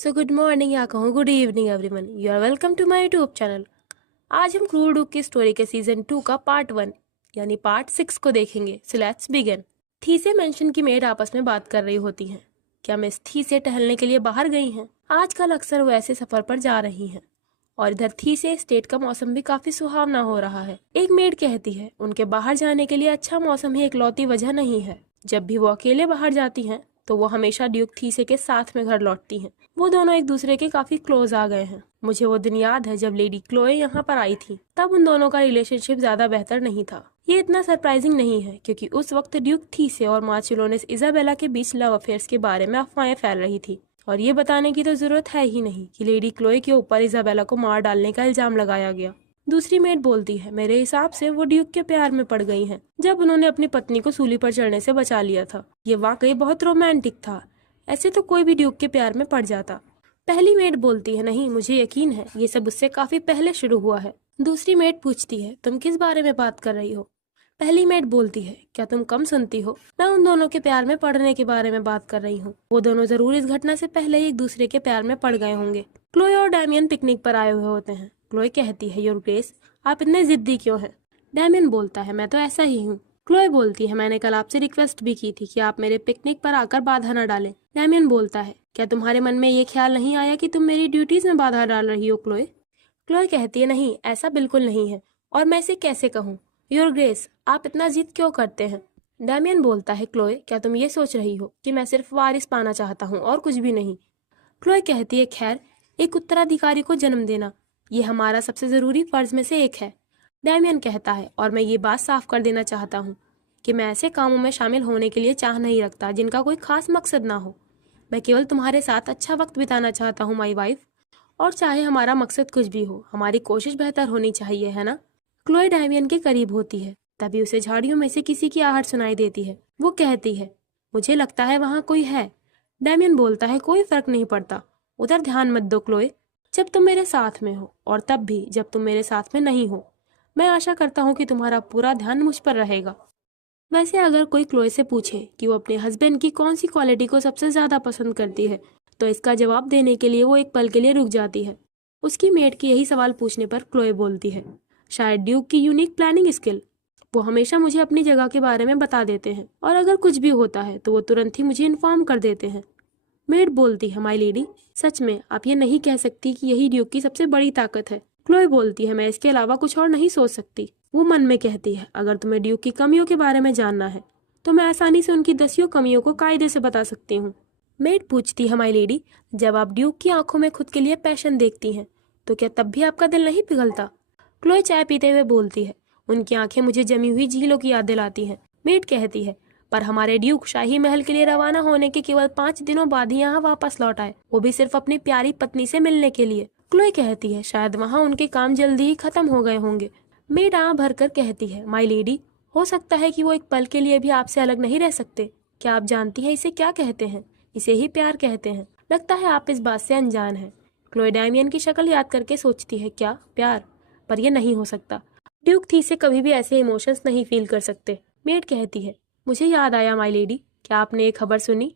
So good morning या कहूँ good evening everyone, you are welcome to my YouTube channel. आज हम क्रूर डुक की स्टोरी के सीजन 2 का पार्ट 1 यानी पार्ट 6 को देखेंगे। So let's begin. थीसे मेंशन की मेड आपस में बात कर रही होती हैं। क्या मिस थीसे टहलने के लिए बाहर गई हैं? आजकल अक्सर वो ऐसे सफर पर जा रही हैं और इधर थीसे स्टेट का मौसम भी काफी सुहावना हो रहा है। एक मेड कहती है उनके बाहर जाने के लिए अच्छा मौसम ही इकलौती वजह नहीं है। जब भी वो अकेले बाहर जाती हैं तो वो हमेशा ड्यूक थीसे के साथ में घर लौटती हैं। वो दोनों एक दूसरे के काफी क्लोज आ गए हैं। मुझे वो दिन याद है जब लेडी क्लोए यहाँ पर आई थी। तब उन दोनों का रिलेशनशिप ज्यादा बेहतर नहीं था। ये इतना सरप्राइजिंग नहीं है क्योंकि उस वक्त ड्यूक थीसे और मार्चेलोनेस इजाबेला के बीच लव अफेयर्स के बारे में अफवाहें फैल रही थी। और ये बताने की तो जरूरत है ही नहीं कि लेडी क्लोए के ऊपर इजाबेला को मार डालने का इल्जाम लगाया गया। दूसरी मेड बोलती है मेरे हिसाब से वो ड्यूक के प्यार में पड़ गई हैं जब उन्होंने अपनी पत्नी को सूली पर चढ़ने से बचा लिया था। ये वाकई बहुत रोमांटिक था। ऐसे तो कोई भी ड्यूक के प्यार में पड़ जाता। पहली मेड बोलती है नहीं, मुझे यकीन है ये सब उससे काफी पहले शुरू हुआ है। दूसरी मेड पूछती है तुम किस बारे में बात कर रही हो? पहली मेड बोलती है क्या तुम कम सुनती हो? मैं उन दोनों के प्यार में पड़ने के बारे में बात कर रही हूँ। वो दोनों जरूर इस घटना से पहले ही एक दूसरे के प्यार में पड़ गए होंगे। क्लोए और डैमियन पिकनिक पर आए हुए होते हैं। क्लोए कहती है योर ग्रेस, आप इतने जिद्दी क्यों हैं? डैमियन बोलता है मैं तो ऐसा ही हूँ। क्लोए बोलती है मैंने कल आपसे रिक्वेस्ट भी की थी कि आप मेरे पिकनिक पर आकर बाधा न डालें। डैमियन बोलता है क्या तुम्हारे मन में ये ख्याल नहीं आया कि तुम मेरी ड्यूटीज में बाधा डाल रही हो क्लोए? क्लोए कहती है नहीं, ऐसा बिल्कुल नहीं है। और मैं इसे कैसे कहूँ? योर ग्रेस, आप इतना जिद क्यों करते हैं? डैमियन बोलता है क्लोए क्या तुम ये सोच रही हो कि मैं सिर्फ वारिस पाना चाहता हूँ और कुछ भी नहीं? क्लोए कहती है खैर, एक उत्तराधिकारी को जन्म देना ये हमारा सबसे जरूरी फर्ज में से एक है। डैमियन कहता है और मैं ये बात साफ कर देना चाहता हूँ कि मैं ऐसे कामों में शामिल होने के लिए चाह नहीं रखता जिनका कोई खास मकसद ना हो। मैं केवल तुम्हारे साथ अच्छा वक्त बिताना चाहता हूँ माई वाइफ। और चाहे हमारा मकसद कुछ भी हो, हमारी कोशिश बेहतर होनी चाहिए, है ना? क्लोए डैमियन के करीब होती है। तभी उसे झाड़ियों में से किसी की आहट सुनाई देती है। वो कहती है मुझे लगता है वहाँ कोई है। डैमियन बोलता है कोई फर्क नहीं पड़ता, उधर ध्यान मत दो क्लोए। जब तुम मेरे साथ में हो और तब भी जब तुम मेरे साथ में नहीं हो, मैं आशा करता हूँ कि तुम्हारा पूरा ध्यान मुझ पर रहेगा। वैसे अगर कोई क्लोए से पूछे कि वो अपने हस्बैंड की कौन सी क्वालिटी को सबसे ज्यादा पसंद करती है तो इसका जवाब देने के लिए वो एक पल के लिए रुक जाती है। उसकी मेड की यही सवाल पूछने पर क्लोए बोलती है शायद ड्यूक की यूनिक प्लानिंग स्किल। वो हमेशा मुझे अपनी जगह के बारे में बता देते हैं और अगर कुछ भी होता है तो वो तुरंत ही मुझे इन्फॉर्म कर देते हैं। मेड बोलती है माई लेडी, सच में आप ये नहीं कह सकती कि यही ड्यूक की सबसे बड़ी ताकत है? क्लोए बोलती है मैं इसके अलावा कुछ और नहीं सोच सकती। वो मन में कहती है अगर तुम्हें ड्यूक की कमियों के बारे में जानना है तो मैं आसानी से उनकी 10 कमियों को कायदे से बता सकती हूँ। मेड पूछती है माई लेडी, जब आप ड्यूक की आंखों में खुद के लिए पैशन देखती हैं तो क्या तब भी आपका दिल नहीं पिघलता? क्लोए चाय पीते हुए बोलती है उनकी आंखें मुझे जमी हुई झीलों की याद दिलाती हैं। मेड कहती है पर हमारे ड्यूक शाही महल के लिए रवाना होने के केवल 5 दिनों बाद ही यहाँ वापस लौट आए, वो भी सिर्फ अपनी प्यारी पत्नी से मिलने के लिए। क्लोए कहती है शायद वहाँ उनके काम जल्दी ही खत्म हो गए होंगे। मेड आँख भरकर कहती है माई लेडी, हो सकता है कि वो एक पल के लिए भी आपसे अलग नहीं रह सकते। क्या आप जानती हैं इसे क्या कहते हैं? इसे ही प्यार कहते हैं। लगता है आप इस बात से अनजान हैं। क्लोए डैमियन की शक्ल याद करके सोचती है क्या प्यार? पर यह नहीं हो सकता। ड्यूक थीसे कभी भी ऐसे इमोशंस नहीं फील कर सकते। मेड कहती है मुझे याद आया माई लेडी, क्या आपने एक खबर सुनी?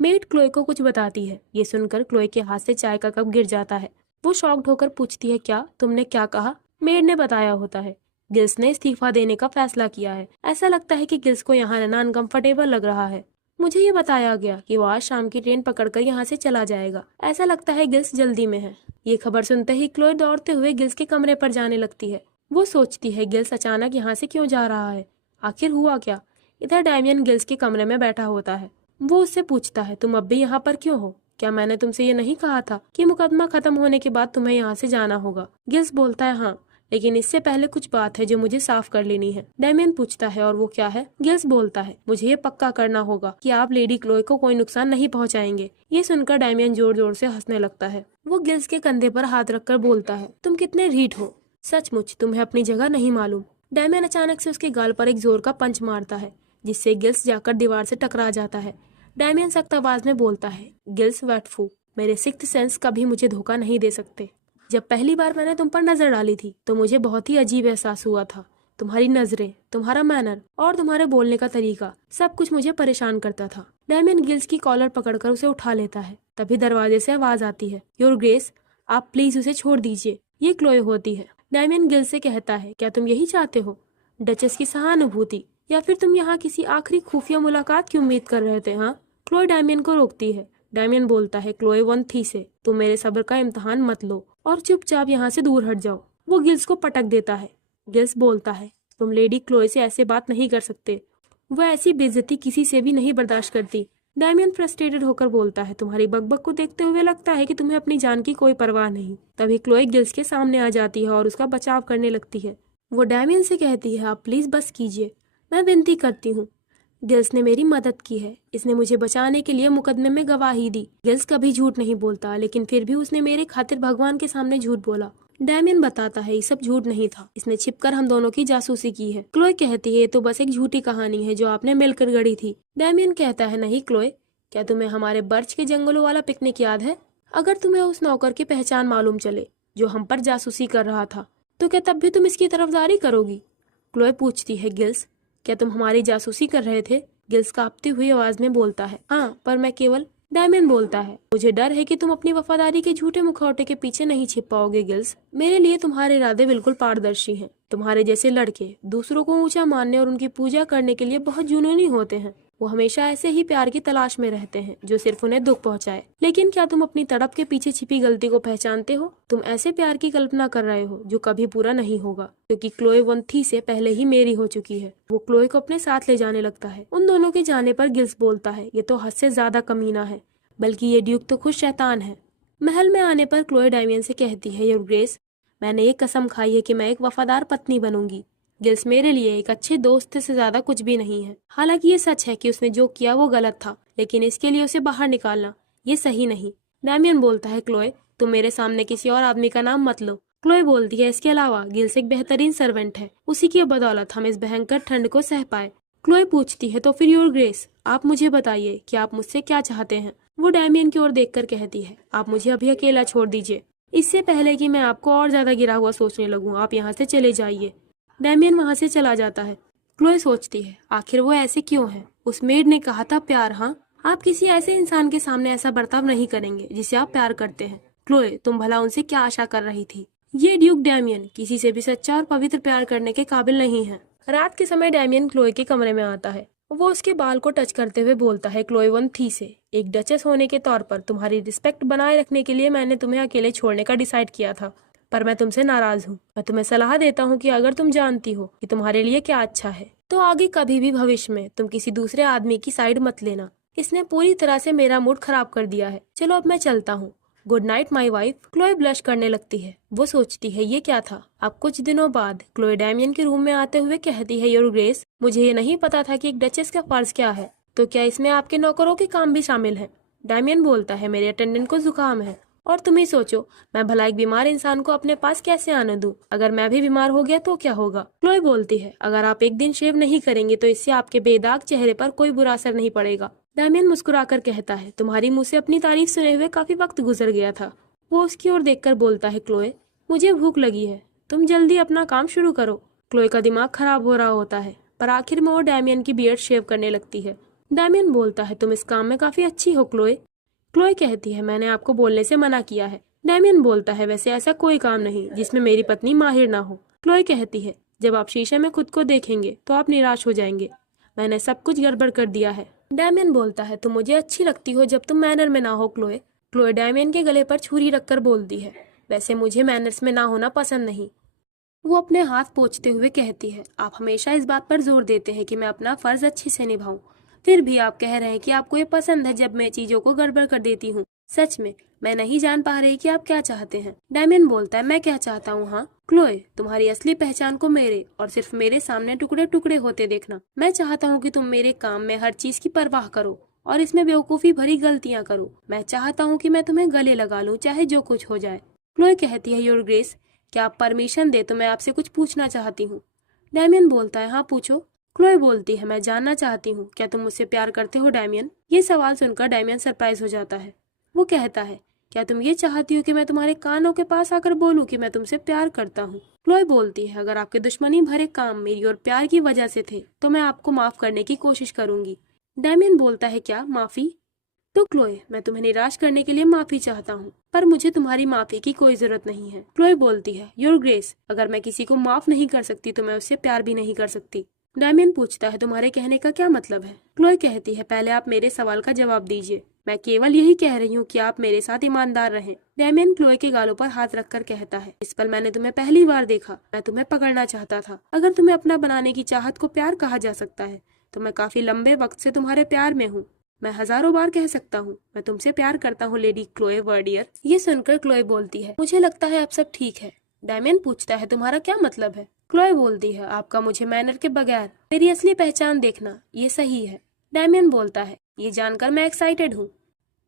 मेड क्लोए को कुछ बताती है। ये सुनकर क्लोए के हाथ से चाय का कप गिर जाता है। वो शॉक्ड होकर पूछती है क्या? तुमने क्या कहा? मेड ने बताया होता है गिल्स ने इस्तीफा देने का फैसला किया है। ऐसा लगता है कि गिल्स को यहाँ रहना अनकंफर्टेबल लग रहा है। मुझे ये बताया गया कि वो आज शाम की ट्रेन पकड़कर यहाँ से चला जाएगा। ऐसा लगता है गिल्स जल्दी में है। ये खबर सुनते ही क्लोए दौड़ते हुए गिल्स के कमरे पर जाने लगती है। वो सोचती है गिल्स अचानक यहाँ से क्यों जा रहा है, आखिर हुआ क्या? इधर डैमियन गिल्स के कमरे में बैठा होता है। वो उससे पूछता है तुम अब भी यहाँ पर क्यों हो? क्या मैंने तुमसे ये नहीं कहा था कि मुकदमा खत्म होने के बाद तुम्हें यहाँ से जाना होगा? गिल्स बोलता है हाँ, लेकिन इससे पहले कुछ बात है जो मुझे साफ कर लेनी है। डैमियन पूछता है और वो क्या है? गिल्स बोलता है मुझे ये पक्का करना होगा कि आप लेडी क्लोए को कोई नुकसान नहीं पहुँचाएंगे। ये सुनकर डैमियन जोर जोर से हंसने लगता है। वो गिल्स के कंधे पर हाथ रखकर बोलता है तुम कितने ढीठ हो, सचमुच तुम्हें अपनी जगह नहीं मालूम। डैमियन अचानक से उसके गाल पर एक जोर का पंच मारता है जिससे गिल्स जाकर दीवार से टकरा जाता है। डैमियन सख्त आवाज में बोलता है गिल्स वेटफू, मेरे सिक्स्थ सेंस कभी मुझे धोखा नहीं दे सकते। जब पहली बार मैंने तुम पर नजर डाली थी तो मुझे बहुत ही अजीब एहसास हुआ था। तुम्हारी नजरें, तुम्हारा मैनर और तुम्हारे बोलने का तरीका सब कुछ मुझे परेशान करता था। डैमियन गिल्स की कॉलर पकड़कर उसे उठा लेता है। तभी दरवाजे से आवाज आती है, योर ग्रेस, आप प्लीज उसे छोड़ दीजिए। ये क्लोए होती है। डैमियन गिल्स से कहता है, क्या तुम यही चाहते हो, डचेस की सहानुभूति, या फिर तुम यहाँ किसी आखिरी खुफिया मुलाकात की उम्मीद कर रहे थे? हाँ। क्लोए डैमियन को रोकती है। डैमियन बोलता है, क्लोए वन थी से तुम मेरे सब्र का इम्तिहान मत लो और चुपचाप यहाँ से दूर हट जाओ। वो गिल्स को पटक देता है। गिल्स बोलता है, तुम लेडी क्लोए से ऐसे बात नहीं कर सकते, वह ऐसी बेइज्जती किसी से भी नहीं बर्दाश्त करती। डैमियन फ्रस्ट्रेटेड होकर बोलता है, तुम्हारी बकबक को देखते हुए लगता है कि तुम्हें अपनी जान की कोई परवाह नहीं। तभी क्लोए गिल्स के सामने आ जाती है और उसका बचाव करने लगती है। वो डैमियन से कहती है, आप प्लीज बस कीजिए, मैं विनती करती हूँ। गिल्स ने मेरी मदद की है, इसने मुझे बचाने के लिए मुकदमे में गवाही दी। गिल्स कभी झूठ नहीं बोलता, लेकिन फिर भी उसने मेरे खातिर भगवान के सामने झूठ बोला। डैमियन बताता है, ये सब झूठ नहीं था, इसने छिपकर हम दोनों की जासूसी की है। क्लोए कहती है, ये तो बस एक झूठी कहानी है जो आपने मिलकर गढ़ी थी। डैमियन कहता है, नहीं क्लोए, क्या तुम्हें हमारे बर्च के जंगलों वाला पिकनिक याद है? अगर तुम्हें उस नौकर की पहचान मालूम चले जो हम पर जासूसी कर रहा था, तो क्या तब भी तुम इसकी तरफदारी करोगी? क्लोए पूछती है, गिल्स, क्या तुम हमारी जासूसी कर रहे थे? गिल्स कांपती हुई आवाज में बोलता है, हाँ, पर मैं केवल। डैमियन बोलता है, मुझे डर है कि तुम अपनी वफादारी के झूठे मुखौटे के पीछे नहीं छिप पाओगे गिल्स। मेरे लिए तुम्हारे इरादे बिल्कुल पारदर्शी हैं। तुम्हारे जैसे लड़के दूसरों को ऊंचा मानने और उनकी पूजा करने के लिए बहुत जुनूनी होते हैं। वो हमेशा ऐसे ही प्यार की तलाश में रहते हैं जो सिर्फ उन्हें दुख पहुंचाए। लेकिन क्या तुम अपनी तड़प के पीछे छिपी गलती को पहचानते हो? तुम ऐसे प्यार की कल्पना कर रहे हो जो कभी पूरा नहीं होगा, क्योंकि क्लोए वन थी से पहले ही मेरी हो चुकी है। वो क्लोए को अपने साथ ले जाने लगता है। उन दोनों के जाने पर गिल्स बोलता है, ये तो हद से ज्यादा कमीना है, बल्कि ये ड्यूक तो खुद शैतान है। महल में आने पर क्लोए डैमियन से कहती है, योर ग्रेस, मैंने एक कसम खाई है कि मैं एक वफादार पत्नी बनूंगी। गिल्स मेरे लिए एक अच्छे दोस्त से ज्यादा कुछ भी नहीं है। हालांकि ये सच है कि उसने जो किया वो गलत था, लेकिन इसके लिए उसे बाहर निकालना ये सही नहीं। डैमियन बोलता है, क्लोए, तुम मेरे सामने किसी और आदमी का नाम मत लो। क्लोए बोलती है, इसके अलावा गिल्स एक बेहतरीन सर्वेंट है, उसी की बदौलत हम इस भयंकर ठंड को सह पाए। क्लोए पूछती है, तो फिर योर ग्रेस, आप मुझे बताइए कि आप मुझसे क्या चाहते हैं? वो डैमियन की ओर देखकर कहती है, आप मुझे अभी अकेला छोड़ दीजिए, इससे पहले कि मैं आपको और ज्यादा गिरा हुआ सोचने लगूं। आप यहाँ से चले जाइए। डैमियन वहाँ से चला जाता है। क्लोए सोचती है, आखिर वो ऐसे क्यों है? उस मेड ने कहा था प्यार, हाँ, आप किसी ऐसे इंसान के सामने ऐसा बर्ताव नहीं करेंगे जिसे आप प्यार करते हैं। क्लोए, तुम भला उनसे क्या आशा कर रही थी? ये ड्यूक डैमियन किसी से भी सच्चा और पवित्र प्यार करने के काबिल नहीं है। रात के समय डैमियन क्लोए के कमरे में आता है। वो उसके बाल को टच करते हुए बोलता है, क्लोए वन थी से, एक डचेस होने के तौर पर तुम्हारी रिस्पेक्ट बनाए रखने के लिए मैंने तुम्हें अकेले छोड़ने का डिसाइड किया था, पर मैं तुमसे नाराज हूँ। मैं तुम्हें सलाह देता हूँ कि अगर तुम जानती हो कि तुम्हारे लिए क्या अच्छा है, तो आगे कभी भी भविष्य में तुम किसी दूसरे आदमी की साइड मत लेना। इसने पूरी तरह से मेरा मूड खराब कर दिया है। चलो अब मैं चलता हूँ। Good night my wife. Chloe blush करने लगती है। वो सोचती है, ये क्या था? अब कुछ दिनों बाद क्लोए डैमियन के रूम में आते हुए कहती है, योर ग्रेस, मुझे ये नहीं पता था कि एक डचेस का फर्ज क्या है, तो क्या इसमें आपके नौकरों के काम भी शामिल है? डैमियन बोलता है, मेरे अटेंडेंट को जुकाम है, और तुम ही सोचो, मैं भला एक बीमार इंसान को अपने पास कैसे आने दूं? अगर मैं भी बीमार हो गया तो क्या होगा? क्लोए बोलती है, अगर आप एक दिन शेव नहीं करेंगे तो इससे आपके बेदाग चेहरे पर कोई बुरा असर नहीं पड़ेगा। डैमियन मुस्कुराकर कहता है, तुम्हारी मुंह से अपनी तारीफ सुने हुए काफी वक्त गुजर गया था। वो उसकी ओर देखकर बोलता है, क्लोए, मुझे भूख लगी है, तुम जल्दी अपना काम शुरू करो। क्लोए का दिमाग खराब हो रहा होता है, पर आखिर में वो डैमियन की बियर्ड शेव करने लगती है। डैमियन बोलता है, तुम इस काम में काफी अच्छी हो क्लोए। क्लोए कहती है, मैंने आपको बोलने से मना किया है। डैमियन बोलता है, वैसे ऐसा कोई काम नहीं जिसमें मेरी पत्नी माहिर ना हो। क्लोए कहती है, जब आप शीशे में खुद को देखेंगे तो आप निराश हो जाएंगे। मैंने सब कुछ गड़बड़ कर दिया है। डैमियन बोलता है, तुम मुझे अच्छी लगती हो जब तुम मैनर में ना हो क्लोए। क्लोए डैमियन के गले पर छुरी रखकर बोलती है, वैसे मुझे मैनर्स में ना होना पसंद नहीं। वो अपने हाथ पोंछते हुए कहती है, आप हमेशा इस बात पर जोर देते हैं कि मैं अपना फर्ज अच्छे से निभाऊं, फिर भी आप कह रहे हैं कि आपको ये पसंद है जब मैं चीजों को गड़बड़ कर देती हूँ। सच में मैं नहीं जान पा रही कि आप क्या चाहते हैं। डैमियन बोलता है, मैं क्या चाहता हूँ? हाँ क्लोए, तुम्हारी असली पहचान को मेरे और सिर्फ मेरे सामने टुकड़े टुकड़े होते देखना। मैं चाहता हूँ कि तुम मेरे काम में हर चीज की परवाह करो और इसमें बेवकूफी भरी गलतियाँ करो। मैं चाहता हूँ कि मैं तुम्हें गले लगा लूँ चाहे जो कुछ हो जाए। क्लोए कहती है, योर ग्रेस, क्या आप परमिशन दे तो मैं आपसे कुछ पूछना चाहती हूँ। डैमियन बोलता है, हाँ पूछो। क्लोए बोलती है, मैं जानना चाहती हूँ, क्या तुम मुझसे प्यार करते हो डैमियन? ये सवाल सुनकर डैमियन सरप्राइज हो जाता है। वो कहता है, क्या तुम ये चाहती हो कि मैं तुम्हारे कानों के पास आकर बोलूं कि मैं तुमसे प्यार करता हूँ? क्लोए बोलती है, अगर आपके दुश्मनी भरे काम मेरी और प्यार की वजह से थे तो मैं आपको माफ करने की कोशिश करूंगी। डैमियन बोलता है, क्या माफी? तो क्लोए, मैं तुम्हें निराश करने के लिए माफी चाहता हूँ, पर मुझे तुम्हारी माफी की कोई जरूरत नहीं है। क्लोए बोलती है, योर ग्रेस, अगर मैं किसी को माफ नहीं कर सकती तो मैं उससे प्यार भी नहीं कर सकती। डैमियन पूछता है, तुम्हारे कहने का क्या मतलब है? क्लोए कहती है, पहले आप मेरे सवाल का जवाब दीजिए। मैं केवल यही कह रही हूँ कि आप मेरे साथ ईमानदार रहें। डैमियन क्लोए के गालों पर हाथ रखकर कहता है, इस पल मैंने तुम्हें पहली बार देखा। मैं तुम्हें पकड़ना चाहता था। अगर तुम्हें अपना बनाने की चाहत को प्यार कहा जा सकता है तो मैं काफी लंबे वक्त से तुम्हारे प्यार में हूँ। मैं हजारों बार कह सकता हूँ, मैं तुमसे प्यार करता हूँ लेडी क्लोए वर्डियर। ये सुनकर क्लोए बोलती है, मुझे लगता है अब सब ठीक है। डैमियन पूछता है, तुम्हारा क्या मतलब है? क्लोए बोलती है, आपका मुझे मैनर के बगैर मेरी असली पहचान देखना, ये सही है। डैमियन बोलता है, ये जानकर मैं एक्साइटेड हूँ।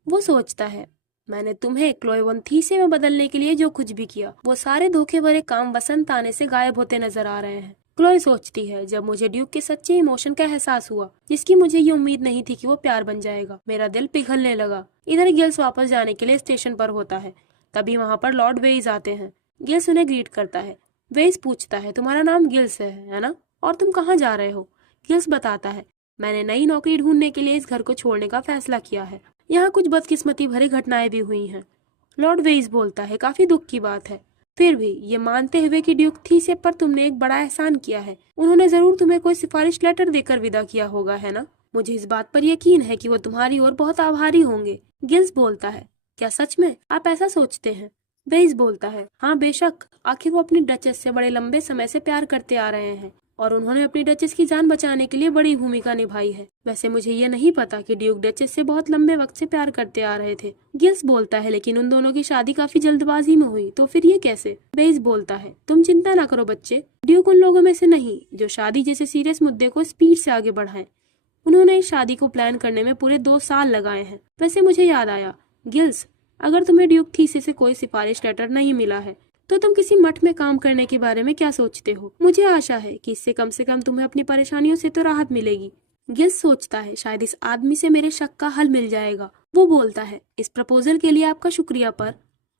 वो सोचता है, मैंने तुम्हें क्लोए वन थीसे में बदलने के लिए जो कुछ भी किया, वो सारे धोखे भरे काम वसंत आने से गायब होते नजर आ रहे हैं। क्लोए सोचती है, जब मुझे ड्यूक के सच्चे इमोशन का एहसास हुआ, जिसकी मुझे ये उम्मीद नहीं थी कि वो प्यार बन जाएगा, मेरा दिल पिघलने लगा। इधर गिल्स वापस जाने के लिए स्टेशन पर होता है। तभी वहाँ पर लॉर्ड वेइस आते हैं। गिल्स उन्हें ग्रीट करता है। वेइस पूछता है, तुम्हारा नाम गिल्स है ना? और तुम कहाँ जा रहे हो? गिल्स बताता है, मैंने नई नौकरी ढूंढने के लिए इस घर को छोड़ने का फैसला किया है। यहाँ कुछ बदकिस्मती भरी घटनाएं भी हुई हैं। लॉर्ड वेइस बोलता है, काफी दुख की बात है। फिर भी ये मानते हुए कि ड्यूक थीसे पर तुमने एक बड़ा एहसान किया है, उन्होंने जरूर तुम्हें कोई सिफारिश लेटर देकर विदा किया होगा, है ना? मुझे इस बात पर यकीन है कि वो तुम्हारी ओर बहुत आभारी होंगे। गिल्स बोलता है, क्या सच में आप ऐसा सोचते हैं? वेइस बोलता है, हाँ बेशक, आखिर वो अपनी डचेस से बड़े लंबे समय से प्यार करते आ रहे हैं और उन्होंने अपनी डचेस की जान बचाने के लिए बड़ी भूमिका निभाई है। वैसे मुझे ये नहीं पता कि ड्यूक डचेस से बहुत लंबे वक्त से प्यार करते आ रहे थे। गिल्स बोलता है, लेकिन उन दोनों की शादी काफी जल्दबाजी में हुई, तो फिर ये कैसे? वेइस बोलता है, तुम चिंता ना करो बच्चे, ड्यूक उन लोगों में से नहीं जो शादी जैसे सीरियस मुद्दे को स्पीड से आगे बढ़ाएं। उन्होंने इस शादी को प्लान करने में पूरे 2 साल लगाए हैं। वैसे मुझे याद आया, गिल्स, अगर तुम्हें ड्यूक थीसे से कोई सिफारिश लेटर नहीं मिला है तो तुम किसी मठ में काम करने के बारे में क्या सोचते हो? मुझे आशा है कि इससे कम से कम तुम्हें अपनी परेशानियों से तो राहत मिलेगी। गिल्स सोचता है, शायद इस आदमी से मेरे शक का हल मिल जाएगा। वो बोलता है, इस प्रपोजल के लिए आपका शुक्रिया, पर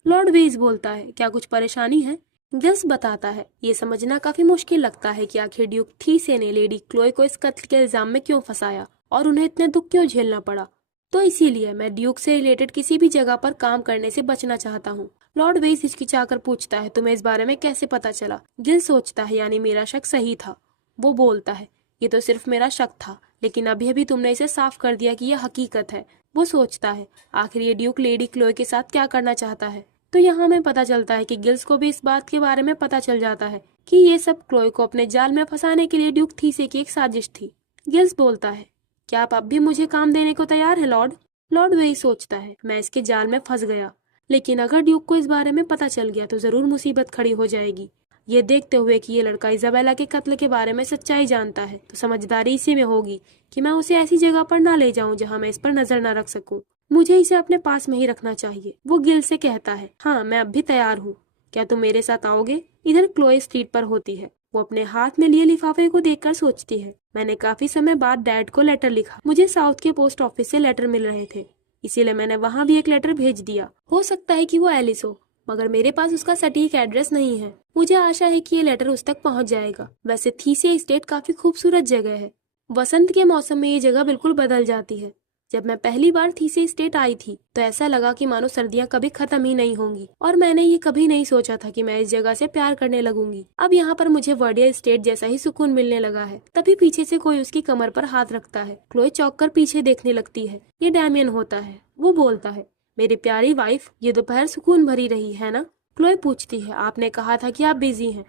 लॉर्ड वेइस बोलता है, क्या कुछ परेशानी है? गिल्स बताता है, ये समझना काफी मुश्किल लगता है कि आखिर ड्यूक थीसे ने लेडी क्लोए को इस कत्ल के इल्जाम में क्यों फंसाया और उन्हें इतने दुख क्यों झेलना पड़ा। तो इसीलिए मैं ड्यूक से रिलेटेड किसी भी जगह पर काम करने से बचना चाहता हूँ। लॉर्ड वेइस हिचकिचाकर पूछता है, तुम्हें इस बारे में कैसे पता चला? गिल सोचता है, यानी मेरा शक सही था। वो बोलता है, ये तो सिर्फ मेरा शक था, लेकिन अभी अभी तुमने इसे साफ कर दिया कि यह हकीकत है। वो सोचता है, आखिर ये ड्यूक लेडी क्लोए के साथ क्या करना चाहता है? तो यहाँ हमें पता चलता है कि गिल्स को भी इस बात के बारे में पता चल जाता है कि ये सब क्लोए को अपने जाल में फंसाने के लिए ड्यूक थीसे की एक साजिश थी। गिल्स बोलता है, क्या आप अब भी मुझे काम देने को तैयार है लॉर्ड? लॉर्ड वेइस सोचता है, मैं इसके जाल में फंस गया, लेकिन अगर ड्यूक को इस बारे में पता चल गया तो जरूर मुसीबत खड़ी हो जाएगी। ये देखते हुए कि ये लड़का इजाबेला के कत्ल के बारे में सच्चाई जानता है, तो समझदारी इसी में होगी कि मैं उसे ऐसी जगह पर ना ले जाऊं जहां मैं इस पर नजर न रख सकूं। मुझे इसे अपने पास में ही रखना चाहिए। वो गिल से कहता है, हाँ मैं अब भी तैयार हूँ, क्या तुम मेरे साथ आओगे? इधर क्लोए स्ट्रीट पर होती है। वो अपने हाथ में लिए लिफाफे को देखकर सोचती है, मैंने काफी समय बाद डैड को लेटर लिखा। मुझे साउथ के पोस्ट ऑफिस से लेटर मिल रहे थे, इसीलिए मैंने वहाँ भी एक लेटर भेज दिया। हो सकता है कि वो एलिस हो, मगर मेरे पास उसका सटीक एड्रेस नहीं है। मुझे आशा है कि ये लेटर उस तक पहुँच जाएगा। वैसे थीसे स्टेट काफी खूबसूरत जगह है। वसंत के मौसम में ये जगह बिल्कुल बदल जाती है। जब मैं पहली बार थीसे स्टेट आई थी तो ऐसा लगा कि मानो सर्दियाँ कभी खत्म ही नहीं होंगी, और मैंने ये कभी नहीं सोचा था कि मैं इस जगह से प्यार करने लगूंगी। अब यहाँ पर मुझे वर्डियर स्टेट जैसा ही सुकून मिलने लगा है। तभी पीछे से कोई उसकी कमर पर हाथ रखता है। क्लोए चौंक कर पीछे देखने लगती है। ये डैमियन होता है। वो बोलता है, मेरी प्यारी वाइफ, ये दोपहर सुकून भरी रही है ना? क्लोए पूछती है, आपने कहा था कि आप बिजी हैं।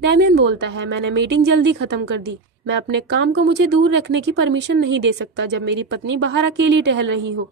डैमियन बोलता है, मैंने मीटिंग जल्दी खत्म कर दी। मैं अपने काम को मुझे दूर रखने की परमिशन नहीं दे सकता जब मेरी पत्नी बाहर अकेली टहल रही हो।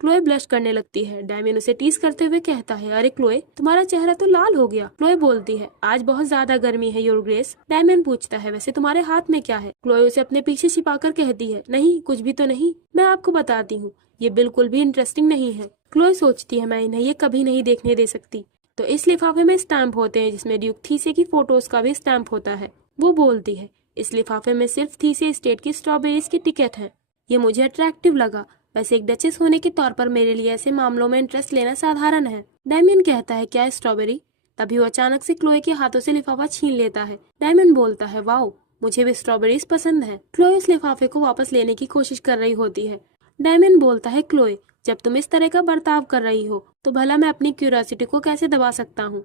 क्लोए ब्लश करने लगती है। डैमियन उसे टीज करते हुए कहता है, अरे क्लोए, तुम्हारा चेहरा तो लाल हो गया। क्लोए बोलती है, आज बहुत ज्यादा गर्मी है योर ग्रेस। डैमियन पूछता है, वैसे तुम्हारे हाथ में क्या है? क्लोए उसे अपने पीछे छिपाकर कहती है, नहीं कुछ भी तो नहीं, मैं आपको बताती हूँ, ये बिल्कुल भी इंटरेस्टिंग नहीं है। क्लोए सोचती है, मैं इन्हें ये कभी नहीं देखने दे सकती। तो इस लिफाफे में स्टैम्प होते हैं जिसमें ड्यूक थीसे की फोटोज का भी स्टैम्प होता है। वो बोलती है, इस लिफाफे में सिर्फ थीसे स्टेट की स्ट्रॉबेरीज की टिकट है। ये मुझे अट्रैक्टिव लगा। वैसे एक डचेस होने के तौर पर मेरे लिए ऐसे मामलों में इंटरेस्ट लेना साधारण है। डैमियन कहता है, क्या है स्ट्रॉबेरी? तभी वो अचानक से क्लोए के हाथों से लिफाफा छीन लेता है। डैमियन बोलता है, वाओ, मुझे भी स्ट्रॉबेरीज पसंद है। क्लोए उस लिफाफे को वापस लेने की कोशिश कर रही होती है। डैमियन बोलता है, क्लोए, जब तुम इस तरह का बर्ताव कर रही हो तो भला मैं अपनी क्यूरियोसिटी को कैसे दबा सकता हूँ।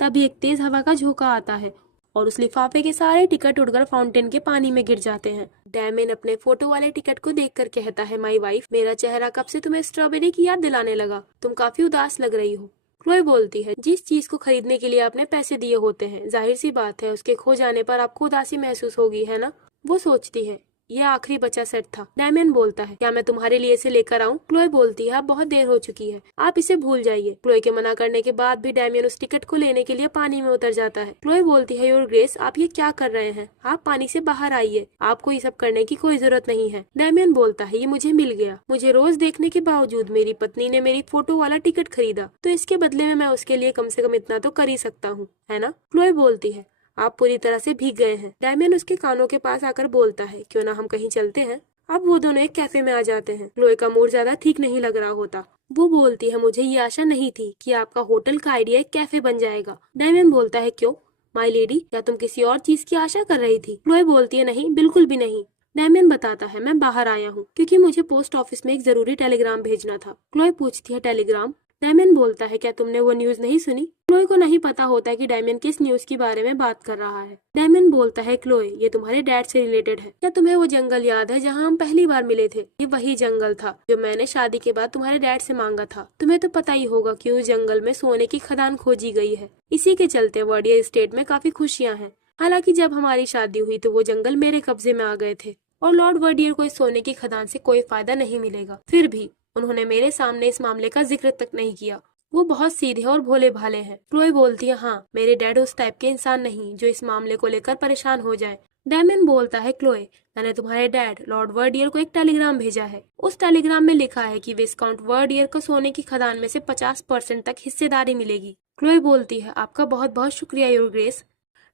तभी एक तेज हवा का झोंका आता है और उस लिफाफे के सारे टिकट उड़कर फाउंटेन के पानी में गिर जाते हैं। डैमियन अपने फोटो वाले टिकट को देखकर कहता है, माई वाइफ, मेरा चेहरा कब से तुम्हें स्ट्रॉबेरी की याद दिलाने लगा। तुम काफी उदास लग रही हो। क्लोए बोलती है, जिस चीज को खरीदने के लिए आपने पैसे दिए होते हैं, जाहिर सी बात है उसके खो जाने पर आपको उदासी महसूस होगी, है ना। वो सोचती है, यह आखिरी बचा सेट था। डैमियन बोलता है, क्या मैं तुम्हारे लिए इसे लेकर आऊं? क्लोए बोलती है, अब बहुत देर हो चुकी है, आप इसे भूल जाइए। क्लोए के मना करने के बाद भी डैमियन उस टिकट को लेने के लिए पानी में उतर जाता है। क्लोए बोलती है, योर ग्रेस, आप ये क्या कर रहे हैं? आप पानी से बाहर आइए, आपको ये सब करने की कोई जरूरत नहीं है। डैमियन बोलता है, ये मुझे मिल गया। मुझे रोज देखने के बावजूद मेरी पत्नी ने मेरी फोटो वाला टिकट खरीदा, तो इसके बदले में मैं उसके लिए कम से कम इतना तो कर ही सकता हूँ, है ना। क्लोए बोलती है, आप पूरी तरह से भीग गए हैं। डैमियन उसके कानों के पास आकर बोलता है, क्यों ना हम कहीं चलते हैं। अब वो दोनों एक कैफे में आ जाते हैं। क्लोए का मूड ज्यादा ठीक नहीं लग रहा होता। वो बोलती है, मुझे ये आशा नहीं थी कि आपका होटल का आइडिया एक कैफे बन जाएगा। डैमियन बोलता है, क्यों माई लेडी, क्या तुम किसी और चीज की आशा कर रही थी? क्लोए बोलती है, नहीं, बिल्कुल भी नहीं। डैमियन बताता है, मैं बाहर आया हूँ क्योंकि मुझे पोस्ट ऑफिस में एक जरूरी टेलीग्राम भेजना था। क्लोए पूछती है, टेलीग्राम? डैमियन बोलता है, क्या तुमने वो न्यूज नहीं सुनी? क्लोए को नहीं पता होता कि डैमियन किस न्यूज के बारे में बात कर रहा है। डैमियन बोलता है, क्लोए, ये तुम्हारे डैड से रिलेटेड है। क्या तुम्हें वो जंगल याद है जहाँ हम पहली बार मिले थे? ये वही जंगल था जो मैंने शादी के बाद तुम्हारे डैड से मांगा था। तुम्हें तो पता ही होगा कि उस जंगल में सोने की खदान खोजी गई है। इसी के चलते वर्डियर स्टेट में काफी खुशियाँ हैं। हालांकि जब हमारी शादी हुई तो वो जंगल मेरे कब्जे में आ गए थे और लॉर्ड वर्डियर को इस सोने की खदान से कोई फायदा नहीं मिलेगा। फिर भी उन्होंने मेरे सामने इस मामले का जिक्र तक नहीं किया। वो बहुत सीधे और भोले भाले हैं। क्लोए बोलती है, हाँ, मेरे डैड उस टाइप के इंसान नहीं जो इस मामले को लेकर परेशान हो जाए। डैमियन बोलता है, क्लोए, मैंने तुम्हारे डैड लॉर्ड वर्डियर को एक टेलीग्राम भेजा है। उस टेलीग्राम में लिखा है कि विस्काउंट वर्डियर को सोने की खदान में से 50% तक हिस्सेदारी मिलेगी। क्लोए बोलती है, आपका बहुत बहुत शुक्रिया योर ग्रेस।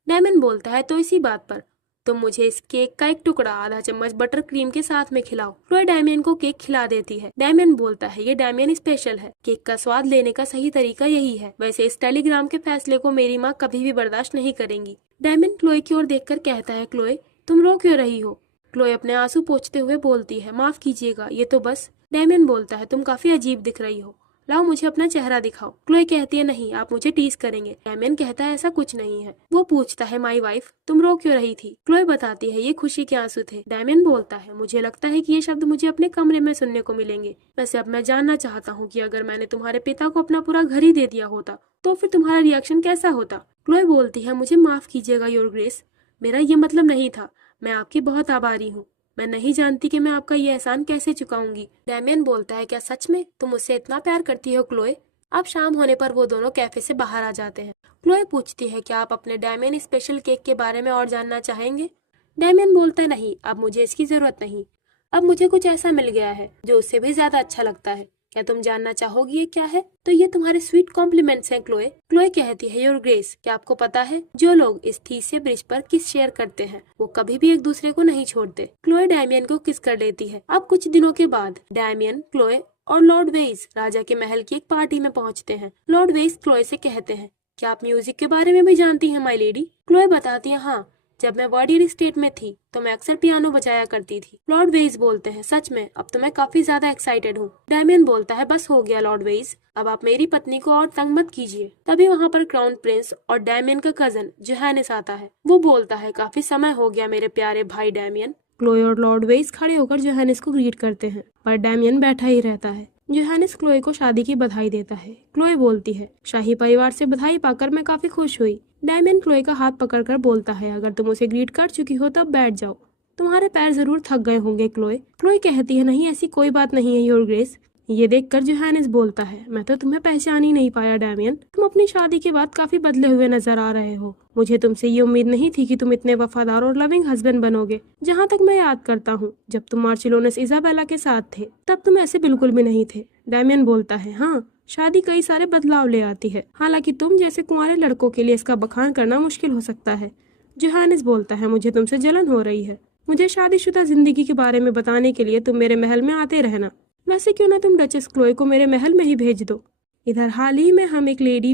डैमियन बोलता है, तो इसी बात पर तुम मुझे इस केक का एक टुकड़ा आधा चम्मच बटर क्रीम के साथ में खिलाओ। क्लोए डैमियन को केक खिला देती है। डैमियन बोलता है, ये डैमियन स्पेशल है। केक का स्वाद लेने का सही तरीका यही है। वैसे इस टेलीग्राम के फैसले को मेरी माँ कभी भी बर्दाश्त नहीं करेंगी। डैमियन क्लोए की ओर देखकर कहता है, क्लोए, तुम रो क्यों रही हो? क्लोए अपने आंसू पोंछते हुए बोलती है, माफ कीजिएगा, ये तो बस। डैमियन बोलता है, तुम काफी अजीब दिख रही हो, लाओ मुझे अपना चेहरा दिखाओ। क्लोए कहती है, नहीं, आप मुझे टीज करेंगे। डैमियन कहता है, ऐसा कुछ नहीं है। वो पूछता है, माई वाइफ, तुम रो क्यों रही थी? क्लोए बताती है, ये खुशी के आंसू थे। डैमियन बोलता है, मुझे लगता है कि ये शब्द मुझे अपने कमरे में सुनने को मिलेंगे। वैसे अब मैं जानना चाहता हूँ कि अगर मैंने तुम्हारे पिता को अपना पूरा घर ही दे दिया होता तो फिर तुम्हारा रिएक्शन कैसा होता? क्लोए बोलती है, मुझे माफ कीजिएगा योर ग्रेस, मेरा ये मतलब नहीं था। मैं आपकी बहुत आभारी हूँ। मैं नहीं जानती कि मैं आपका ये एहसान कैसे चुकाऊंगी। डैमियन बोलता है, क्या सच में तुम मुझसे इतना प्यार करती हो क्लोए? अब शाम होने पर वो दोनों कैफे से बाहर आ जाते हैं। क्लोए पूछती है, क्या आप अपने डैमियन स्पेशल केक के बारे में और जानना चाहेंगे? डैमियन बोलता है, नहीं, अब मुझे इसकी जरूरत नहीं। अब मुझे कुछ ऐसा मिल गया है जो उससे भी ज्यादा अच्छा लगता है। क्या तुम जानना चाहोगी ये क्या है? तो ये तुम्हारे स्वीट कॉम्प्लीमेंट्स हैं क्लोए। क्लोए कहती है, योर ग्रेस, क्या आपको पता है जो लोग इस थीसे ब्रिज पर किस शेयर करते हैं वो कभी भी एक दूसरे को नहीं छोड़ते। क्लोए डैमियन को किस कर लेती है। अब कुछ दिनों के बाद डैमियन, क्लोए और लॉर्ड वेइस राजा के महल की एक पार्टी में पहुंचते हैं। लॉर्ड वेइस क्लोए से कहते हैं, क्या आप म्यूजिक के बारे में भी जानती हैं माई लेडी? क्लोए बताती है, हाँ, जब मैं वर्डियर स्टेट में थी तो मैं अक्सर पियानो बजाया करती थी। लॉर्ड वेइस बोलते हैं, सच में? अब तो मैं काफी ज्यादा एक्साइटेड हूँ। डैमियन बोलता है, बस हो गया लॉर्ड वेइस, अब आप मेरी पत्नी को और तंग मत कीजिए। तभी वहाँ पर क्राउन प्रिंस और डैमियन का कजन जोहानिस आता है। वो बोलता है, काफी समय हो गया मेरे प्यारे भाई डैमियन। क्लोए और लॉर्ड वेइस खड़े होकर जोहानिस को ग्रीट करते हैं पर डैमियन बैठा ही रहता है। जोहानिस क्लोए को शादी की बधाई देता है। क्लोए बोलती है, शाही परिवार से बधाई पाकर मैं काफी खुश हुई। डैमियन क्लोए का हाथ पकड़कर बोलता है, अगर तुम उसे ग्रीट कर चुकी हो तब बैठ जाओ, तुम्हारे पैर जरूर थक गए होंगे क्लोए। क्लोए कहती है, नहीं, ऐसी कोई बात नहीं है योर ग्रेस। ये देखकर जोहानिस बोलता है, मैं तो तुम्हें पहचान ही नहीं पाया डैमियन, तुम अपनी शादी के बाद काफी बदले हुए नजर आ रहे हो। मुझे तुमसे ये उम्मीद नहीं थी कि तुम इतने वफादार और लविंग हस्बैंड बनोगे। जहाँ तक मैं याद करता हूँ, जब तुम मार्चिलोनस इजाबेला के साथ थे तब तुम ऐसे बिल्कुल भी नहीं थे। डैमियन बोलता है, हाँ, शादी कई सारे बदलाव ले आती है, हालांकि तुम जैसे कुंवारे लड़कों के लिए इसका बखान करना मुश्किल हो सकता है। जोहानिस बोलता है, मुझे तुमसे जलन हो रही है। मुझे शादीशुदा जिंदगी के बारे में बताने के लिए तुम मेरे महल में आते रहना। वैसे क्यों ना तुम डचेस क्लोए को मेरे महल में ही भेज दो। इधर हाल ही में हम एक लेडी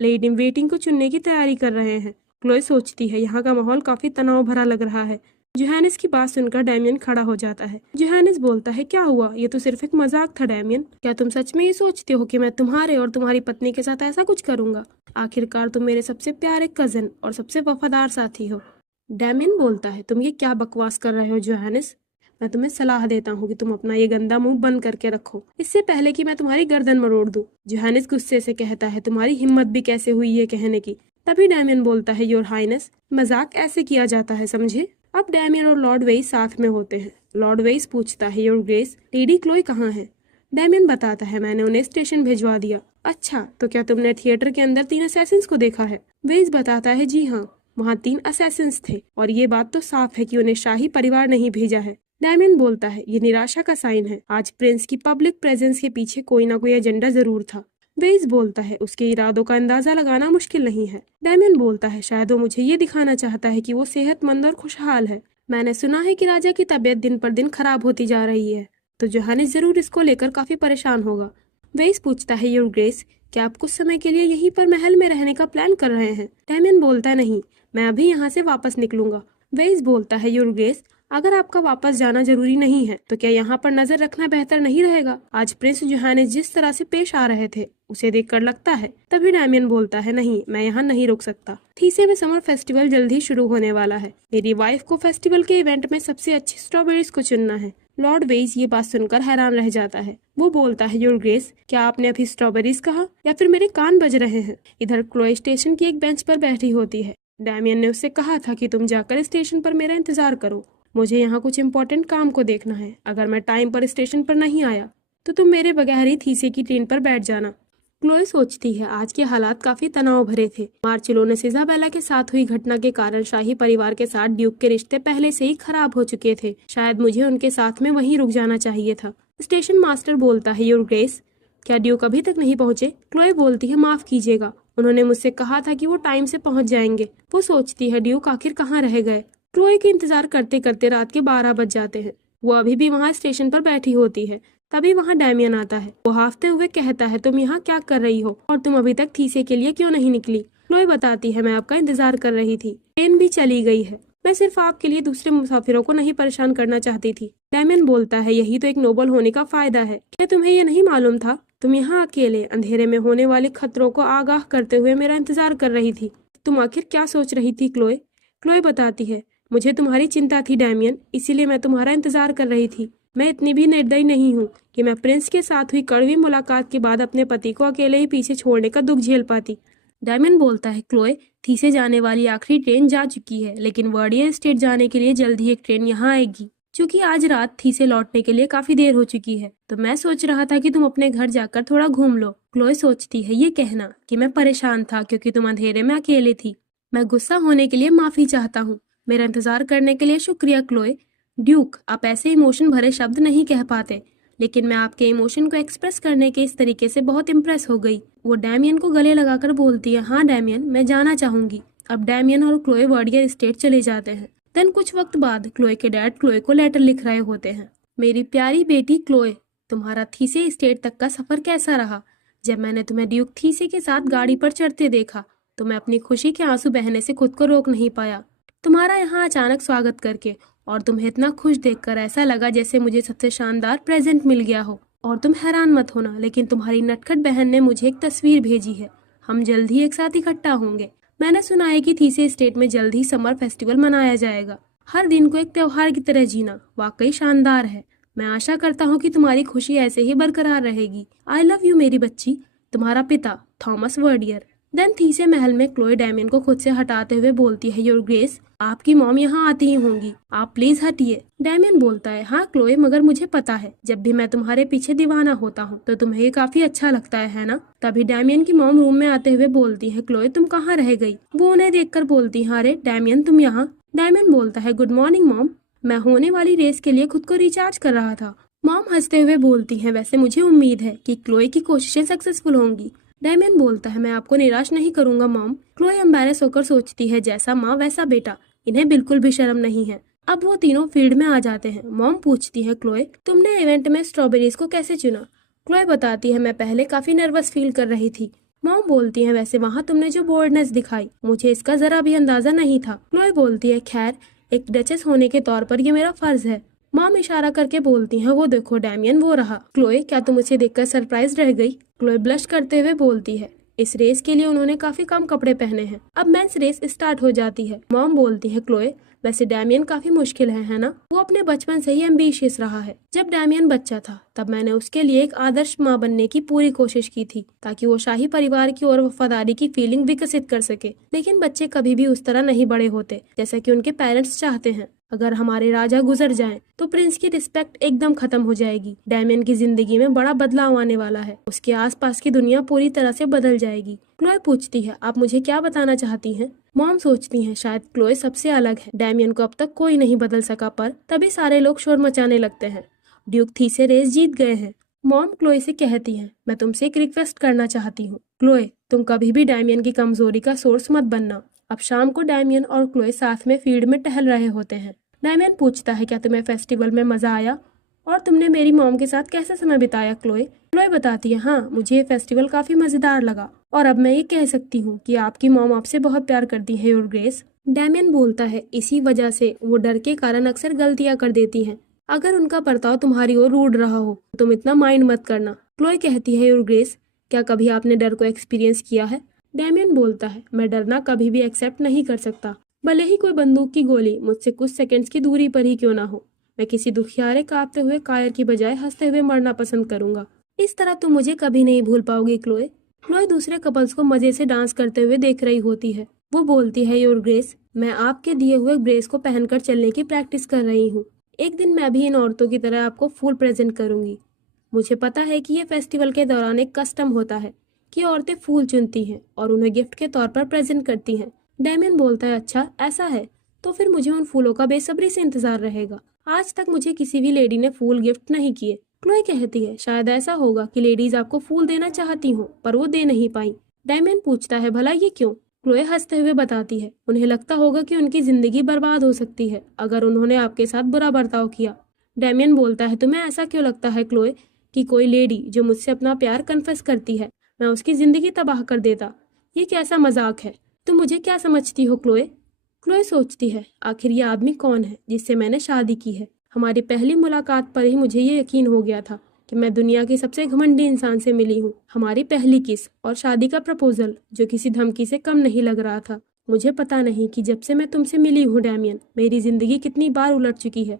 इन वेटिंग को चुनने की तैयारी कर रहे हैं। क्लोए सोचती है यहाँ का माहौल काफी तनाव भरा लग रहा है। जोहानिस की बात सुनकर डैमियन खड़ा हो जाता है। जोहानिस बोलता है, क्या हुआ? ये तो सिर्फ एक मजाक था डैमियन। क्या तुम सच में ये सोचते हो कि मैं तुम्हारे और तुम्हारी पत्नी के साथ ऐसा कुछ करूंगा? आखिरकार तुम मेरे सबसे प्यारे कजन और सबसे वफादार साथी हो। डैमियन बोलता है, तुम ये क्या बकवास कर रहे हो जोहानिस? मैं तुम्हें सलाह देता हूँ कि तुम अपना ये गंदा मुंह बंद करके रखो, इससे पहले कि मैं तुम्हारी गर्दन मरोड़ दूं। जोहानिस गुस्से से कहता है, तुम्हारी हिम्मत भी कैसे हुई ये कहने की? तभी डैमियन बोलता है, योर हाइनेस, मजाक ऐसे किया जाता है, समझे? अब डैमियन और लॉर्ड वेइस साथ में होते हैं। लॉर्ड वेइस पूछता है, योर ग्रेस, लेडी क्लोई कहाँ है? डैमियन बताता है, मैंने उन्हें स्टेशन भिजवा दिया। अच्छा, तो क्या तुमने थिएटर के अंदर 3 असैसिन्स को देखा है? वेइस बताता है, जी हाँ, वहाँ 3 असैसिन्स थे और ये बात तो साफ है कि उन्हें शाही परिवार नहीं भेजा है। डैमियन बोलता है, ये निराशा का साइन है। आज प्रिंस की पब्लिक प्रेजेंस के पीछे कोई ना कोई एजेंडा जरूर था। वेइस बोलता है, उसके इरादों का अंदाजा लगाना मुश्किल नहीं है। डैमियन बोलता है, शायद वो मुझे ये दिखाना चाहता है कि वो सेहतमंद और खुशहाल है। मैंने सुना है कि राजा की तबीयत दिन पर दिन खराब होती जा रही है, तो जोहानिस जरूर इसको लेकर काफी परेशान होगा। वेइस पूछता है, योर ग्रेस, क्या आप कुछ समय के लिए यहीं पर महल में रहने का प्लान कर रहे हैं? डैमियन बोलता है, नहीं, मैं अभी यहाँ से वापस निकलूंगा। वेइस बोलता है, योर ग्रेस, अगर आपका वापस जाना जरूरी नहीं है तो क्या यहाँ पर नजर रखना बेहतर नहीं रहेगा? आज प्रिंस जोहानिस जिस तरह से पेश आ रहे थे उसे देखकर लगता है। तभी डैमियन बोलता है, नहीं, मैं यहाँ नहीं रुक सकता। थीसे में समर फेस्टिवल जल्द ही शुरू होने वाला है। मेरी वाइफ को फेस्टिवल के इवेंट में सबसे अच्छी स्ट्रॉबेरीज को चुनना है। लॉर्ड वेइस ये बात सुनकर हैरान रह जाता है। वो बोलता है, योर ग्रेस, क्या आपने अभी स्ट्रॉबेरीज कहा या फिर मेरे कान बज रहे हैं? इधर क्लोई स्टेशन की एक बेंच पर बैठी होती है। डैमियन ने उससे कहा था कि तुम जाकर स्टेशन पर मेरा इंतजार करो, मुझे यहाँ कुछ इम्पोर्टेंट काम को देखना है। अगर मैं टाइम पर स्टेशन पर नहीं आया तो तुम मेरे बगैर ही थीसे की ट्रेन पर बैठ जाना। क्लोई सोचती है, आज के हालात काफी तनाव भरे थे। मार्चेलोनेस इजाबेला के साथ हुई घटना के कारण शाही परिवार के साथ ड्यूक के रिश्ते पहले से ही खराब हो चुके थे। शायद मुझे उनके साथ में वहीं रुक जाना चाहिए था। स्टेशन मास्टर बोलता है, योर ग्रेस, क्या ड्यूक अभी तक नहीं पहुंचे? क्लोई बोलती है, माफ कीजिएगा, उन्होंने मुझसे कहा था कि वो टाइम से पहुंच जाएंगे। वो सोचती है, ड्यूक आखिर कहाँ रह गए? क्लोई के इंतजार करते करते रात के 12 बज जाते हैं। वो अभी भी वहाँ स्टेशन पर बैठी होती है। तभी वहाँ डैमियन आता है। वो हाफते हुए कहता है, तुम यहाँ क्या कर रही हो और तुम अभी तक थीसे के लिए क्यों नहीं निकली? क्लोई बताती है, मैं आपका इंतजार कर रही थी, ट्रेन भी चली गई है, मैं सिर्फ आपके लिए दूसरे मुसाफिरों को नहीं परेशान करना चाहती थी। डैमियन बोलता है, यही तो एक नोबल होने का फायदा है। क्या तुम्हें यह नहीं मालूम था? तुम यहाँ अकेले अंधेरे में होने वाले खतरों को आगाह करते हुए मेरा इंतजार कर रही थी। तुम आखिर क्या सोच रही थी क्लोई? क्लोई बताती है, मुझे तुम्हारी चिंता थी डैमियन, इसीलिए मैं तुम्हारा इंतजार कर रही थी। मैं इतनी भी निर्दयी नहीं हूँ कि मैं प्रिंस के साथ हुई कड़वी मुलाकात के बाद अपने पति को अकेले ही पीछे छोड़ने का दुख झेल पाती। डैमियन बोलता है, क्लोए, थीसे जाने वाली आखिरी ट्रेन जा चुकी है, लेकिन वर्डियर स्टेट जाने के लिए जल्द ही एक ट्रेन यहाँ आएगी। क्योंकि आज रात थीसे लौटने के लिए काफी देर हो चुकी है, तो मैं सोच रहा था कि तुम अपने घर जाकर थोड़ा घूम लो। क्लोए सोचती है, ये कहना कि मैं परेशान था क्योंकि तुम अंधेरे में अकेले थी। मैं गुस्सा होने के लिए माफी चाहता हूँ। मेरा इंतजार करने के लिए शुक्रिया क्लोए। ड्यूक, आप ऐसे इमोशन भरे शब्द नहीं कह पाते, लेकिन मैं आपके इमोशन को एक्सप्रेस करने के इस तरीके से बहुत इम्प्रेस हो गई। वो डैमियन को गले लगाकर बोलती है, हाँ डैमियन, मैं जाना चाहूंगी। अब डैमियन और क्लोए वर्डियर स्टेट चले जाते हैं। देन कुछ वक्त बाद क्लोए के डैड क्लोए को लेटर लिख रहे होते हैं। मेरी प्यारी बेटी क्लोए, तुम्हारा थीसे स्टेट तक का सफर कैसा रहा? जब मैंने तुम्हें ड्यूक थीसे के साथ गाड़ी पर चढ़ते देखा तो मैं अपनी खुशी के आंसू बहने से खुद को रोक नहीं पाया। तुम्हारा यहाँ अचानक स्वागत करके और तुम्हें इतना खुश देखकर ऐसा लगा जैसे मुझे सबसे शानदार प्रेजेंट मिल गया हो। और तुम हैरान मत होना, लेकिन तुम्हारी नटखट बहन ने मुझे एक तस्वीर भेजी है। हम जल्द ही एक साथ इकट्ठा होंगे। मैंने सुना है कि थीसे स्टेट में जल्द ही समर फेस्टिवल मनाया जाएगा। हर दिन को एक त्योहार की तरह जीना वाकई शानदार है। मैं आशा करता हूँ कि तुम्हारी खुशी ऐसे ही बरकरार रहेगी। आई लव यू मेरी बच्ची, तुम्हारा पिता थॉमस वर्डियर। देन थीसे महल में क्लोए डैमियन को खुद से हटाते हुए बोलती है, योर ग्रेस, आपकी मॉम यहाँ आती ही होंगी, आप प्लीज हटिए। डैमियन बोलता है, हाँ क्लोए, मगर मुझे पता है जब भी मैं तुम्हारे पीछे दीवाना होता हूँ तो तुम्हें ये काफी अच्छा लगता है ना? तभी डैमियन की मॉम रूम में आते हुए बोलती है, क्लोए तुम कहाँ रह गई? वो उन्हें देखकर बोलती है, अरे डैमियन तुम यहाँ? डैमियन बोलता है, गुड मॉर्निंग मॉम, मैं होने वाली रेस के लिए खुद को रिचार्ज कर रहा था। मॉम हंसते हुए बोलती है, वैसे मुझे उम्मीद है कि क्लोए की कोशिशें सक्सेसफुल होंगी। डैमियन बोलता है, मैं आपको निराश नहीं करूंगा मॉम। क्लोए एम्बैरेस होकर सोचती है, जैसा माँ वैसा बेटा, इन्हें बिल्कुल भी शर्म नहीं है। अब वो तीनों फील्ड में आ जाते हैं। मॉम पूछती है, क्लोए तुमने इवेंट में स्ट्रॉबेरीज को कैसे चुना? क्लोए बताती है, मैं पहले काफी नर्वस फील कर रही थी, मॉम बोलती है वैसे वहाँ तुमने जो बोल्डनेस दिखाई मुझे इसका जरा भी अंदाजा नहीं था। क्लोए बोलती है खैर एक डचेस होने के तौर पर ये मेरा फर्ज है। मॉम इशारा करके बोलती है वो देखो डैमियन वो रहा। क्लोए क्या तुम उसे देखकर सरप्राइज रह गई? क्लोए ब्लश करते हुए बोलती है इस रेस के लिए उन्होंने काफी कम कपड़े पहने हैं। अब मेंस रेस स्टार्ट हो जाती है। मॉम बोलती है क्लोए वैसे डैमियन काफी मुश्किल है ना? वो अपने बचपन से ही एम्बिशियस रहा है। जब डैमियन बच्चा था तब मैंने उसके लिए एक आदर्श माँ बनने की पूरी कोशिश की थी ताकि वो शाही परिवार की ओर वफादारी की फीलिंग विकसित कर सके। लेकिन बच्चे कभी भी उस तरह नहीं बड़े होते जैसा कि उनके पेरेंट्स चाहते हैं। अगर हमारे राजा गुजर जाएं, तो प्रिंस की रिस्पेक्ट एकदम खत्म हो जाएगी। डैमियन की जिंदगी में बड़ा बदलाव आने वाला है। उसके आसपास की दुनिया पूरी तरह से बदल जाएगी। क्लोए पूछती है आप मुझे क्या बताना चाहती हैं? मॉम सोचती हैं शायद क्लोए सबसे अलग है। डैमियन को अब तक कोई नहीं बदल सका। पर तभी सारे लोग शोर मचाने लगते हैं। ड्यूक थीसे रेस जीत गए हैं। मॉम क्लोए से कहती हैं मैं तुमसे एक रिक्वेस्ट करना चाहती हूँ। क्लोए तुम कभी भी डैमियन की कमजोरी का सोर्स मत बनना। अब शाम को डैमियन और क्लोए साथ में फील्ड में टहल रहे होते हैं। डैमियन पूछता है क्या तुम्हें फेस्टिवल में मजा आया और तुमने मेरी मॉम के साथ कैसे समय बिताया? क्लोए बताती है हाँ मुझे ये फेस्टिवल काफी मजेदार लगा और अब मैं ये कह सकती हूँ कि आपकी मॉम आपसे बहुत प्यार करती है योर ग्रेस। डैमियन बोलता है इसी वजह से वो डर के कारण अक्सर गलतियां कर देती हैं। अगर उनका बर्ताव तुम्हारी ओर रूड रहा हो तो तुम इतना माइंड मत करना। क्लोए कहती है योर ग्रेस क्या कभी आपने डर को एक्सपीरियंस किया है? डैमियन बोलता है मैं डरना कभी भी एक्सेप्ट नहीं कर सकता, भले ही कोई बंदूक की गोली मुझसे कुछ सेकंड्स की दूरी पर ही क्यों ना हो। मैं किसी दुखियारे कांपते हुए कायर की बजाय हंसते हुए मरना पसंद करूंगा। इस तरह तुम मुझे कभी नहीं भूल पाओगी क्लोए। क्लोए दूसरे कपल्स को मजे से डांस करते हुए देख रही होती है। वो बोलती है योर ग्रेस मैं आपके दिए हुए ब्रेस को पहनकर चलने की प्रैक्टिस कर रही हूँ। एक दिन मैं भी इन औरतों की तरह आपको फूल प्रेजेंट करूंगी। मुझे पता है कि ये फेस्टिवल के दौरान एक कस्टम होता है कि औरतें फूल चुनती हैं और उन्हें गिफ्ट के तौर पर प्रेजेंट करती हैं। डैमियन बोलता है अच्छा ऐसा है तो फिर मुझे उन फूलों का बेसब्री से इंतजार रहेगा। आज तक मुझे किसी भी लेडी ने फूल गिफ्ट नहीं किए। क्लोए कहती है शायद ऐसा होगा कि लेडीज आपको फूल देना चाहती हो पर वो दे नहीं पाई। डैमियन पूछता है भला ये क्यों? क्लोए हंसते हुए बताती है उन्हें लगता होगा कि उनकी जिंदगी बर्बाद हो सकती है अगर उन्होंने आपके साथ बुरा बर्ताव किया। डैमियन बोलता है तुम्हें ऐसा क्यों लगता है क्लोए कि कोई लेडी जो मुझसे अपना प्यार कन्फेस करती है मैं उसकी जिंदगी तबाह कर देता? ये कैसा मजाक है? तुम मुझे क्या समझती हो क्लोए? क्लोए सोचती है आखिर ये आदमी कौन है जिससे मैंने शादी की है। हमारी पहली मुलाकात पर ही मुझे ये यकीन हो गया था कि मैं दुनिया के सबसे घमंडी इंसान से मिली हूँ। हमारी पहली किस और शादी का प्रपोजल जो किसी धमकी से कम नहीं लग रहा था। मुझे पता नहीं कि जब से मैं तुमसे मिली हूँ डैमियन मेरी जिंदगी कितनी बार उलट चुकी है।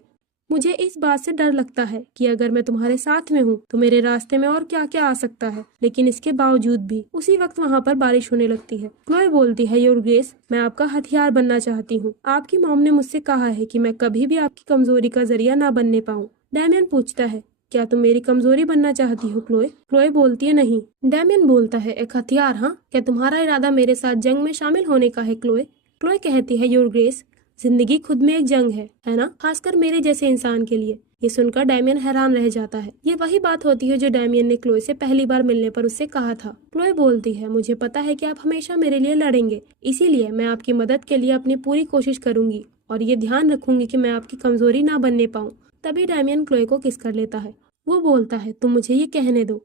मुझे इस बात से डर लगता है कि अगर मैं तुम्हारे साथ में हूँ तो मेरे रास्ते में और क्या क्या आ सकता है। लेकिन इसके बावजूद भी उसी वक्त वहाँ पर बारिश होने लगती है। क्लोए बोलती है योर ग्रेस मैं आपका हथियार बनना चाहती हूँ। आपकी मॉम ने मुझसे कहा है कि मैं कभी भी आपकी कमजोरी का जरिया ना बनने पाऊँ। डैमियन पूछता है क्या तुम मेरी कमजोरी बनना चाहती हो क्लोए? क्लोए बोलती है नहीं। डैमियन बोलता है एक हथियार? हाँ क्या तुम्हारा इरादा मेरे साथ जंग में शामिल होने का है क्लोए? क्लोए कहती है योर ग्रेस जिंदगी खुद में एक जंग है ना, खासकर मेरे जैसे इंसान के लिए। ये सुनकर डैमियन हैरान रह जाता है। ये वही बात होती है जो डैमियन ने क्लोए से पहली बार मिलने पर उससे कहा था। क्लोए बोलती है मुझे पता है कि आप हमेशा मेरे लिए लड़ेंगे, इसीलिए मैं आपकी मदद के लिए अपनी पूरी कोशिश करूंगी और ये ध्यान रखूंगी कि मैं आपकी कमजोरी ना बनने पाऊँ। तभी डैमियन क्लोए को किस कर लेता है। वो बोलता है तुम मुझे ये कहने दो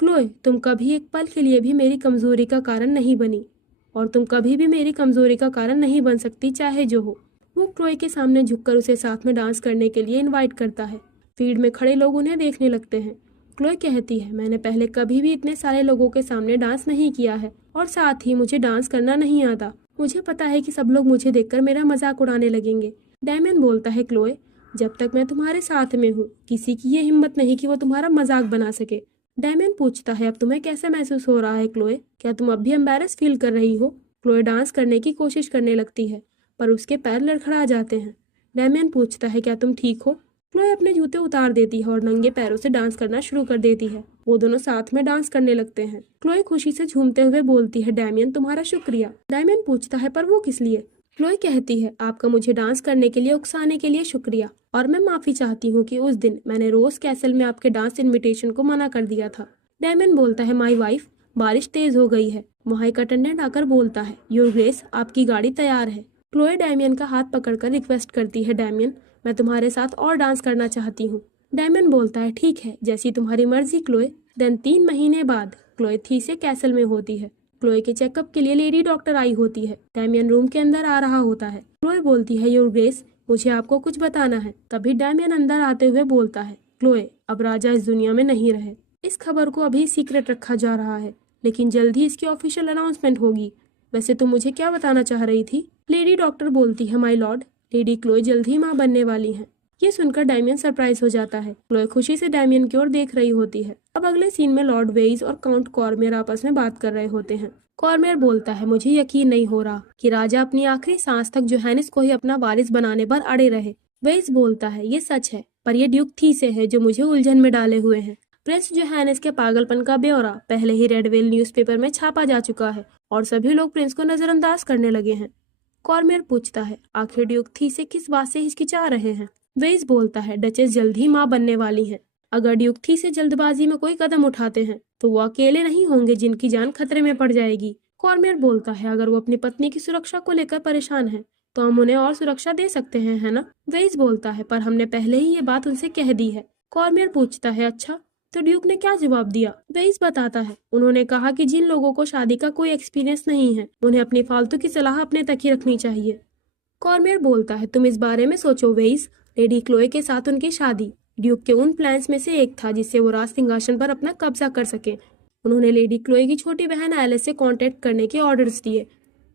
क्लोए तुम कभी एक पल के लिए भी मेरी कमजोरी का कारण नहीं बनी और तुम कभी भी मेरी कमजोरी का कारण नहीं बन सकती चाहे जो हो। वो क्लोए के सामने झुककर उसे साथ में डांस करने के लिए इनवाइट करता है। फील्ड में खड़े लोग उन्हें देखने लगते हैं। क्लोए कहती है मैंने पहले कभी भी इतने सारे लोगों के सामने डांस नहीं किया है और साथ ही मुझे डांस करना नहीं आता। मुझे पता है कि सब लोग मुझे देखकर मेरा मजाक उड़ाने लगेंगे। डैमियन बोलता है क्लोए जब तक मैं तुम्हारे साथ में हूँ किसी की ये हिम्मत नहीं कि वो तुम्हारा मजाक बना सके। डैमियन पूछता है अब तुम्हें कैसे महसूस हो रहा है क्लोए? क्या तुम अब भी एम्बैरेस फील कर रही हो? क्लोए डांस करने की कोशिश करने लगती है पर उसके पैर लड़खड़ा जाते हैं। डैमियन पूछता है क्या तुम ठीक हो? क्लोए अपने जूते उतार देती है और नंगे पैरों से डांस करना शुरू कर देती है। वो दोनों साथ में डांस करने लगते हैं। क्लोए खुशी से झूमते हुए बोलती है डैमियन तुम्हारा शुक्रिया। डैमियन पूछता है पर वो किस लिए? क्लोए कहती है आपका मुझे डांस करने के लिए उकसाने के लिए शुक्रिया और मैं माफी चाहती हूँ कि उस दिन मैंने रोज कैसल में आपके डांस इनविटेशन को मना कर दिया था। डैमियन बोलता है माई वाइफ बारिश तेज हो गई है। वहाँ एक अटेंडेंट आकर बोलता है योर ग्रेस आपकी गाड़ी तैयार है। क्लोए डैमियन का हाथ पकड़कर रिक्वेस्ट करती है डैमियन मैं तुम्हारे साथ और डांस करना चाहती हूँ। डैमियन बोलता है ठीक है जैसी तुम्हारी मर्जी क्लोए। देन 3 महीने बाद क्लोए थीसे कैसल में होती है। क्लोए के चेकअप के लिए लेडी डॉक्टर आई होती है। डैमियन रूम के अंदर आ रहा होता है। क्लोए बोलती है, योर ग्रेस, मुझे आपको कुछ बताना है। तभी डैमियन अंदर आते हुए बोलता है, क्लोए, अब राजा इस दुनिया में नहीं रहे। इस खबर को अभी सीक्रेट रखा जा रहा है, लेकिन जल्द ही इसकी ऑफिशियल अनाउंसमेंट होगी। वैसे तुम मुझे क्या बताना चाह रही थी? लेडी डॉक्टर बोलती है, माय लॉर्ड, लेडी क्लोए जल्द ही माँ बनने वाली है। ये सुनकर डैमियन सरप्राइज हो जाता है। क्लोए खुशी से डैमियन की ओर देख रही होती है। अब अगले सीन में लॉर्ड वेइस और काउंट कॉर्मियर आपस में बात कर रहे होते हैं। कॉर्मियर बोलता है, मुझे यकीन नहीं हो रहा कि राजा अपनी आखिरी सांस तक जोहानिस को ही अपना वारिस बनाने पर अड़े रहे। वेइस बोलता है, ये सच है, पर ये ड्यूक थीसे है जो मुझे उलझन में डाले हुए हैं। प्रिंस जोहानिस के पागलपन का ब्यौरा पहले ही रेडवेल न्यूज़पेपर में छापा जा चुका है और सभी लोग प्रिंस को नजरअंदाज करने लगे हैं। कॉर्मियर पूछता है, आखिर ड्यूक थीसे किस बात से हिचकिचा रहे हैं? वेइस बोलता है, डचेस जल्द ही माँ बनने वाली हैं। अगर ड्यूक थीसे जल्दबाजी में कोई कदम उठाते हैं तो वो अकेले नहीं होंगे जिनकी जान खतरे में पड़ जाएगी। कॉर्मियर बोलता है, अगर वो अपनी पत्नी की सुरक्षा को लेकर परेशान है तो हम उन्हें और सुरक्षा दे सकते हैं, है ना? वेइस बोलता है, पर हमने पहले ही ये बात उनसे कह दी है। कॉर्मियर पूछता है, अच्छा, तो ड्यूक ने क्या जवाब दिया? वेइस बताता है, उन्होंने कहा कि जिन लोगों को शादी का कोई एक्सपीरियंस नहीं है उन्हें अपनी फालतू की सलाह अपने तक ही रखनी चाहिए। कॉर्मियर बोलता है, तुम इस बारे में सोचो वेइस। लेडी क्लोए के साथ उनकी शादी ड्यूक के उन प्लान्स में से एक था जिससे वो राज सिंहासन पर अपना कब्जा कर सके। उन्होंने लेडी क्लोए की छोटी बहन एलिस से कांटेक्ट करने के ऑर्डर्स दिए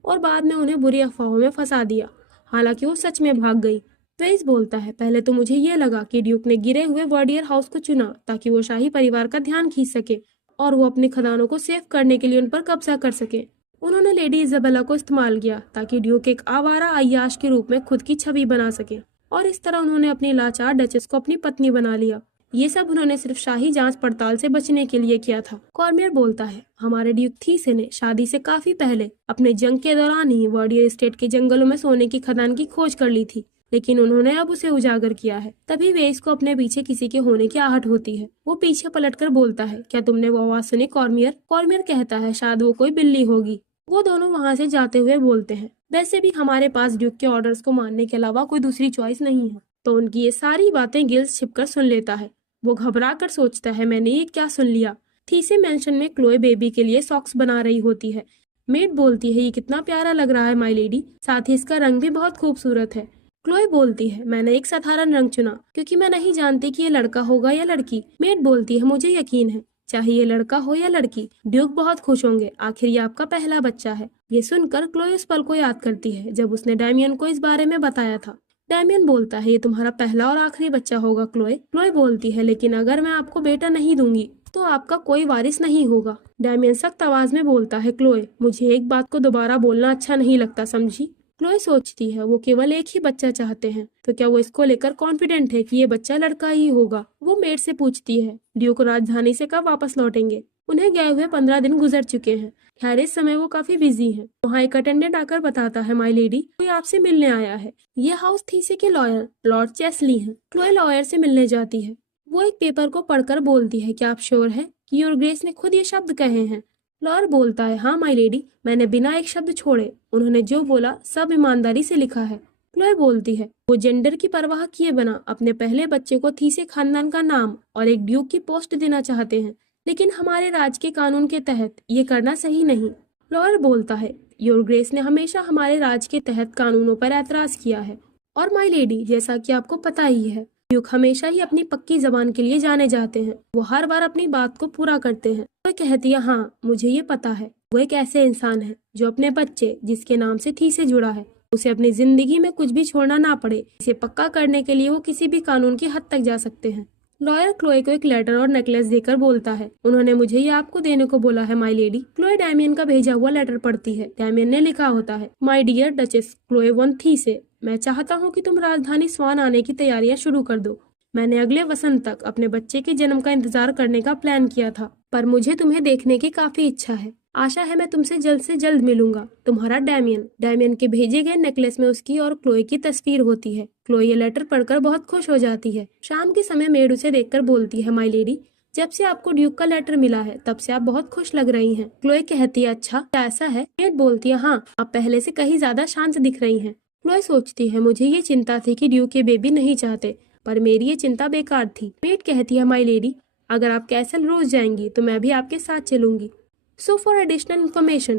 और बाद में उन्हें बुरी अफवाहों में फंसा दिया। हालांकि वो सच में भाग गई। वेइस बोलता है, पहले तो मुझे ये लगा कि ड्यूक ने गिरे हुए वर्डियर हाउस को चुना ताकि वो शाही परिवार का ध्यान खींच सके और वो अपने खदानों को सेव करने के लिए उन पर कब्जा कर सके। उन्होंने लेडी इजाबेला को इस्तेमाल किया ताकि ड्यूक एक आवारा अय्याश के रूप में खुद की छवि बना सके और इस तरह उन्होंने अपनी लाचार डचेस को अपनी पत्नी बना लिया। ये सब उन्होंने सिर्फ शाही जांच पड़ताल से बचने के लिए किया था। कॉर्मियर बोलता है, हमारे ड्यूक थीसे ने शादी से काफी पहले अपने जंग के दौरान ही वर्डियर स्टेट के जंगलों में सोने की खदान की खोज कर ली थी, लेकिन उन्होंने अब उसे उजागर किया है। तभी वेइस को अपने पीछे किसी के होने की आहट होती है। वो पीछे पलटकर बोलता है, क्या तुमने वो आवाज सुनी कॉर्मियर? कॉर्मियर कहता है, शायद वो कोई बिल्ली होगी। वो दोनों वहाँ से जाते हुए बोलते हैं, वैसे भी हमारे पास ड्यूक के ऑर्डर्स को मानने के अलावा कोई दूसरी चॉइस नहीं है। तो उनकी ये सारी बातें गिल्स छिपकर सुन लेता है। वो घबरा कर सोचता है, मैंने ये क्या सुन लिया? थीसे मेंशन में क्लोए बेबी के लिए सॉक्स बना रही होती है। मेड बोलती है, ये कितना प्यारा लग रहा है माय लेडी, साथ ही इसका रंग भी बहुत खूबसूरत है। क्लोए बोलती है, मैंने एक साधारण रंग चुना क्योंकि मैं नहीं जानती कि ये लड़का होगा या लड़की। मेड बोलती है, मुझे यकीन है, चाहे ये लड़का हो या लड़की, ड्यूक बहुत खुश होंगे, आखिर ये आपका पहला बच्चा है। ये सुनकर क्लोए उस पल को याद करती है जब उसने डैमियन को इस बारे में बताया था। डैमियन बोलता है, ये तुम्हारा पहला और आखिरी बच्चा होगा क्लोए। क्लोए बोलती है, लेकिन अगर मैं आपको बेटा नहीं दूंगी तो आपका कोई वारिस नहीं होगा। डैमियन सख्त आवाज में बोलता है, क्लोए, मुझे एक बात को दोबारा बोलना अच्छा नहीं लगता, समझी? क्लोए सोचती है, वो केवल एक ही बच्चा चाहते हैं, तो क्या वो इसको लेकर कॉन्फिडेंट है कि ये बच्चा लड़का ही होगा? वो मेड से पूछती है, ड्यूक राजधानी से कब वापस लौटेंगे? उन्हें गए हुए 15 दिन गुजर चुके हैं। खैर, इस समय वो काफी बिजी हैं। वहाँ एक अटेंडेंट आकर बताता है, माय लेडी, कोई आपसे मिलने आया है। ये हाउस थीसे के लॉयर लॉर्ड चेस्ली हैं। क्लोए लॉयर से मिलने जाती है। वो एक पेपर को पढ़कर बोलती है, क्या आप श्योर हैं कि योर ग्रेस ने खुद ये शब्द कहे हैं? लॉयर बोलता है, हाँ माय लेडी, मैंने बिना एक शब्द छोड़े उन्होंने जो बोला सब ईमानदारी से लिखा है। क्लोए बोलती है, वो जेंडर की परवाह किए बिना अपने पहले बच्चे को थीसे खानदान का नाम और एक ड्यूक की पोस्ट देना चाहते हैं, लेकिन हमारे राज के कानून के तहत ये करना सही नहीं। लॉयर बोलता है, योर ग्रेस ने हमेशा हमारे राज के तहत कानूनों पर ऐतराज किया है और माय लेडी, जैसा कि आपको पता ही है, ड्यूक हमेशा ही अपनी पक्की जबान के लिए जाने जाते हैं। वो हर बार अपनी बात को पूरा करते हैं। वो कहती है, हाँ मुझे ये पता है। वो एक ऐसे इंसान है जो अपने बच्चे जिसके नाम से थी से जुड़ा है, उसे अपनी जिंदगी में कुछ भी छोड़ना ना पड़े, इसे पक्का करने के लिए वो किसी भी कानून की हद तक जा सकते हैं। लॉयर क्लोए को एक लेटर और नेकलेस देकर बोलता है, उन्होंने मुझे ये आपको देने को बोला है माय लेडी। क्लोए डैमियन का भेजा हुआ लेटर पढ़ती है। डैमियन ने लिखा होता है, my dear duchess Chloe one थीसे, मैं चाहता हूँ कि तुम राजधानी स्वान आने की तैयारियां शुरू कर दो। मैंने अगले वसंत तक अपने बच्चे के जन्म का इंतजार करने का प्लान किया था, पर मुझे तुम्हें देखने की काफी इच्छा है। आशा है मैं तुमसे जल्द से जल्द मिलूंगा। तुम्हारा डैमियन। डैमियन के भेजे गए नेकलेस में उसकी और क्लोए की तस्वीर होती है। क्लोए ये लेटर पढ़कर बहुत खुश हो जाती है। शाम के समय मेड उसे देखकर बोलती है, माय लेडी, जब से आपको ड्यूक का लेटर मिला है तब से आप बहुत खुश लग रही हैं। क्लोए कहती है, अच्छा क्या ऐसा है? मेड बोलती है, हाँ, आप पहले से कहीं ज्यादा शांत दिख रही हैं। क्लोए सोचती है, मुझे ये चिंता थी कि ड्यूक ये बेबी नहीं चाहते, पर मेरी ये चिंता बेकार थी। मेड कहती है, माय लेडी, अगर आप कैसल रोज जाएंगी तो मैं भी आपके साथ चलूंगी। So for additional information,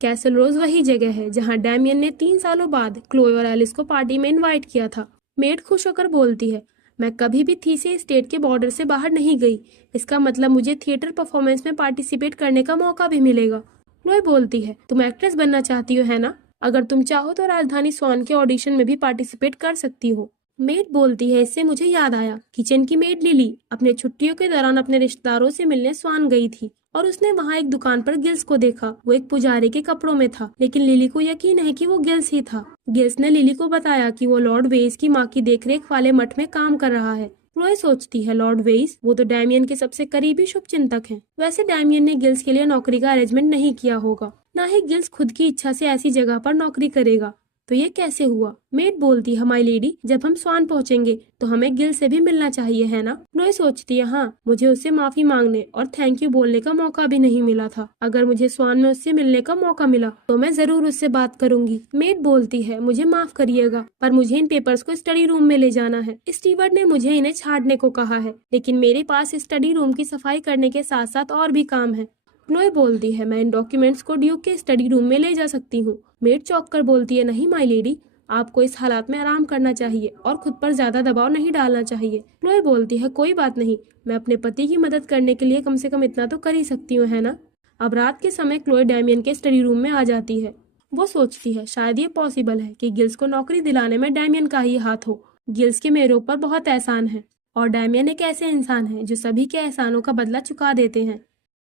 Castle Rose वही जगह है जहां डैमियन ने 3 सालों बाद क्लोए और एलिस को पार्टी में इनवाइट किया था। मेड खुश होकर बोलती है, मैं कभी भी थीसे स्टेट के बॉर्डर से बाहर नहीं गई। इसका मतलब मुझे थिएटर परफॉर्मेंस में पार्टिसिपेट करने का मौका भी मिलेगा। क्लोए बोलती है, तुम एक्ट्रेस बनना चाहती हो है ना? अगर तुम चाहो तो राजधानी स्वान के ऑडिशन में भी पार्टिसिपेट कर सकती हो। मेड बोलती है, इससे मुझे याद आया, किचन की मेड लिली अपने छुट्टियों के दौरान अपने रिश्तेदारों से मिलने स्वान गई थी और उसने वहाँ एक दुकान पर गिल्स को देखा। वो एक पुजारी के कपड़ों में था, लेकिन लिली को यकीन है कि वो गिल्स ही था। गिल्स ने लिली को बताया कि वो लॉर्ड वेइस की माँ की देखरेख वाले मठ में काम कर रहा है। क्लोए सोचती है, लॉर्ड वेइस, वो तो डैमियन के सबसे करीबी शुभचिंतक हैं। वैसे डैमियन ने गिल्स के लिए नौकरी का अरेंजमेंट नहीं किया होगा, ना ही गिल्स खुद की इच्छा से ऐसी जगह पर नौकरी करेगा। तो ये कैसे हुआ? मेड बोलती है, माय लेडी, जब हम स्वान पहुंचेंगे तो हमें गिल से भी मिलना चाहिए है ना? क्लोए सोचती है, हाँ, मुझे उससे माफी मांगने और थैंक यू बोलने का मौका भी नहीं मिला था। अगर मुझे स्वान में उससे मिलने का मौका मिला तो मैं जरूर उससे बात करूंगी। मेड बोलती है, मुझे माफ करिएगा, पर मुझे इन पेपर्स को स्टडी रूम में ले जाना है। स्टीवर्ड ने मुझे इन्हें छाड़ने को कहा है, लेकिन मेरे पास स्टडी रूम की सफाई करने के साथ साथ और भी काम है। क्लोए बोलती है, मैं इन डॉक्यूमेंट्स को ड्यूक के स्टडी रूम में ले जा सकती हूँ। मेड चौंक कर बोलती है, नहीं माय लेडी, आपको इस हालात में आराम करना चाहिए और खुद पर ज्यादा दबाव नहीं डालना चाहिए। क्लोए बोलती है, कोई बात नहीं, मैं अपने पति की मदद करने के लिए कम से कम इतना तो कर ही सकती हूँ है ना? अब रात के समय क्लोए डैमियन के स्टडी रूम में आ जाती है। वो सोचती है, शायद ये पॉसिबल है कि गिल्स को नौकरी दिलाने में डैमियन का ही हाथ हो। गिल्स के मेरे ऊपर बहुत एहसान है और डैमियन एक ऐसे इंसान है जो सभी के एहसानों का बदला चुका देते हैं।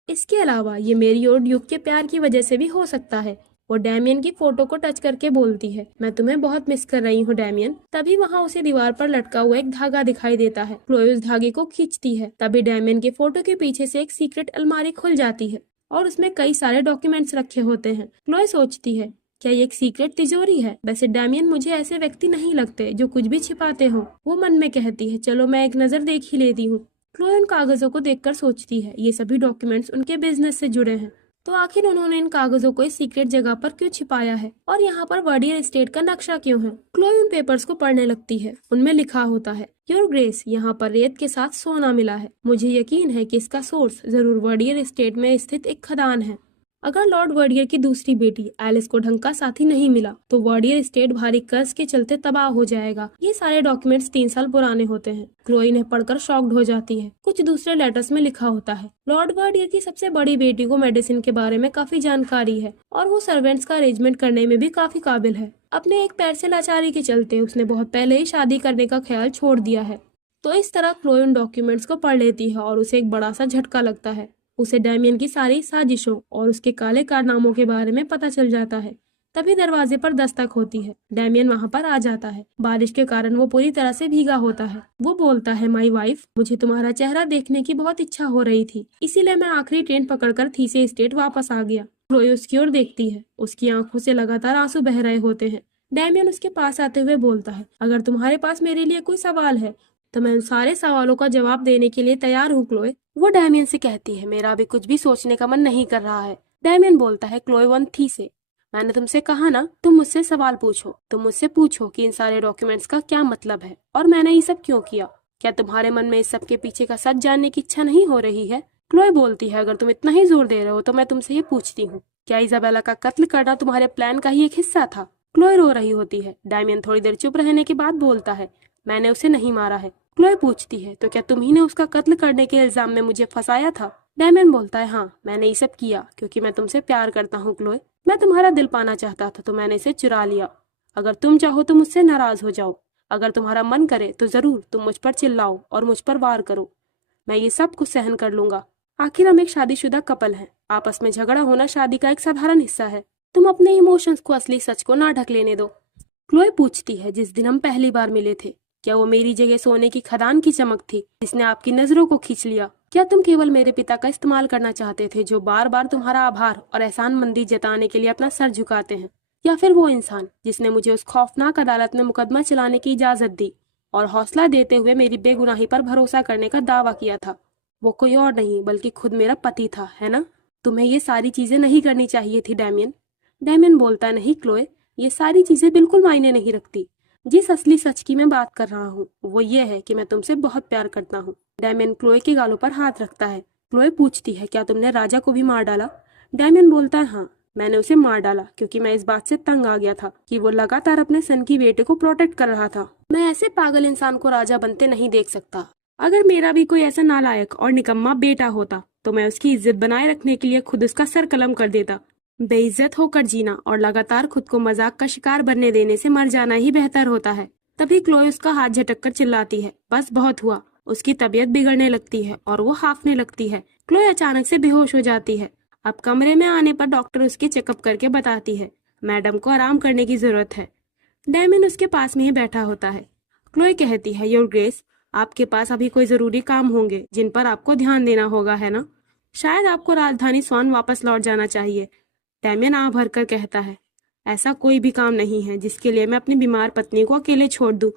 इसके अलावा ये मेरी और ड्यूक के प्यार की वजह से भी हो सकता है। वो डैमियन की फोटो को टच करके बोलती है, मैं तुम्हें बहुत मिस कर रही हूँ डैमियन। तभी वहाँ उसे दीवार पर लटका हुआ एक धागा दिखाई देता है। क्लोए उस धागे को खींचती है, तभी डैमियन के फोटो के पीछे से एक सीक्रेट अलमारी खुल जाती है और उसमें कई सारे डॉक्यूमेंट्स रखे होते हैं। क्लोए सोचती है, क्या ये एक सीक्रेट तिजोरी है? वैसे डैमियन मुझे ऐसे व्यक्ति नहीं लगते जो कुछ भी छिपाते हो। वो मन में कहती है, चलो मैं एक नजर देख ही लेती हूँ। क्लोए उन कागजों को देखकर सोचती है, ये सभी डॉक्यूमेंट्स उनके बिजनेस से जुड़े हैं, तो आखिर उन्होंने इन कागजों को इस सीक्रेट जगह पर क्यों छिपाया है और यहाँ पर वर्डियर एस्टेट का नक्शा क्यों है? क्लोए उन पेपर्स को पढ़ने लगती है। उनमें लिखा होता है, योर ग्रेस, यहाँ पर रेत के साथ सोना मिला है। मुझे यकीन है कि इसका सोर्स जरूर वर्डियर एस्टेट में स्थित एक खदान है। अगर लॉर्ड वर्डियर की दूसरी बेटी एलिस को ढंग का साथी नहीं मिला तो वर्डियर स्टेट भारी कर्ज के चलते तबाह हो जाएगा। ये सारे डॉक्यूमेंट्स 3 साल पुराने होते हैं। क्लोई इन्हें पढ़कर शॉक्ड हो जाती है। कुछ दूसरे लेटर्स में लिखा होता है, लॉर्ड वर्डियर की सबसे बड़ी बेटी को मेडिसिन के बारे में काफी जानकारी है और वो सर्वेंट्स का अरेंजमेंट करने में भी काफी काबिल है। अपने एक पैर से लाचारी के चलते उसने बहुत पहले ही शादी करने का ख्याल छोड़ दिया है। तो इस तरह क्लोई उन डॉक्यूमेंट्स को पढ़ लेती है और उसे एक बड़ा सा झटका लगता है। उसे डैमियन की सारी साजिशों और उसके काले कारनामों के बारे में पता चल जाता है। तभी दरवाजे पर दस्तक होती है। डैमियन वहाँ पर आ जाता है। बारिश के कारण वो पूरी तरह से भीगा होता है। वो बोलता है, माय वाइफ, मुझे तुम्हारा चेहरा देखने की बहुत इच्छा हो रही थी, इसीलिए मैं आखिरी ट्रेन पकड़कर थीसे स्टेट वापस आ गया। क्लोई उसकी ओर देखती है। उसकी आंखों से लगातार आंसू बह रहे होते हैं। डैमियन उसके पास आते हुए बोलता है, अगर तुम्हारे पास मेरे लिए कोई सवाल है तो मैं उन सारे सवालों का जवाब देने के लिए तैयार हूँ क्लोए। वो डैमियन से कहती है, मेरा अभी कुछ भी सोचने का मन नहीं कर रहा है। डैमियन बोलता है, क्लोए वन थी से, मैंने तुमसे कहा ना, तुम मुझसे सवाल पूछो। तुम मुझसे पूछो कि इन सारे डॉक्यूमेंट्स का क्या मतलब है और मैंने ये सब क्यों किया। क्या तुम्हारे मन में इस सब के पीछे का सच जानने की इच्छा नहीं हो रही है? क्लोए बोलती है, अगर तुम इतना ही जोर दे रहे हो तो मैं तुमसे ये पूछती हूँ, क्या इजाबेला का कत्ल करना तुम्हारे प्लान का ही एक हिस्सा था? क्लोए रो रही होती है। डैमियन थोड़ी देर चुप रहने के बाद बोलता है, मैंने उसे नहीं मारा है। क्लोए पूछती है, तो क्या तुम ही ने उसका कत्ल करने के इल्जाम में मुझे फंसाया था? डैमियन बोलता है, हाँ, मैंने ये सब किया क्योंकि मैं तुमसे प्यार करता हूँ क्लोए। मैं तुम्हारा दिल पाना चाहता था तो मैंने इसे चुरा लिया। अगर तुम चाहो तो मुझसे नाराज हो जाओ। अगर तुम्हारा मन करे तो जरूर तुम मुझ पर चिल्लाओ और मुझ पर वार करो। मैं ये सब कुछ सहन कर लूंगा। आखिर हम एक शादीशुदा कपल हैं। आपस में झगड़ा होना शादी का एक साधारण हिस्सा है। तुम अपने इमोशंस को, असली सच को ना ढक लेने दो। क्लोए पूछती है, जिस दिन हम पहली बार मिले थे, क्या वो मेरी जगह सोने की खदान की चमक थी जिसने आपकी नजरों को खींच लिया? क्या तुम केवल मेरे पिता का इस्तेमाल करना चाहते थे जो बार बार तुम्हारा आभार और एहसानमंदी जताने के लिए अपना सर झुकाते हैं? या फिर वो इंसान जिसने मुझे उस खौफनाक अदालत में मुकदमा चलाने की इजाजत दी और हौसला देते हुए मेरी बेगुनाही पर भरोसा करने का दावा किया था? वो कोई और नहीं बल्कि खुद मेरा पति था, है ना? तुम्हें ये सारी चीजें नहीं करनी चाहिए थी डैमियन। डैमियन बोलता, नहीं क्लोए, ये सारी चीजें बिल्कुल मायने नहीं रखती। जिस असली सच की मैं बात कर रहा हूँ वो ये है कि मैं तुमसे बहुत प्यार करता हूँ। डैमियन क्लोए के गालों पर हाथ रखता है। क्लोए पूछती है, क्या तुमने राजा को भी मार डाला? डैमियन बोलता है हाँ, मैंने उसे मार डाला क्योंकि मैं इस बात से तंग आ गया था कि वो लगातार अपने सन की बेटे को प्रोटेक्ट कर रहा था। मैं ऐसे पागल इंसान को राजा बनते नहीं देख सकता। अगर मेरा भी कोई ऐसा नालायक और निकम्मा बेटा होता तो मैं उसकी इज्जत बनाए रखने के लिए खुद उसका सर कलम कर देता। बेइज्जत होकर जीना और लगातार खुद को मजाक का शिकार बनने देने से मर जाना ही बेहतर होता है। तभी क्लोई उसका हाथ झटक कर चिल्लाती है, बस बहुत हुआ। उसकी तबीयत बिगड़ने लगती है और वो हांफने लगती है। क्लोई अचानक से बेहोश हो जाती है। अब कमरे में आने पर डॉक्टर उसकी चेकअप करके बताती है, मैडम को आराम करने की जरूरत है। डैमियन उसके पास में ही बैठा होता है। क्लोई कहती है, योर ग्रेस, आपके पास अभी कोई जरूरी काम होंगे जिन पर आपको ध्यान देना होगा, है ना? शायद आपको राजधानी स्वान वापस लौट जाना चाहिए। डैमियन आह भरकर कहता है, ऐसा कोई भी काम नहीं है जिसके लिए मैं अपनी बीमार पत्नी को अकेले छोड़ दूं।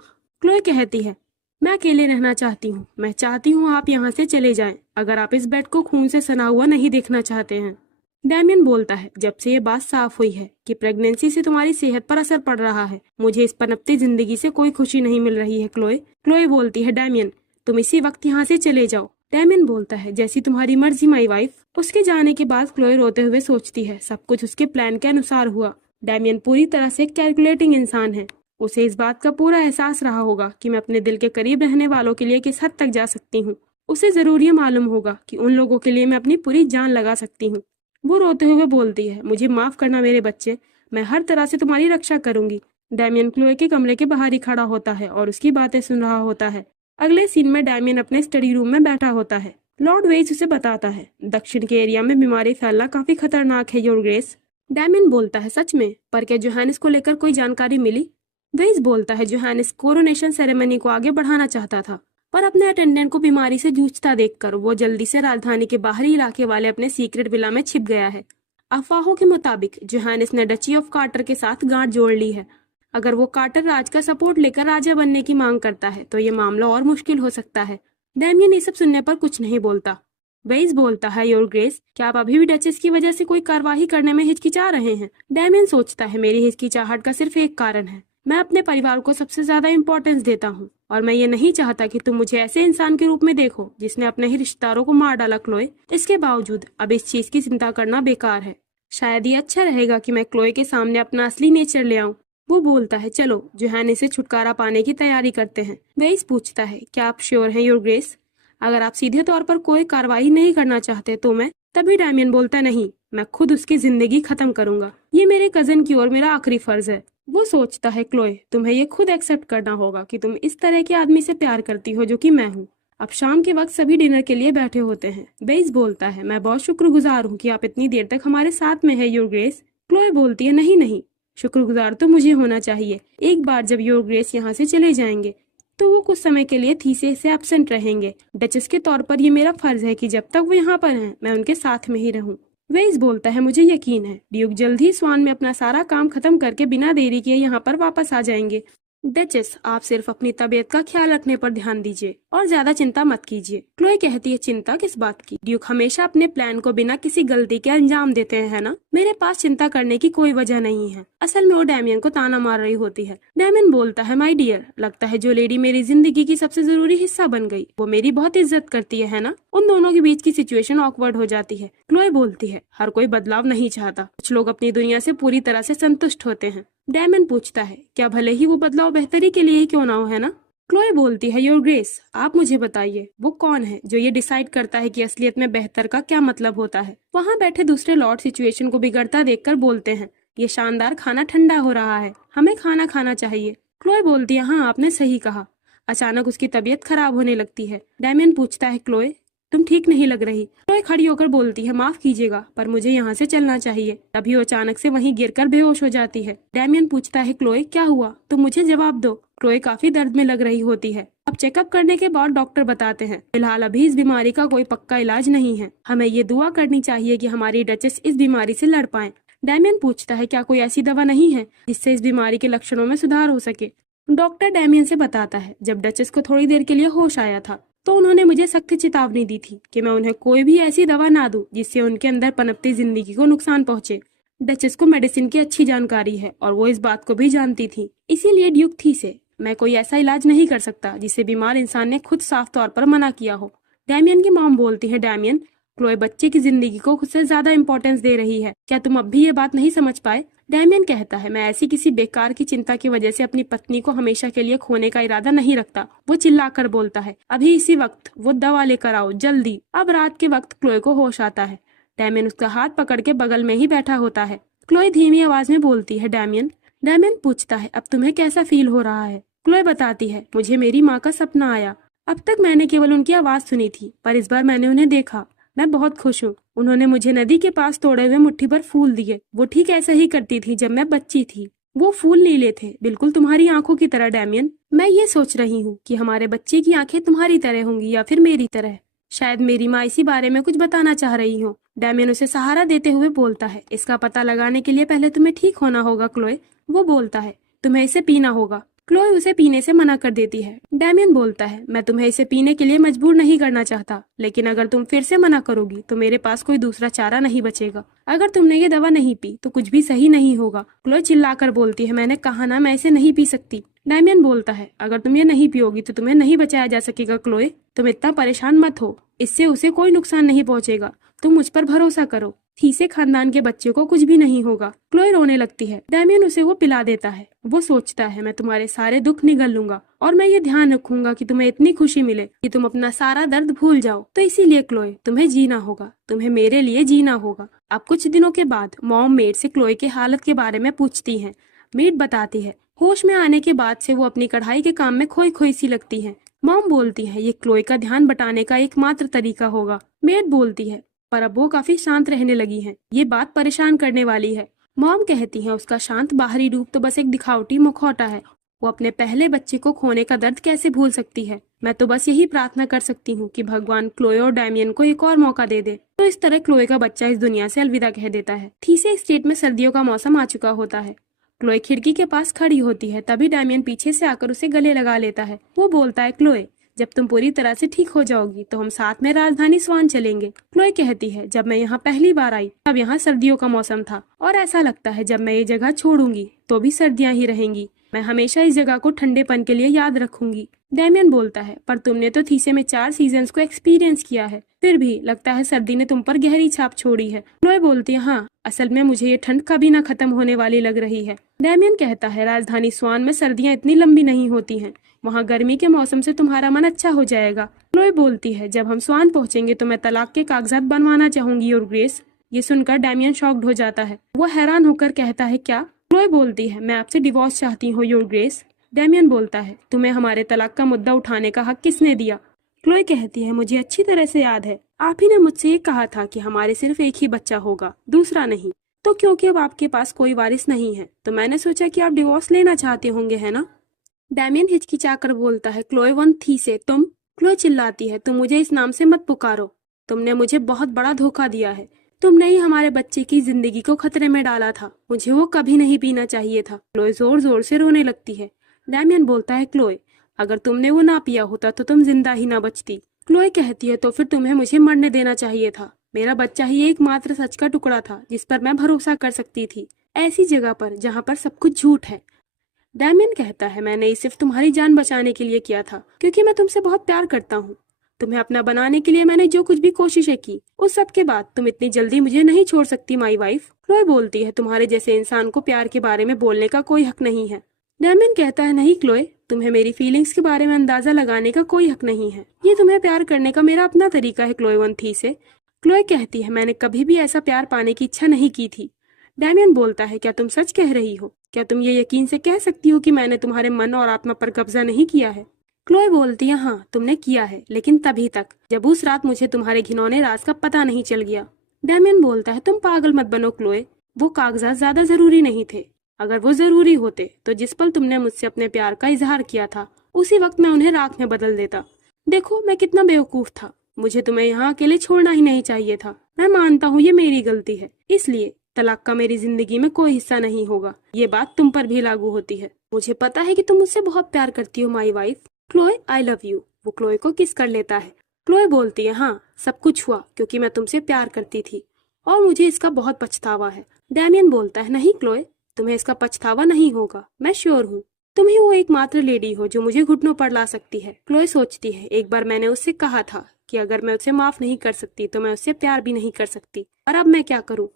क्लोई कहती है, मैं अकेले रहना चाहती हूँ। मैं चाहती हूँ आप यहाँ से चले जाएं, अगर आप इस बेड को खून से सना हुआ नहीं देखना चाहते हैं। डैमियन बोलता है, जब से ये बात साफ हुई है कि प्रेगनेंसी से तुम्हारी सेहत पर असर पड़ रहा है, मुझे इस पनपती जिंदगी से कोई खुशी नहीं मिल रही है। क्लोई बोलती है, डैमियन तुम इसी वक्त यहाँ से चले जाओ। डैमियन बोलता है, जैसी तुम्हारी मर्जी माई वाइफ। उसके जाने के बाद क्लोई रोते हुए सोचती है, सब कुछ उसके प्लान के अनुसार हुआ। डैमियन पूरी तरह से कैलकुलेटिंग इंसान है। उसे इस बात का पूरा एहसास रहा होगा कि मैं अपने दिल के करीब रहने वालों के लिए किस हद तक जा सकती हूँ। उसे जरूर ये मालूम होगा कि उन लोगों के लिए मैं अपनी पूरी जान लगा सकती हूँ। वो रोते हुए बोलती है, मुझे माफ करना मेरे बच्चे, मैं हर तरह से तुम्हारी रक्षा करूंगी। डैमियन क्लोई के कमरे के बाहर ही खड़ा होता है और उसकी बातें सुन रहा होता है। अगले सीन में डैमियन अपने स्टडी रूम में बैठा होता है। लॉर्ड वेज उसे बताता है, दक्षिण के एरिया में बीमारी फैलना काफी खतरनाक है योर ग्रेस। डैमियन बोलता है, सच में? पर क्या जोहानिस को लेकर कोई जानकारी मिली? वेज बोलता है, जोहानिस कोरोनेशन सेरेमनी को आगे बढ़ाना चाहता था, पर अपने अटेंडेंट को बीमारी से जूझता देखकर वो जल्दी से राजधानी के बाहरी इलाके वाले अपने सीक्रेट विला में छिप गया है। अफवाहों के मुताबिक जोहानिस ने डची ऑफ कार्टर के साथ गांठ जोड़ ली है। अगर वो कार्टर राज का सपोर्ट लेकर राजा बनने की मांग करता है तो ये मामला और मुश्किल हो सकता है। डैमियन ये सब सुनने पर कुछ नहीं बोलता। वेज बोलता है, योर ग्रेस, क्या आप अभी भी डचेस की वजह से कोई कार्रवाई करने में हिचकिचा रहे हैं? डैमियन सोचता है, मेरी हिचकिचाहट का सिर्फ एक कारण है, मैं अपने परिवार को सबसे ज्यादा इम्पोर्टेंस देता हूँ और मैं ये नहीं चाहता कि तुम मुझे ऐसे इंसान के रूप में देखो जिसने अपने ही रिश्तेदारों को मार डाला। क्लोई, इसके बावजूद अब इस चीज की चिंता करना बेकार है। शायद ये अच्छा रहेगा कि मैं क्लोई के सामने अपना असली नेचर ले आऊं। वो बोलता है, चलो जोहानिस से छुटकारा पाने की तैयारी करते हैं। वेस पूछता है, क्या आप श्योर हैं योर ग्रेस? अगर आप सीधे तौर पर कोई कार्रवाई नहीं करना चाहते तो मैं। तभी डैमियन बोलता, नहीं, मैं खुद उसकी जिंदगी खत्म करूंगा। ये मेरे कजन की ओर मेरा आखिरी फर्ज है। वो सोचता है, क्लोई, तुम्हें ये खुद एक्सेप्ट करना होगा कि तुम इस तरह के आदमी से प्यार करती हो जो कि मैं हूँ। अब शाम के वक्त सभी डिनर के लिए बैठे होते हैं। बेस बोलता है, मैं बहुत शुक्रगुजार हूँ कि आप इतनी देर तक हमारे साथ में है योर ग्रेस। क्लोई बोलती है, नहीं नहीं, शुक्रगुजार तो मुझे होना चाहिए। एक बार जब योर ग्रेस यहाँ से चले जाएंगे तो वो कुछ समय के लिए थीसे से एब्सेंट रहेंगे। डचेस के तौर पर ये मेरा फर्ज है कि जब तक वो यहाँ पर हैं मैं उनके साथ में ही रहूं। वेज बोलता है, मुझे यकीन है ड्यूक जल्द ही स्वान में अपना सारा काम खत्म करके बिना देरी किए यहाँ पर वापस आ जाएंगे। डचेस, आप सिर्फ अपनी तबीयत का ख्याल रखने पर ध्यान दीजिए और ज्यादा चिंता मत कीजिए। क्लोई कहती है, चिंता किस बात की? ड्यूक हमेशा अपने प्लान को बिना किसी गलती के अंजाम देते हैं, है ना? मेरे पास चिंता करने की कोई वजह नहीं है। असल में वो डैमियन को ताना मार रही होती है। डैमियन बोलता है, माय डियर, लगता है जो लेडी मेरी जिंदगी की सबसे जरूरी हिस्सा बन गई वो मेरी बहुत इज्जत करती है ना? उन दोनों के बीच की सिचुएशन ऑकवर्ड हो जाती है। क्लोई बोलती है, हर कोई बदलाव नहीं चाहता, कुछ लोग अपनी दुनिया से पूरी तरह से संतुष्ट होते हैं। डैमियन पूछता है, क्या भले ही वो बदलाव बेहतरी के लिए ही क्यों ना हो, है ना? क्लोई बोलती है, योर ग्रेस, आप मुझे बताइए वो कौन है जो ये डिसाइड करता है कि असलियत में बेहतर का क्या मतलब होता है? वहाँ बैठे दूसरे लॉर्ड सिचुएशन को बिगड़ता देखकर बोलते हैं, ये शानदार खाना ठंडा हो रहा है, हमें खाना खाना चाहिए। क्लोई बोलती है, हाँ आपने सही कहा। अचानक उसकी तबीयत खराब होने लगती है। डैमियन पूछता है, क्लोई तुम ठीक नहीं लग रही। क्लोई खड़ी होकर बोलती है, माफ कीजिएगा पर मुझे यहाँ से चलना चाहिए। तभी वो अचानक से वहीं गिरकर बेहोश हो जाती है। डैमियन पूछता है, क्लोई क्या हुआ? तुम मुझे जवाब दो। क्लोई काफी दर्द में लग रही होती है। अब चेकअप करने के बाद डॉक्टर बताते हैं, फिलहाल अभी इस बीमारी का कोई पक्का इलाज नहीं है। हमें ये दुआ करनी चाहिए कि हमारी डचेस इस बीमारी से लड़ पाए। डैमियन पूछता है, क्या कोई ऐसी दवा नहीं है जिससे इस बीमारी के लक्षणों में सुधार हो सके? डॉक्टर डैमियन से बताता है, जब डचेस को थोड़ी देर के लिए होश आया था तो उन्होंने मुझे सख्त चेतावनी दी थी कि मैं उन्हें कोई भी ऐसी दवा ना दूं जिससे उनके अंदर पनपती जिंदगी को नुकसान पहुंचे। डचेस को मेडिसिन की अच्छी जानकारी है और वो इस बात को भी जानती थी, इसीलिए ड्यूक थी से मैं कोई ऐसा इलाज नहीं कर सकता जिसे बीमार इंसान ने खुद साफ तौर पर मना किया हो। डैमियन की मॉम बोलती है, डैमियन क्लोए बच्चे की जिंदगी को खुद से ज्यादा इंपॉर्टेंस दे रही है। क्या तुम अब भी ये बात नहीं समझ पाए? डैमियन कहता है, मैं ऐसी किसी बेकार की चिंता की वजह से अपनी पत्नी को हमेशा के लिए खोने का इरादा नहीं रखता। वो चिल्लाकर बोलता है, अभी इसी वक्त वो दवा लेकर आओ, जल्दी। अब रात के वक्त क्लोए को होश आता है। डैमियन उसका हाथ पकड़ के बगल में ही बैठा होता है। क्लोए धीमी आवाज में बोलती है, डैमियन। डैमियन पूछता है, अब तुम्हें कैसा फील हो रहा है? क्लोए बताती है, मुझे मेरी माँ का सपना आया। अब तक मैंने केवल उनकी आवाज सुनी थी, पर इस बार मैंने उन्हें देखा। मैं बहुत खुश हूँ। उन्होंने मुझे नदी के पास तोड़े हुए मुट्ठी भर फूल दिए। वो ठीक ऐसा ही करती थी जब मैं बच्ची थी। वो फूल नीले थे, बिल्कुल तुम्हारी आंखों की तरह डैमियन। मैं ये सोच रही हूँ कि हमारे बच्चे की आंखें तुम्हारी तरह होंगी या फिर मेरी तरह। शायद मेरी माँ इसी बारे में कुछ बताना चाह रही हो। डैमियन उसे सहारा देते हुए बोलता है, इसका पता लगाने के लिए पहले तुम्हें ठीक होना होगा क्लोए। वो बोलता है, तुम्हें इसे पीना होगा। क्लोए उसे पीने से मना कर देती है। डैमियन बोलता है, मैं तुम्हें इसे पीने के लिए मजबूर नहीं करना चाहता, लेकिन अगर तुम फिर से मना करोगी तो मेरे पास कोई दूसरा चारा नहीं बचेगा। अगर तुमने ये दवा नहीं पी तो कुछ भी सही नहीं होगा। क्लोए चिल्लाकर बोलती है, मैंने कहा ना, मैं इसे नहीं पी सकती। डैमियन बोलता है, अगर तुम ये नहीं पियोगी तो तुम्हें नहीं बचाया जा सकेगा क्लोए। तुम इतना परेशान मत हो, इससे उसे कोई नुकसान नहीं पहुंचेगा। तुम मुझ पर भरोसा करो। थीसे खानदान के बच्चे को कुछ भी नहीं होगा। क्लोए रोने लगती है। डैमियन उसे वो पिला देता है। वो सोचता है, मैं तुम्हारे सारे दुख निगल लूंगा और मैं ये ध्यान रखूंगा कि तुम्हें इतनी खुशी मिले कि तुम अपना सारा दर्द भूल जाओ। तो इसीलिए क्लोए, तुम्हें जीना होगा, तुम्हें मेरे लिए जीना होगा। अब कुछ दिनों के बाद मॉम मेड से क्लोए के हालत के बारे में पूछती है। मेड बताती है, होश में आने के बाद से वो अपनी कढ़ाई के काम में खोई खोई सी लगती है। मॉम बोलती है, ये क्लोए का ध्यान बटाने का एकमात्र तरीका होगा। मेड बोलती है, पर अब वो काफी शांत रहने लगी है। ये बात परेशान करने वाली है। मॉम कहती है, उसका शांत बाहरी रूप तो बस एक दिखावटी मुखौटा है। वो अपने पहले बच्चे को खोने का दर्द कैसे भूल सकती है? मैं तो बस यही प्रार्थना कर सकती हूँ कि भगवान क्लोए और डैमियन को एक और मौका दे दे। तो इस तरह क्लोए का बच्चा इस दुनिया से अलविदा कह देता है। थीसे स्टेट में सर्दियों का मौसम आ चुका होता है। क्लोए खिड़की के पास खड़ी होती है, तभी डैमियन पीछे से आकर उसे गले लगा लेता है। वो बोलता है, क्लोए, जब तुम पूरी तरह से ठीक हो जाओगी तो हम साथ में राजधानी स्वान चलेंगे। क्लोए कहती है, जब मैं यहाँ पहली बार आई तब यहाँ सर्दियों का मौसम था और ऐसा लगता है जब मैं ये जगह छोड़ूंगी तो भी सर्दियाँ ही रहेंगी। मैं हमेशा इस जगह को ठंडेपन के लिए याद रखूंगी। डैमियन बोलता है, पर तुमने तो थीसे में 4 सीजन्स को एक्सपीरियंस किया है, फिर भी लगता है सर्दी ने तुम पर गहरी छाप छोड़ी है। क्लोए बोलती है, हाँ, असल में मुझे ये ठंड कभी ना खत्म होने वाली लग रही है। डैमियन कहता है, राजधानी स्वान में सर्दियाँ इतनी लंबी नहीं होती हैं। वहाँ गर्मी के मौसम से तुम्हारा मन अच्छा हो जाएगा। क्लोए बोलती है, जब हम स्वान पहुँचेंगे तो मैं तलाक के कागजात बनवाना चाहूंगी योर ग्रेस। ये सुनकर डैमियन शॉक्ड हो जाता है। वो हैरान होकर कहता है, क्या? क्लोए बोलती है, मैं आपसे डिवोर्स चाहती हूँ योर ग्रेस। डैमियन बोलता है, तुम्हें हमारे तलाक का मुद्दा उठाने का हक किसने दिया? क्लोए कहती है, मुझे अच्छी तरह से याद है, आप ही ने मुझसे ये कहा था कि हमारे सिर्फ एक ही बच्चा होगा, दूसरा नहीं। तो क्योंकि अब आपके पास कोई वारिस नहीं है तो मैंने सोचा कि आप डिवोर्स लेना चाहते होंगे, है ना? डैमियन हिचकिचाकर बोलता है, क्लोए वन थीसे, तुम? क्लोए चिल्लाती है, तुम मुझे इस नाम से मत पुकारो। तुमने मुझे बहुत बड़ा धोखा दिया है। तुमने ही हमारे बच्चे की जिंदगी को खतरे में डाला था। मुझे वो कभी नहीं पीना चाहिए था। क्लोए जोर जोर से रोने लगती है। डैमियन बोलता है, क्लोए, अगर तुमने वो ना पिया होता तो तुम जिंदा ही ना बचती। क्लोए कहती है, तो फिर तुम्हें मुझे मरने देना चाहिए था। मेरा बच्चा ही एकमात्र सच का टुकड़ा था जिस पर मैं भरोसा कर सकती थी, ऐसी जगह पर जहाँ पर सब कुछ झूठ है। डैमियन कहता है, मैंने ये सिर्फ तुम्हारी जान बचाने के लिए किया था, क्योंकि मैं तुमसे बहुत प्यार करता हूँ। तुम्हें अपना बनाने के लिए मैंने जो कुछ भी कोशिशें की, उस सब के बाद तुम इतनी जल्दी मुझे नहीं छोड़ सकती माई वाइफ। क्लोए बोलती है, तुम्हारे जैसे इंसान को प्यार के बारे में बोलने का कोई हक नहीं है। डैमियन कहता है, नहीं क्लोए, तुम्हें मेरी फीलिंग्स के बारे में अंदाजा लगाने का कोई हक नहीं है। ये तुम्हें प्यार करने का मेरा अपना तरीका है क्लोए वन थी से। क्लोए कहती है, मैंने कभी भी ऐसा प्यार पाने की इच्छा नहीं की थी। डैमियन बोलता है, क्या तुम सच कह रही हो? क्या तुम ये यकीन से कह सकती हो कि मैंने तुम्हारे मन और आत्मा पर कब्जा नहीं किया है? क्लोए बोलती है, हाँ, तुमने किया है, लेकिन तभी तक जब उस रात मुझे तुम्हारे घिनौने राज का पता नहीं चल गया। डैमियन बोलता है, तुम पागल मत बनो क्लोए, वो कागजात ज्यादा जरूरी नहीं थे। अगर वो जरूरी होते तो जिस पल तुमने मुझसे अपने प्यार का इजहार किया था उसी वक्त मैं उन्हें राख में बदल देता। देखो, मैं कितना बेवकूफ था। मुझे तुम्हें यहाँ अकेले छोड़ना ही नहीं चाहिए था। मैं मानता हूँ ये मेरी गलती है, इसलिए तलाक का मेरी जिंदगी में कोई हिस्सा नहीं होगा। ये बात तुम पर भी लागू होती है। मुझे पता है कि तुम मुझसे बहुत प्यार करती हो my wife. Chloe, I love you. वो क्लोए को किस कर लेता है। क्लोए बोलती है, हाँ, सब कुछ हुआ क्योंकि मैं तुमसे प्यार करती थी और मुझे इसका बहुत पछतावा है। डैमियन बोलता है, नहीं क्लोए, तुम्हें इसका पछतावा नहीं होगा, मैं श्योर हूँ। तुम ही वो एकमात्र लेडी हो जो मुझे घुटनों पर ला सकती है। क्लोए सोचती है, एक बार मैंने उससे कहा था कि अगर मैं उसे माफ नहीं कर सकती तो मैं उससे प्यार भी नहीं कर सकती। और अब मैं क्या करूं?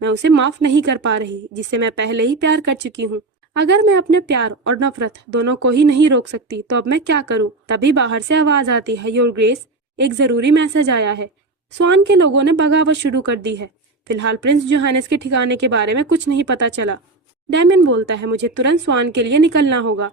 मैं उसे माफ नहीं कर पा रही जिससे मैं पहले ही प्यार कर चुकी हूँ। अगर मैं अपने प्यार और नफरत दोनों को ही नहीं रोक सकती तो अब मैं क्या करूं? तभी बाहर से आवाज आती है, योर ग्रेस, एक जरूरी मैसेज आया है। स्वान के लोगों ने बगावत शुरू कर दी है। फिलहाल प्रिंस जोहानेस के ठिकाने के बारे में कुछ नहीं पता चला। डैमियन बोलता है, मुझे तुरंत स्वान के लिए निकलना होगा।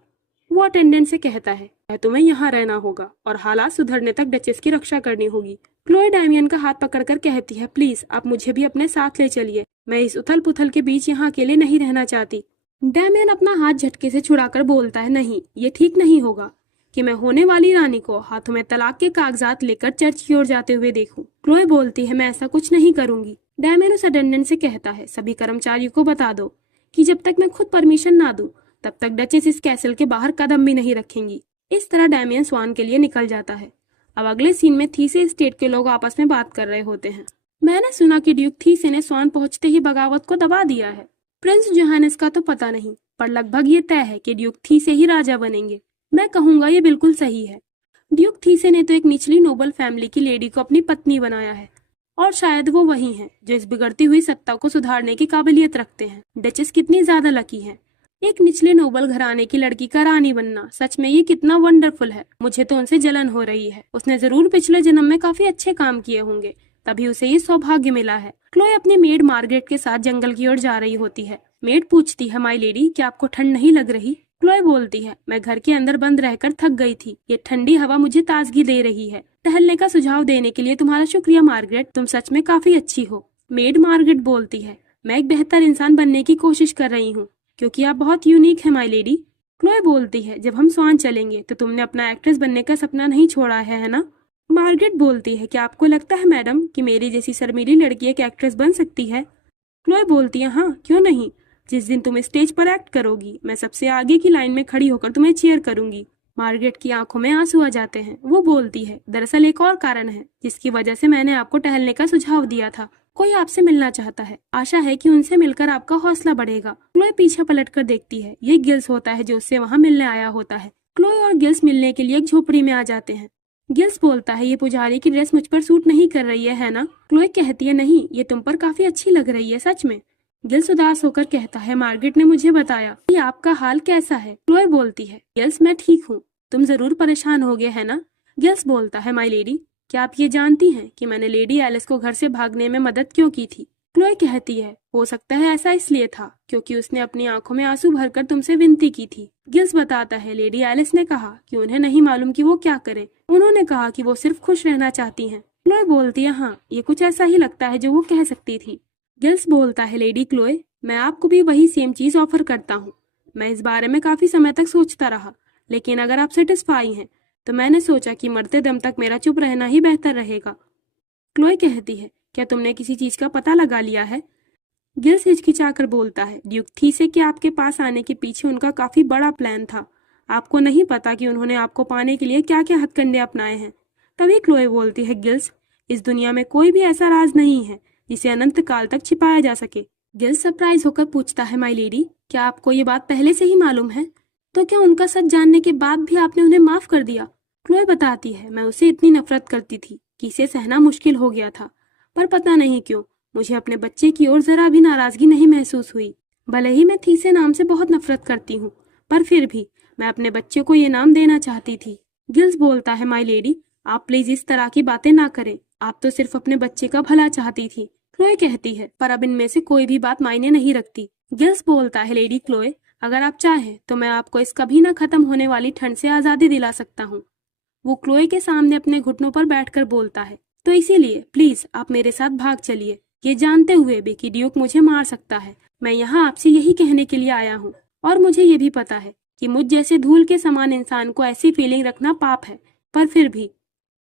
वो अटेंडेंट से कहता है, तुम्हें यहाँ रहना होगा और हालात सुधरने तक डचेस की रक्षा करनी होगी। क्लोए डैमियन का हाथ पकड़कर कहती है, प्लीज आप मुझे भी अपने साथ ले चलिए। मैं इस उथल पुथल के बीच यहाँ अकेले नहीं रहना चाहती। डैमियन अपना हाथ झटके से छुड़ाकर बोलता है, नहीं, ये ठीक नहीं होगा कि मैं होने वाली रानी को हाथों में तलाक के कागजात लेकर चर्च की ओर जाते हुए देखूं। क्लोए बोलती है, मैं ऐसा कुछ नहीं करूंगी। डैमियन उस अटेंडेंट से कहता है, सभी कर्मचारियों को बता दो कि जब तक मैं खुद परमिशन ना दूं तब तक डचेस इस कैसल के बाहर कदम भी नहीं रखेंगी। इस तरह डैमियन स्वान के लिए निकल जाता है। अब अगले सीन में थीसे स्टेट के लोग आपस में बात कर रहे होते हैं। मैंने सुना कि ड्यूक थीसे ने स्वान पहुंचते ही बगावत को दबा दिया है। प्रिंस जोहानेस का तो पता नहीं, पर लगभग ये तय है कि ड्यूक थीसे ही राजा बनेंगे। मैं कहूंगा ये बिल्कुल सही है। ड्यूक थीसे ने तो एक निचली नोबल फैमिली की लेडी को अपनी पत्नी बनाया है और शायद वो वही हैं जो इस बिगड़ती हुई सत्ता को सुधारने की काबिलियत रखते हैं। डचेस कितनी ज्यादा लकी है, एक निचले नोबल घराने की लड़की का रानी बनना। सच में ये कितना वंडरफुल है। मुझे तो उनसे जलन हो रही है। उसने जरूर पिछले जन्म में काफी अच्छे काम किए होंगे, तभी उसे ये सौभाग्य मिला है। क्लोए अपनी मेड मार्गरेट के साथ जंगल की ओर जा रही होती है। मेड पूछती है, माई लेडी, क्या आपको ठंड नहीं लग रही? क्लोए बोलती है, मैं घर के अंदर बंद रहकर थक गई थी। ये ठंडी हवा मुझे ताजगी दे रही है। टहलने का सुझाव देने के लिए तुम्हारा शुक्रिया मार्गरेट, तुम सच में काफी अच्छी हो। मेड मार्गरेट बोलती है, मैं एक बेहतर इंसान बनने की कोशिश कर रही हूँ क्योंकि आप बहुत यूनिक है माई लेडी। क्लोए बोलती है, जब हम स्वान चलेंगे तो तुमने अपना एक्ट्रेस बनने का सपना नहीं छोड़ा है ना? मार्गरेट बोलती है, क्या आपको लगता है मैडम कि मेरी जैसी शर्मीली लड़की एक एक्ट्रेस बन सकती है? क्लोए बोलती है, हाँ, क्यों नहीं। जिस दिन तुम स्टेज पर एक्ट करोगी मैं सबसे आगे की लाइन में खड़ी होकर तुम्हें चीयर करूंगी। मार्गरेट की आंखों में आंसू आ जाते हैं। वो बोलती है, दरअसल एक और कारण है जिसकी वजह से मैंने आपको टहलने का सुझाव दिया था। कोई आपसे मिलना चाहता है। आशा है कि उनसे मिलकर आपका हौसला बढ़ेगा। क्लोए पीछे पलटकर देखती है। ये गिल्स होता है जो उससे वहाँ मिलने आया होता है। क्लोए और गिल्स मिलने के लिए एक झोपड़ी में आ जाते हैं। गिल्स बोलता है, ये पुजारी की ड्रेस मुझ पर सूट नहीं कर रही है ना? क्लोए कहती है, नहीं, ये तुम पर काफी अच्छी लग रही है सच में। गिल्स उदास होकर कहता है, मार्गरेट ने मुझे बताया कि आपका हाल कैसा है। क्लोए बोलती है, गिल्स मैं ठीक हूँ, तुम जरूर परेशान हो गए है ना? गिल्स बोलता है, माई लेडी, क्या आप ये जानती हैं कि मैंने लेडी एलिस को घर से भागने में मदद क्यों की थी? क्लोए कहती है, हो सकता है ऐसा इसलिए था क्योंकि उसने अपनी आंखों में आंसू भरकर तुमसे विनती की थी। गिल्स बताता है, लेडी एलिस ने कहा कि उन्हें नहीं मालूम कि वो क्या करें। उन्होंने कहा कि वो सिर्फ खुश रहना चाहती हैं। क्लोए बोलती है, हाँ, ये कुछ ऐसा ही लगता है जो वो कह सकती थी। गिल्स बोलता है, लेडी क्लोए, मैं आपको भी वही सेम चीज ऑफर करता हूँ। मैं इस बारे में काफी समय तक सोचता रहा, लेकिन अगर आप सेटिस्फाई हैं तो मैंने सोचा कि मरते दम तक मेरा चुप रहना ही बेहतर रहेगा। क्लोए कहती है, क्या तुमने किसी चीज का पता लगा लिया है? गिल्स हिचकिचाकर बोलता है, ड्यूक थीसे के आपके पास आने के पीछे उनका काफी बड़ा प्लान था। आपको नहीं पता कि उन्होंने आपको पाने के लिए क्या क्या हथकंडे अपनाए हैं। तभी क्लोए बोलती है, गिल्स, इस दुनिया में कोई भी ऐसा राज नहीं है जिसे अनंत काल तक छिपाया जा सके। गिल्स सरप्राइज होकर पूछता है, माई लेडी, क्या आपको ये बात पहले से ही मालूम है? तो क्या उनका सच जानने के बाद भी आपने उन्हें माफ कर दिया? क्लोए बताती है, मैं उसे इतनी नफरत करती थी कि इसे सहना मुश्किल हो गया था, पर पता नहीं क्यों मुझे अपने बच्चे की ओर जरा भी नाराजगी नहीं महसूस हुई। भले ही मैं थीसे नाम से बहुत नफरत करती हूँ, पर फिर भी मैं अपने बच्चे को ये नाम देना चाहती थी। गिल्स बोलता है, माई लेडी, आप प्लीज इस तरह की बातें ना करें। आप तो सिर्फ अपने बच्चे का भला चाहती थी। क्लोए कहती है, पर अब इनमें से कोई भी बात मायने नहीं रखती। गिल्स बोलता है, लेडी क्लोए, अगर आप चाहें तो मैं आपको इस कभी न खत्म होने वाली ठंड से आजादी दिला सकता हूँ। वो क्लोए के सामने अपने घुटनों पर बैठकर बोलता है, तो इसीलिए प्लीज आप मेरे साथ भाग चलिए, ये जानते हुए भी कि ड्यूक मुझे मार सकता है। मैं यहाँ आपसे यही कहने के लिए आया हूँ, और मुझे ये भी पता है कि मुझ जैसे धूल के समान इंसान को ऐसी फीलिंग रखना पाप है, पर फिर भी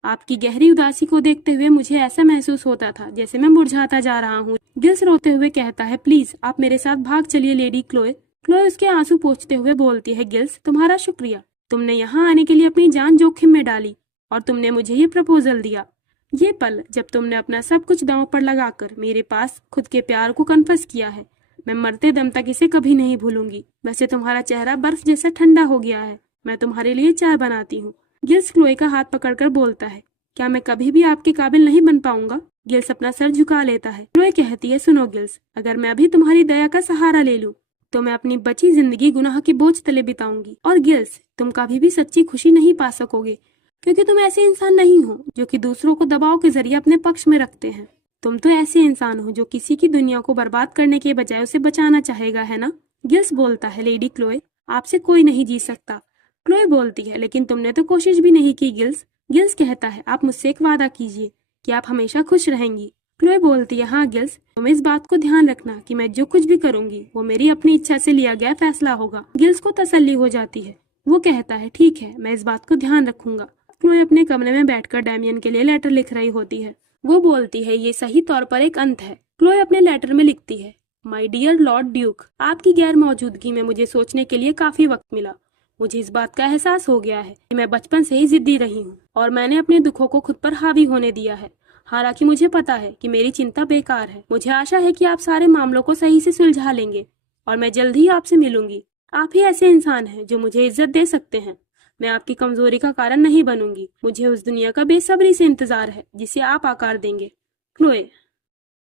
आपकी गहरी उदासी को देखते हुए मुझे ऐसा महसूस होता था जैसे मैं मुरझाता जा रहा हूँ। गिल्स रोते हुए कहता है, प्लीज आप मेरे साथ भाग चलिए लेडी क्लोए। क्लोए उसके आंसू पोंछते हुए बोलती है, गिल्स, तुम्हारा शुक्रिया, तुमने यहाँ आने के लिए अपनी जान जोखिम में डाली और तुमने मुझे ये प्रपोजल दिया। ये पल जब तुमने अपना सब कुछ दांव पर लगाकर मेरे पास खुद के प्यार को कन्फेस किया है, मैं मरते दम तक इसे कभी नहीं भूलूंगी। वैसे तुम्हारा चेहरा बर्फ जैसा ठंडा हो गया है, मैं तुम्हारे लिए चाय बनाती हूँ। गिल्स क्लोए का हाथ पकड़कर बोलता है, क्या मैं कभी भी आपके काबिल नहीं बन पाऊंगा? गिल्स अपना सर झुका लेता है। क्लोए कहती है, सुनो गिल्स, अगर मैं अभी तुम्हारी दया का सहारा ले लूं तो मैं अपनी बची जिंदगी गुनाह के बोझ तले बिताऊंगी। और गिल्स, तुम कभी भी सच्ची खुशी नहीं पा सकोगे, क्योंकि तुम ऐसे इंसान नहीं हो जो कि दूसरों को दबाव के जरिए अपने पक्ष में रखते हैं। तुम तो ऐसे इंसान हो जो किसी की दुनिया को बर्बाद करने के बजाय उसे बचाना चाहेगा, है ना? गिल्स बोलता है, लेडी क्लोए, आपसे कोई नहीं जीत सकता। क्लोए बोलती है, लेकिन तुमने तो कोशिश भी नहीं की गिल्स। गिल्स कहता है, आप मुझसे एक वादा कीजिए कि आप हमेशा खुश रहेंगी। क्लोए बोलती है, हाँ गिल्स, तुम इस बात को ध्यान रखना कि मैं जो कुछ भी करूंगी वो मेरी अपनी इच्छा से लिया गया फैसला होगा। गिल्स को तसल्ली हो जाती है। वो कहता है, ठीक है, मैं इस बात को ध्यान रखूंगा। क्लोए अपने कमरे में बैठकर डैमियन के लिए लेटर लिख रही होती है। वो बोलती है, ये सही तौर पर एक अंत है। क्लोए अपने लेटर में लिखती है, माय डियर लॉर्ड ड्यूक, आपकी गैर मौजूदगी में मुझे सोचने के लिए काफी वक्त मिला। मुझे इस बात का एहसास हो गया है कि मैं बचपन से ही जिद्दी रही हूँ और मैंने अपने दुखों को खुद पर हावी होने दिया है। हालांकि मुझे पता है कि मेरी चिंता बेकार है। मुझे आशा है कि आप सारे मामलों को सही से सुलझा लेंगे और मैं जल्द ही आपसे मिलूंगी। आप ही ऐसे इंसान हैं जो मुझे इज्जत दे सकते हैं। मैं आपकी कमजोरी का कारण नहीं बनूंगी। मुझे उस दुनिया का बेसब्री से इंतजार है जिसे आप आकार देंगे। क्लोए।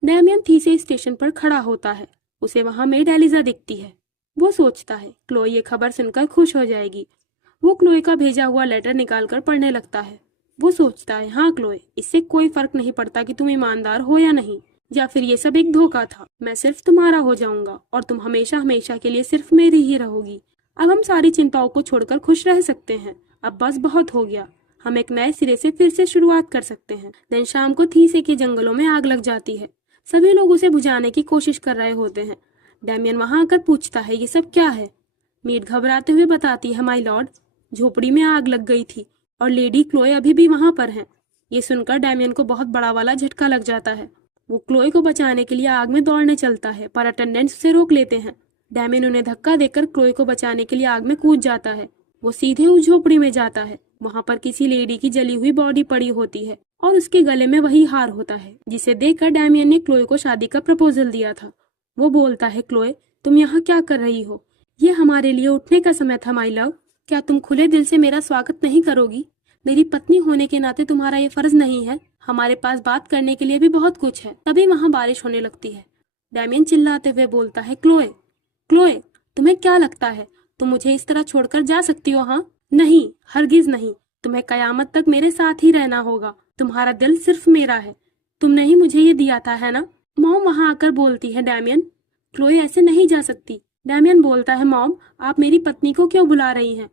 डैमियन थीसे स्टेशन पर खड़ा होता है। उसे वहां मेड एलिजा दिखती है। वो सोचता है क्लोए ये खबर सुनकर खुश हो जाएगी। वो क्लोए का भेजा हुआ लेटर निकालकर पढ़ने लगता है। वो सोचता है, हाँ क्लोए, इससे कोई फर्क नहीं पड़ता कि तुम ईमानदार हो या नहीं, या फिर ये सब एक धोखा था। मैं सिर्फ तुम्हारा हो जाऊंगा और तुम हमेशा हमेशा के लिए सिर्फ मेरी ही रहोगी। अब हम सारी चिंताओं को छोड़कर खुश रह सकते हैं। अब बस बहुत हो गया। हम एक नए सिरे से फिर से शुरुआत कर सकते हैं। दिन शाम को थीसे के जंगलों में आग लग जाती है। सभी लोग उसे बुझाने की कोशिश कर रहे होते हैं। डैमियन वहां आकर पूछता है, ये सब क्या है? मीट घबराते हुए बताती है, माय लॉर्ड, झोपड़ी में आग लग गई थी और लेडी क्लोए अभी भी वहां पर हैं। ये सुनकर डैमियन को बहुत बड़ा वाला झटका लग जाता है। वो क्लोए को बचाने के लिए आग में दौड़ने चलता है, पर अटेंडेंट्स उसे रोक लेते हैं। डैमियन उन्हें धक्का देकर क्लोए को बचाने के लिए आग में कूद जाता है। वो सीधे उस झोपड़ी में जाता है। वहां पर किसी लेडी की जली हुई बॉडी पड़ी होती है और उसके गले में वही हार होता है जिसे देखकर डैमियन ने क्लोए को शादी का प्रपोजल दिया था। वो बोलता है, क्लोए, तुम यहाँ क्या कर रही हो? ये हमारे लिए उठने का समय था, माय लव। क्या तुम खुले दिल से मेरा स्वागत नहीं करोगी? मेरी पत्नी होने के नाते तुम्हारा ये फर्ज नहीं है? हमारे पास बात करने के लिए भी बहुत कुछ है। तभी वहाँ बारिश होने लगती है। डैमियन चिल्लाते हुए बोलता है, क्लोए, क्लोए, तुम्हें क्या लगता है तुम मुझे इस तरह छोड़कर जा सकती हो? हाँ, नहीं, हरगिज नहीं। तुम्हें कयामत तक मेरे साथ ही रहना होगा। तुम्हारा दिल सिर्फ मेरा है। तुमने ही मुझे ये दिया था, है ना? मॉम वहां आकर बोलती है, डैमियन, क्लोए ऐसे नहीं जा सकती। डैमियन बोलता है, मॉम, आप मेरी पत्नी को क्यों बुला रही हैं?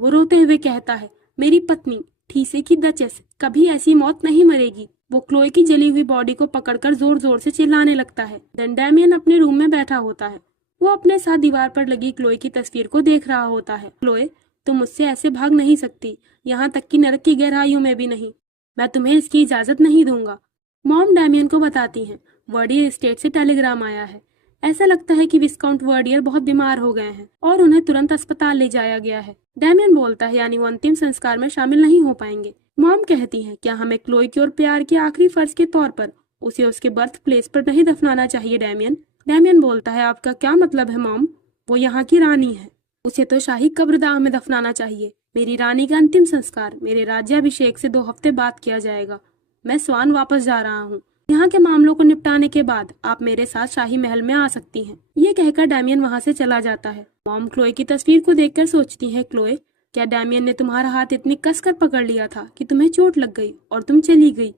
वो रोते हुए कहता है, मेरी पत्नी थीसे की डचेस कभी ऐसी मौत नहीं मरेगी। वो क्लोए की जली हुई बॉडी को पकड़कर जोर जोर से चिल्लाने लगता है। डैमियन अपने रूम में बैठा होता है। वो अपने साथ दीवार पर लगी क्लोए की तस्वीर को देख रहा होता है। क्लोए, तुम मुझसे ऐसे भाग नहीं सकती, यहाँ तक कि नरक की गहराइयों में भी नहीं। मैं तुम्हें इसकी इजाजत नहीं दूंगा। मॉम डैमियन को बताती हैं, वर्डियर स्टेट से टेलीग्राम आया है। ऐसा लगता है कि विस्काउंट वर्डियर बहुत बीमार हो गए हैं और उन्हें तुरंत अस्पताल ले जाया गया है। डैमियन बोलता है, यानी वो अंतिम संस्कार में शामिल नहीं हो पाएंगे। मॉम कहती हैं, क्या हमें क्लोए की और प्यार के आखिरी फर्ज के तौर पर उसे उसके बर्थ प्लेस पर नहीं दफनाना चाहिए? डैमियन डैमियन बोलता है, आपका क्या मतलब है मॉम? वो यहाँ की रानी है, उसे तो शाही कब्रदाह में दफनाना चाहिए। मेरी रानी का अंतिम संस्कार मेरे राज्याभिषेक से 2 हफ्ते बाद किया जाएगा। मैं स्वान वापस जा रहा हूँ। यहाँ के मामलों को निपटाने के बाद आप मेरे साथ शाही महल में आ सकती हैं। ये कहकर डैमियन वहाँ से चला जाता है। मॉम क्लोए की तस्वीर को देखकर सोचती है, क्लोए, क्या डैमियन ने तुम्हारा हाथ इतनी कसकर पकड़ लिया था कि तुम्हें चोट लग गई और तुम चली गई?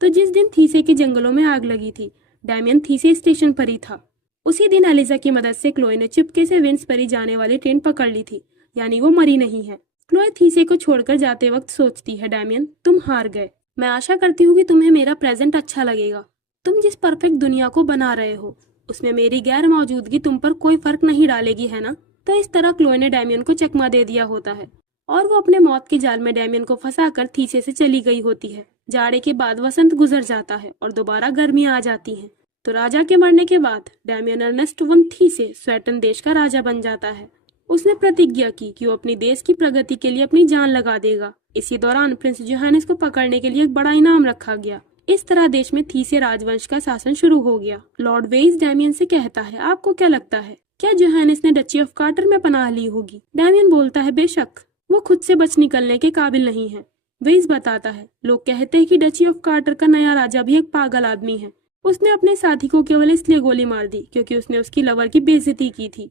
तो जिस दिन थीसे के जंगलों में आग लगी थी, डैमियन थीसे स्टेशन पर ही था। उसी दिन एलिजा की मदद से क्लोए ने चुपके से विंसबरी जाने वाली ट्रेन पकड़ ली थी, यानी वो मरी नहीं है। क्लोए थीसे को छोड़कर जाते वक्त सोचती है, डैमियन, तुम हार गए। मैं आशा करती हूँ कि तुम्हें मेरा प्रेजेंट अच्छा लगेगा। तुम जिस परफेक्ट दुनिया को बना रहे हो उसमें मेरी गैर मौजूदगी तुम पर कोई फर्क नहीं डालेगी, है ना? तो इस तरह क्लोए ने डैमियन को चकमा दे दिया होता है और वो अपने मौत के जाल में डैमियन को फंसाकर थीसे से चली गई होती है। जाड़े के बाद वसंत गुजर जाता है और दोबारा गर्मियां आ जाती हैं। तो राजा के मरने के बाद डैमियन अर्नेस्ट वन थीसे स्वेटन देश का राजा बन जाता है। उसने प्रतिज्ञा की कि वो अपनी देश की प्रगति के लिए अपनी जान लगा देगा। इसी दौरान प्रिंस जोहानिस को पकड़ने के लिए एक बड़ा इनाम रखा गया। इस तरह देश में थीसे राजवंश का शासन शुरू हो गया। लॉर्ड वेइस डैमियन से कहता है, आपको क्या लगता है, क्या जोहानिस ने डची ऑफ कार्टर में पनाह ली होगी? डैमियन बोलता है, बेशक, वो खुद से बच निकलने के काबिल नहीं है। वेइस बताता है, लोग कहते हैं कि डची ऑफ कार्टर का नया राजा भी एक पागल आदमी है। उसने अपने साथी को केवल इसलिए गोली मार दी क्योंकि उसने उसकी लवर की बेइज्जती की थी।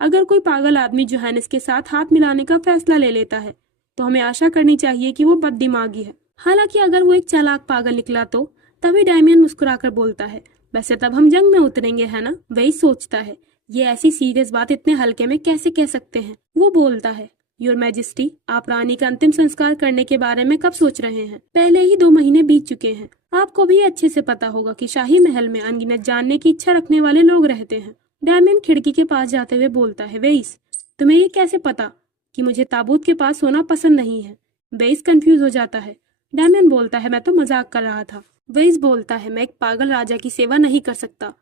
अगर कोई पागल आदमी जोहानिस के साथ हाथ मिलाने का फैसला ले लेता है तो हमें आशा करनी चाहिए कि वो बददिमागी है। हालांकि अगर वो एक चालाक पागल निकला तो तभी डैमियन मुस्कुराकर बोलता है, वैसे तब हम जंग में उतरेंगे, है ना? वही सोचता है, ये ऐसी सीरियस बात इतने हल्के में कैसे कह सकते हैं। वो बोलता है, योर मैजेस्टी, आप रानी का अंतिम संस्कार करने के बारे में कब सोच रहे हैं? पहले ही 2 महीने बीत चुके हैं। आपको भी अच्छे से पता होगा कि शाही महल में अनगिनत जानने की इच्छा रखने वाले लोग रहते हैं। डैमियन खिड़की के पास जाते हुए बोलता है, वेइस, तुम्हें ये कैसे पता कि मुझे ताबूत के पास सोना पसंद नहीं है? वेइस कंफ्यूज हो जाता है। डैमियन बोलता है, मैं तो मजाक कर रहा था। वेइस बोलता है, मैं एक पागल राजा की सेवा नहीं कर सकता।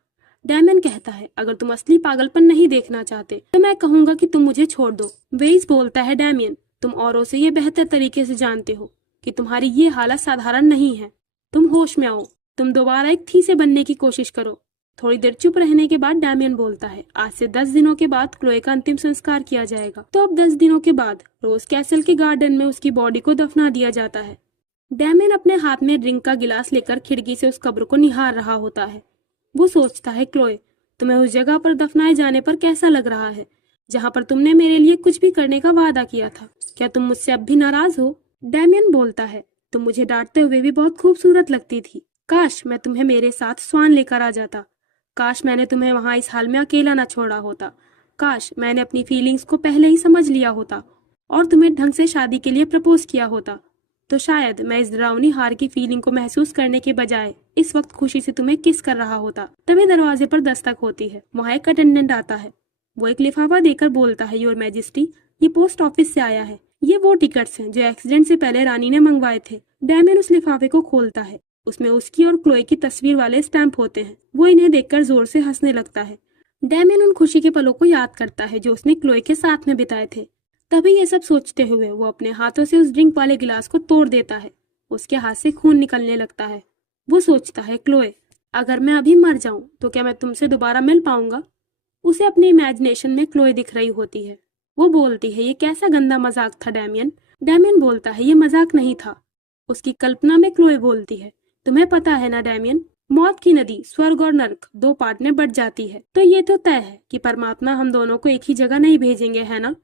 डैमियन कहता है, अगर तुम असली पागलपन नहीं देखना चाहते तो मैं कहूंगा कि तुम मुझे छोड़ दो। वेइस बोलता है, डैमियन, तुम औरों से ये बेहतर तरीके से जानते हो कि तुम्हारी ये हालत साधारण नहीं है। तुम होश में आओ, तुम दोबारा एक थी से बनने की कोशिश करो। थोड़ी देर चुप रहने के बाद डैमियन बोलता है, आज से 10 दिनों के बाद क्लोए का अंतिम संस्कार किया जाएगा। तो अब 10 दिनों के बाद रोज कैसल के गार्डन में उसकी बॉडी को दफना दिया जाता है। डैमियन अपने हाथ में ड्रिंक का गिलास लेकर खिड़की से उस कब्र को निहार रहा होता है। वो सोचता है, क्लोए, तुम्हें उस जगह पर दफनाए जाने पर कैसा लग रहा है जहाँ पर तुमने मेरे लिए कुछ भी करने का वादा किया था? क्या तुम मुझसे अब भी नाराज हो? डैमियन बोलता है, तुम मुझे डांटते हुए भी बहुत खूबसूरत लगती थी। काश मैं तुम्हें मेरे साथ स्वान लेकर आ जाता। काश मैंने तुम्हें वहां इस हाल में अकेला न छोड़ा होता। काश मैंने अपनी फीलिंग्स को पहले ही समझ लिया होता और तुम्हें ढंग से शादी के लिए प्रपोज किया होता। तो शायद मैं इस डरावनी हार की फीलिंग को महसूस करने के बजाय इस वक्त खुशी से तुम्हें किस कर रहा होता। तभी दरवाजे पर दस्तक होती है। वहाँ एक अटेंडेंट आता है। वो एक लिफाफा देकर बोलता है, योर मैजेस्टी, ये पोस्ट ऑफिस से आया है। ये वो टिकट्स हैं जो एक्सीडेंट से पहले रानी ने मंगवाए थे। डैमियन उस लिफाफे को खोलता है। उसमें उसकी और क्लोए की तस्वीर वाले स्टैंप होते हैं। वो इन्हें देखकर जोर से हंसने लगता है। डैमियन उन खुशी के पलों को याद करता है जो उसने क्लोए के साथ में बिताए थे। तभी ये सब सोचते हुए वो अपने हाथों से उस ड्रिंक वाले गिलास को तोड़ देता है। उसके हाथ से खून निकलने लगता है। वो सोचता है, क्लोए, अगर मैं अभी मर जाऊं तो क्या मैं तुमसे दोबारा मिल पाऊंगा? उसे अपनी इमेजिनेशन में क्लोए दिख रही होती है। वो बोलती है, ये कैसा गंदा मजाक था डैमियन। डैमियन बोलता है, ये मजाक नहीं था। उसकी कल्पना में क्लोए बोलती है, तुम्हें पता है ना डैमियन, मौत की नदी स्वर्ग और नर्क 2 पार्ट में बट जाती है। तो ये तो तय है कि परमात्मा हम दोनों को एक ही जगह नहीं भेजेंगे, है ना?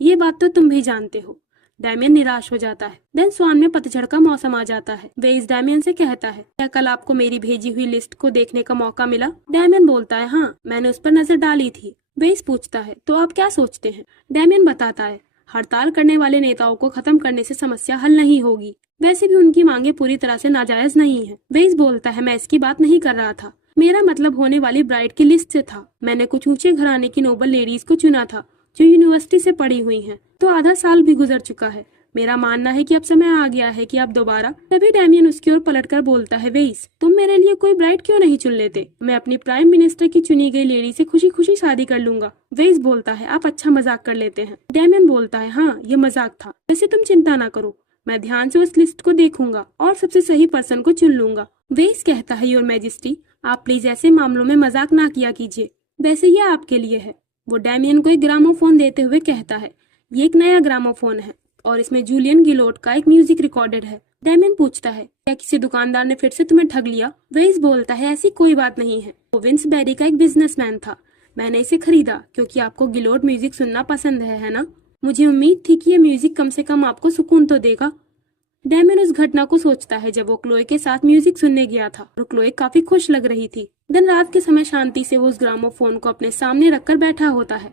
ये बात तो तुम भी जानते हो। डैमियन निराश हो जाता है। देन स्वान में पतझड़ का मौसम आ जाता है। वे इस डैमियन से कहता है, क्या कल आपको मेरी भेजी हुई लिस्ट को देखने का मौका मिला? डैमियन बोलता है, हाँ, मैंने उस पर नजर डाली थी। वेइस पूछता है, तो आप क्या सोचते हैं? डैमियन बताता है, हड़ताल करने वाले नेताओं को खत्म करने से समस्या हल नहीं होगी। वैसे भी उनकी मांगे पूरी तरह से नाजायज नहीं है। वेइस बोलता है, मैं इसकी बात नहीं कर रहा था। मेरा मतलब होने वाली ब्राइड की लिस्ट से था। मैंने कुछ ऊंचे घराने की नोबल लेडीज को चुना था जो यूनिवर्सिटी से पढ़ी हुई हैं। तो आधा साल भी गुजर चुका है। मेरा मानना है कि अब समय आ गया है कि अब दोबारा। तभी डैमियन उसकी ओर पलटकर बोलता है, वेइस, तुम मेरे लिए कोई ब्राइड क्यों नहीं चुन लेते? मैं अपनी प्राइम मिनिस्टर की चुनी गई लेडी से खुशी खुशी शादी कर लूंगा। वेइस बोलता है, आप अच्छा मजाक कर लेते हैं। डैमियन बोलता है, हाँ, ये मजाक था। वैसे तुम चिंता ना करो, मैं ध्यान से उस लिस्ट को देखूंगा और सबसे सही पर्सन को चुन लूंगा। वेइस कहता है, योर मैजेस्टी, आप प्लीज ऐसे मामलों में मजाक ना किया कीजिए। वैसे ये आपके लिए है। वो डैमियन को एक ग्रामोफोन देते हुए कहता है, ये एक नया ग्रामोफोन है और इसमें जूलियन गिलोट का एक म्यूजिक रिकॉर्डेड है। डैमियन पूछता है, क्या किसी दुकानदार ने फिर से तुम्हें ठग लिया? वेइस बोलता है, ऐसी कोई बात नहीं है। वो विंस बेरी का एक बिजनेसमैन था। मैंने इसे खरीदा क्योंकि आपको गिलोट म्यूजिक सुनना पसंद है ना? मुझे उम्मीद थी कि ये म्यूजिक कम से कम आपको सुकून तो देगा। डैमियन उस घटना को सोचता है जब वो क्लोए के साथ म्यूजिक सुनने गया था और क्लोए काफी खुश लग रही थी। दिन रात के समय शांति से वो उस ग्रामोफोन को अपने सामने रखकर बैठा होता है।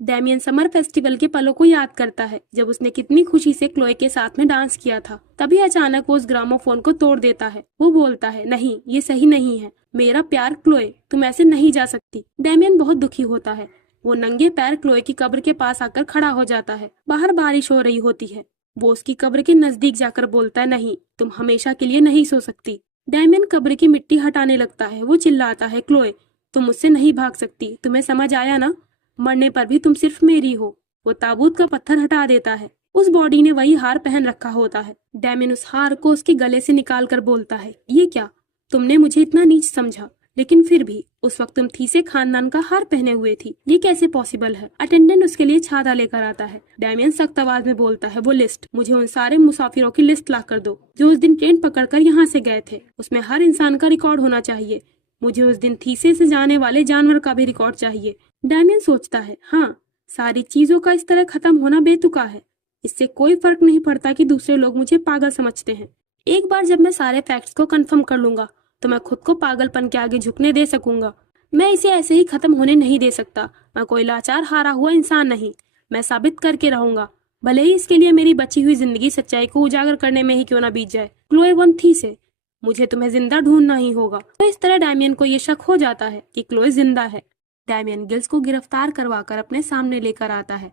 डैमियन समर फेस्टिवल के पलों को याद करता है जब उसने कितनी खुशी से क्लोए के साथ में डांस किया था। तभी अचानक वो उस ग्रामोफोन को तोड़ देता है। वो बोलता है, नहीं, ये सही नहीं है। मेरा प्यार क्लोए, तुम ऐसे नहीं जा सकती। डैमियन बहुत दुखी होता है। वो नंगे पैर क्लोए की कब्र के पास आकर खड़ा हो जाता है। बाहर बारिश हो रही होती है। वो उसकी कब्र के नजदीक जाकर बोलता है, नहीं, तुम हमेशा के लिए नहीं सो सकती। डैमियन कब्र की मिट्टी हटाने लगता है। वो चिल्लाता है, क्लोए, तुम मुझसे नहीं भाग सकती। तुम्हें समझ आया ना? मरने पर भी तुम सिर्फ मेरी हो। वो ताबूत का पत्थर हटा देता है। उस बॉडी ने वही हार पहन रखा होता है। डैमियन उस हार को उसके गले से निकाल कर बोलता है, ये क्या? तुमने मुझे इतना नीच समझा? लेकिन फिर भी उस वक्त तुम थीसे खानदान का हार पहने हुए थी, ये कैसे पॉसिबल है? अटेंडेंट उसके लिए छाता लेकर आता है। डैमियन सख्त आवाज में बोलता है, वो लिस्ट, मुझे उन सारे मुसाफिरों की लिस्ट ला कर दो जो उस दिन ट्रेन पकड़कर यहाँ से गए थे। उसमें हर इंसान का रिकॉर्ड होना चाहिए। मुझे उस दिन थीसे से जाने वाले जानवर का भी रिकॉर्ड चाहिए। डैमियन सोचता है, हाँ, सारी चीजों का इस तरह खत्म होना बेतुका है। इससे कोई फर्क नहीं पड़ता कि दूसरे लोग मुझे पागल समझते हैं। एक बार जब मैं सारे फैक्ट्स को कंफर्म कर लूंगा तो मैं खुद को पागलपन के आगे झुकने दे सकूंगा। मैं इसे ऐसे ही खत्म होने नहीं दे सकता। मैं कोई लाचार हारा हुआ इंसान नहीं। मैं साबित करके रहूंगा, भले ही इसके लिए मेरी बची हुई जिंदगी सच्चाई को उजागर करने में ही क्यों ना बीत जाए। क्लोए वन थीसे, मुझे तुम्हें जिंदा ढूंढना ही होगा। तो इस तरह डैमियन को ये शक हो जाता है कि क्लोए जिंदा है। डैमियन गिल्स को गिरफ्तार करवाकर अपने सामने लेकर आता है।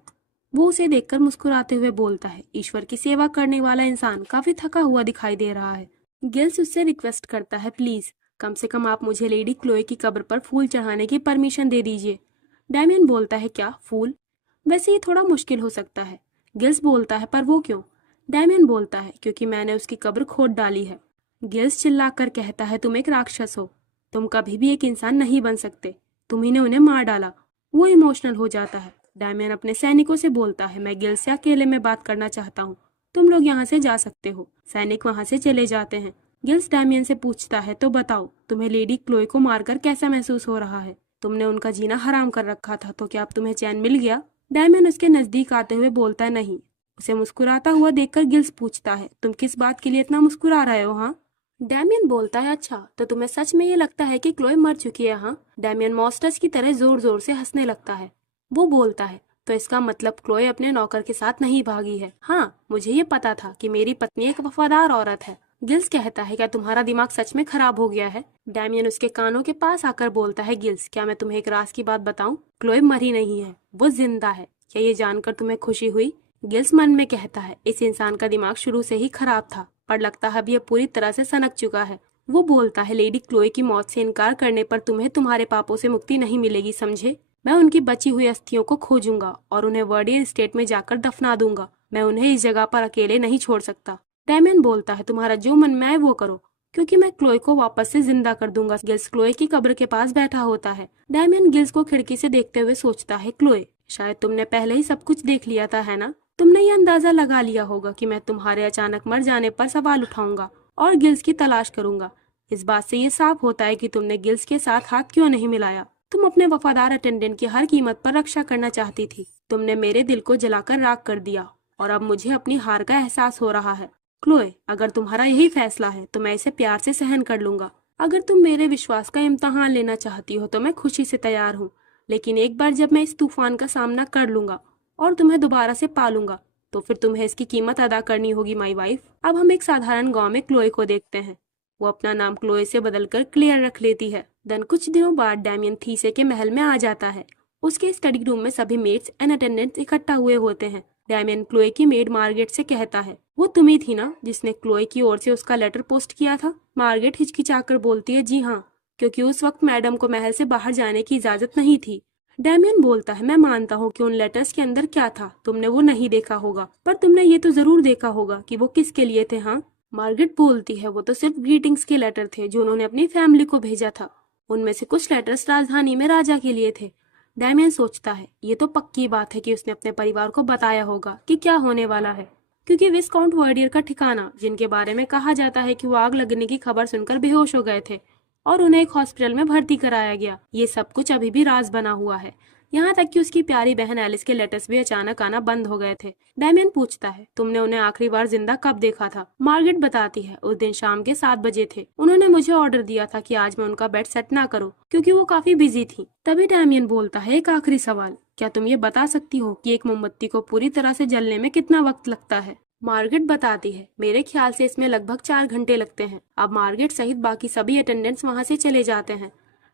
वो उसे देखकर मुस्कुराते हुए बोलता है, ईश्वर की सेवा करने वाला इंसान काफी थका हुआ दिखाई दे रहा है। गिल्स उससे रिक्वेस्ट करता है, प्लीज कम से कम आप मुझे लेडी क्लोए की कब्र पर फूल चढ़ाने की परमिशन दे दीजिए। डैमियन बोलता है, क्या फूल? वैसे ये थोड़ा मुश्किल हो सकता है। गिल्स बोलता है, पर वो क्यों? डैमियन बोलता है, क्योंकि मैंने उसकी कब्र खोद डाली है। गिल्स चिल्लाकर कहता है, तुम एक राक्षस हो। तुम कभी भी एक इंसान नहीं बन सकते। तुम्ही ने उन्हें मार डाला। वो इमोशनल हो जाता है। डैमियन अपने सैनिकों से बोलता है, मैं गिल्स से अकेले में बात करना चाहता हूँ। तुम लोग यहाँ से जा सकते हो। सैनिक वहाँ से चले जाते हैं। गिल्स डैमियन से पूछता है, तो बताओ, तुम्हें लेडी क्लोए को मारकर कैसा महसूस हो रहा है? तुमने उनका जीना हराम कर रखा था, तो क्या अब तुम्हें चैन मिल गया? डैमियन उसके नजदीक आते हुए बोलता है, नहीं। उसे मुस्कुराता हुआ देखकर गिल्स पूछता है, तुम किस बात के लिए इतना मुस्कुरा रहे हो? हाँ। डैमियन बोलता है, अच्छा, तो तुम्हें सच में ये लगता है कि क्लोए मर चुकी है? हाँ। डैमियन मॉन्स्टर्स की तरह जोर जोर से हंसने लगता है। वो बोलता है, तो इसका मतलब क्लोए अपने नौकर के साथ नहीं भागी है? हाँ, मुझे ये पता था कि मेरी पत्नी एक वफादार औरत है। गिल्स कहता है, क्या तुम्हारा दिमाग सच में खराब हो गया है? डैमियन उसके कानों के पास आकर बोलता है, गिल्स, क्या मैं तुम्हें एक राज की बात बताऊं? क्लोए मरी नहीं है, वो जिंदा है। क्या ये जानकर तुम्हें खुशी हुई? गिल्स मन में कहता है, इस इंसान का दिमाग शुरू से ही खराब था, पर लगता है अब यह पूरी तरह से सनक चुका है। वो बोलता है, लेडी क्लोए की मौत से इनकार करने पर तुम्हें तुम्हारे पापों से मुक्ति नहीं मिलेगी, समझे? मैं उनकी बची हुई अस्थियों को खोजूंगा और उन्हें वर्डियर स्टेट में जाकर दफना दूंगा। मैं उन्हें इस जगह पर अकेले नहीं छोड़ सकता। डैमियन बोलता है, तुम्हारा जो मन में आए वो करो, क्योंकि मैं क्लोए को वापस से जिंदा कर दूंगा। गिल्स क्लोए की कब्र के पास बैठा होता है। डैमियन गिल्स को खिड़की से देखते हुए सोचता है, क्लोए, शायद तुमने पहले ही सब कुछ देख लिया था, है ना? तुमने ये अंदाजा लगा लिया होगा कि मैं तुम्हारे अचानक मर जाने पर सवाल उठाऊंगा और गिल्स की तलाश करूंगा। इस बात से ये साफ होता है कि तुमने गिल्स के साथ हाथ क्यों नहीं मिलाया। तुम अपने वफादार अटेंडेंट की हर कीमत पर रक्षा करना चाहती थी। तुमने मेरे दिल को जलाकर राख कर दिया और अब मुझे अपनी हार का एहसास हो रहा है। क्लोए, अगर तुम्हारा यही फैसला है तो मैं इसे प्यार से सहन कर लूंगा। अगर तुम मेरे विश्वास का इम्तहान लेना चाहती हो तो मैं खुशी से तैयार हूँ, लेकिन एक बार जब मैं इस तूफान का सामना कर लूंगा और तुम्हें दोबारा से पालूंगा तो फिर तुम्हें इसकी कीमत अदा करनी होगी, माई वाइफ। अब हम एक साधारण गांव में क्लोए को देखते हैं। वो अपना नाम क्लोए से बदलकर क्लेयर रख लेती है। देन कुछ दिनों बाद डैमियन थीसे के महल में आ जाता है। उसके स्टडी रूम में सभी मेड्स एंड अटेंडेंट्स इकट्ठा हुए होते हैं। डैमियन क्लोए की मेड मार्गरेट से कहता है, वो तुम ही थी ना जिसने क्लोए की ओर से उसका लेटर पोस्ट किया था? मार्गरेट हिचकिचाकर बोलती है, जी हाँ, क्योंकि उस वक्त मैडम को महल से बाहर जाने की इजाजत नहीं थी। डैमियन बोलता है, मैं मानता हूँ कि उन लेटर्स के अंदर क्या था तुमने वो नहीं देखा होगा, पर तुमने ये तो जरूर देखा होगा कि वो किसके लिए थे। हाँ। मार्गरेट बोलती है, वो तो सिर्फ ग्रीटिंग्स के लेटर थे जो उन्होंने अपनी फैमिली को भेजा था। उनमें से कुछ लेटर्स राजधानी में राजा के लिए थे। डैमियन सोचता है, ये तो पक्की बात है कि उसने अपने परिवार को बताया होगा कि क्या होने वाला है, क्योंकि विस्काउंट वर्डियर का ठिकाना, जिनके बारे में कहा जाता है कि वो आग लगने की खबर सुनकर बेहोश हो गए थे और उन्हें एक हॉस्पिटल में भर्ती कराया गया, ये सब कुछ अभी भी राज बना हुआ है। यहाँ तक कि उसकी प्यारी बहन एलिस के लेटर्स भी अचानक आना बंद हो गए थे। डैमियन पूछता है, तुमने उन्हें आखिरी बार जिंदा कब देखा था? मार्गरेट बताती है, उस दिन शाम के 7 बजे थे। उन्होंने मुझे ऑर्डर दिया था कि आज मैं उनका बेड सेट ना करूं क्योंकि वो काफी बिजी थी। तभी डैमियन बोलता है, एक आखिरी सवाल, क्या तुम ये बता सकती हो कि एक मोमबत्ती को पूरी तरह से जलने में कितना वक्त लगता है? मार्गरेट बताती है, मेरे ख्याल से इसमें लगभग 4 घंटे लगते हैं। अब मार्गरेट सहित बाकी सभी अटेंडेंट्स वहाँ से चले जाते हैं।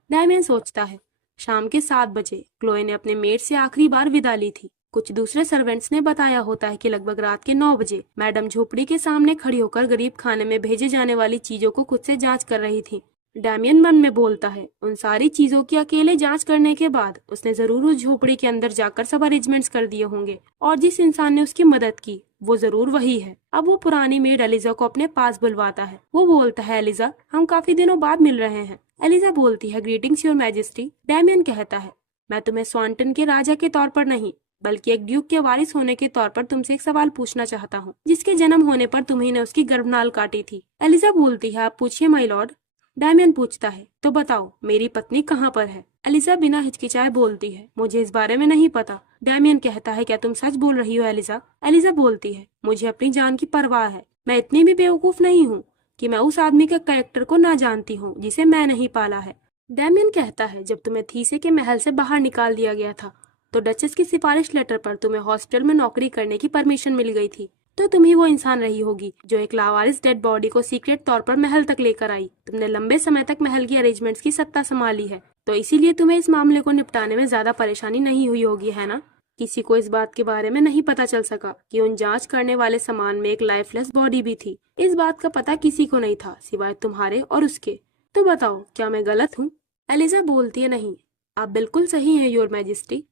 डैमियन सोचता है, शाम के 7 बजे क्लोए ने अपने मेड से आखिरी बार विदा ली थी। कुछ दूसरे सर्वेंट्स ने बताया होता है कि लगभग रात के 9 बजे मैडम झोपड़ी के सामने खड़ी होकर गरीब खाने में भेजे जाने वाली चीजों को खुद से जांच कर रही थी। डैमियन मन में बोलता है, उन सारी चीजों की अकेले जांच करने के बाद उसने जरूर उस झोपड़ी के अंदर जाकर सब अरेंजमेंट्स कर दिए होंगे और जिस इंसान ने उसकी मदद की वो जरूर वही है। अब वो पुरानी मेड एलिजा को अपने पास बुलवाता है। वो बोलता है, एलिजा, हम काफी दिनों बाद मिल रहे हैं। एलिजा बोलती है, ग्रीटिंग्स योर मैजेस्टी। डैमियन कहता है, मैं तुम्हें स्वांटन के राजा के तौर पर नहीं बल्कि एक ड्यूक के वारिस होने के तौर पर तुमसे एक सवाल पूछना चाहता हूँ, जिसके जन्म होने पर तुम्ही ने उसकी गर्भनाल काटी थी। एलिजा बोलती है, आप पूछिए माय लॉर्ड। डैमियन पूछता है, तो बताओ मेरी पत्नी कहाँ पर है? एलिजा बिना हिचकिचाए बोलती है, मुझे इस बारे में नहीं पता। डैमियन कहता है, क्या तुम सच बोल रही हो एलिजा? एलिजा बोलती है, मुझे अपनी जान की परवाह है। मैं इतनी भी बेवकूफ नहीं हूँ कि मैं उस आदमी के कैरेक्टर को ना जानती हूँ जिसे मैं नहीं पाला है। डैमियन कहता है, जब तुम्हें थीसे के महल से बाहर निकाल दिया गया था तो डचेस की सिफारिश लेटर पर तुम्हें हॉस्पिटल में नौकरी करने की परमिशन मिल गई थी। तो तुम ही वो इंसान रही होगी जो एक लावारिस डेड बॉडी को सीक्रेट तौर पर महल तक लेकर आई। तुमने लंबे समय तक महल की अरेंजमेंट्स की सत्ता संभाली है, तो इसीलिए तुम्हें इस मामले को निपटाने में ज्यादा परेशानी नहीं हुई होगी, है ना? किसी को इस बात के बारे में नहीं पता चल सका कि उन जांच करने वाले सामान में एक लाइफलेस बॉडी भी थी। इस बात का पता किसी को नहीं था सिवाय तुम्हारे और उसके। तो बताओ, क्या मैं गलत हूँ? एलिजा बोलती है, नहीं, आप बिल्कुल सही हैं योर मैजेस्टी।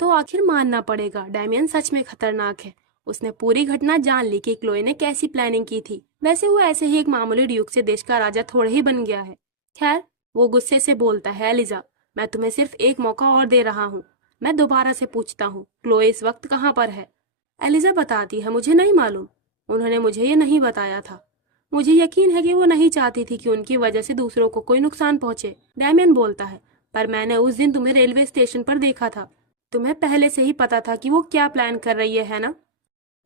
तो आखिर मानना पड़ेगा, डैमियन सच में खतरनाक है। उसने पूरी घटना जान ली कि क्लोए ने कैसी प्लानिंग की थी। वैसे वो ऐसे ही एक मामूली ड्यूक से देश का राजा थोड़े ही बन गया है। खैर, वो गुस्से से बोलता है, एलिजा मैं तुम्हें सिर्फ एक मौका और दे रहा हूँ। मैं दोबारा से पूछता हूँ, क्लोए इस वक्त कहाँ पर है? एलिजा बताती है, मुझे नहीं मालूम, उन्होंने मुझे ये नहीं बताया था। मुझे यकीन है कि वो नहीं चाहती थी कि उनकी वजह से दूसरों को कोई नुकसान पहुंचे। डैमियन बोलता है, पर मैंने उस दिन तुम्हें रेलवे स्टेशन पर देखा था। तुम्हें पहले से ही पता था कि वो क्या प्लान कर रही है ना?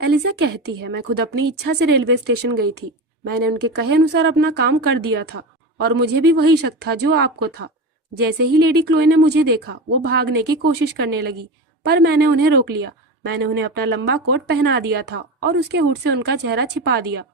एलिजा कहती है, मैं खुद अपनी इच्छा से रेलवे स्टेशन गई थी। मैंने उनके कहे अनुसार अपना काम कर दिया था और मुझे भी वही शक था जो आपको था। जैसे ही लेडी क्लोए ने मुझे देखा, वो भागने की कोशिश करने लगी, पर मैंने उन्हें रोक लिया। मैंने उन्हें अपना लंबा कोट पहना दिया था और उसके हुड से उनका चेहरा छिपा दिया।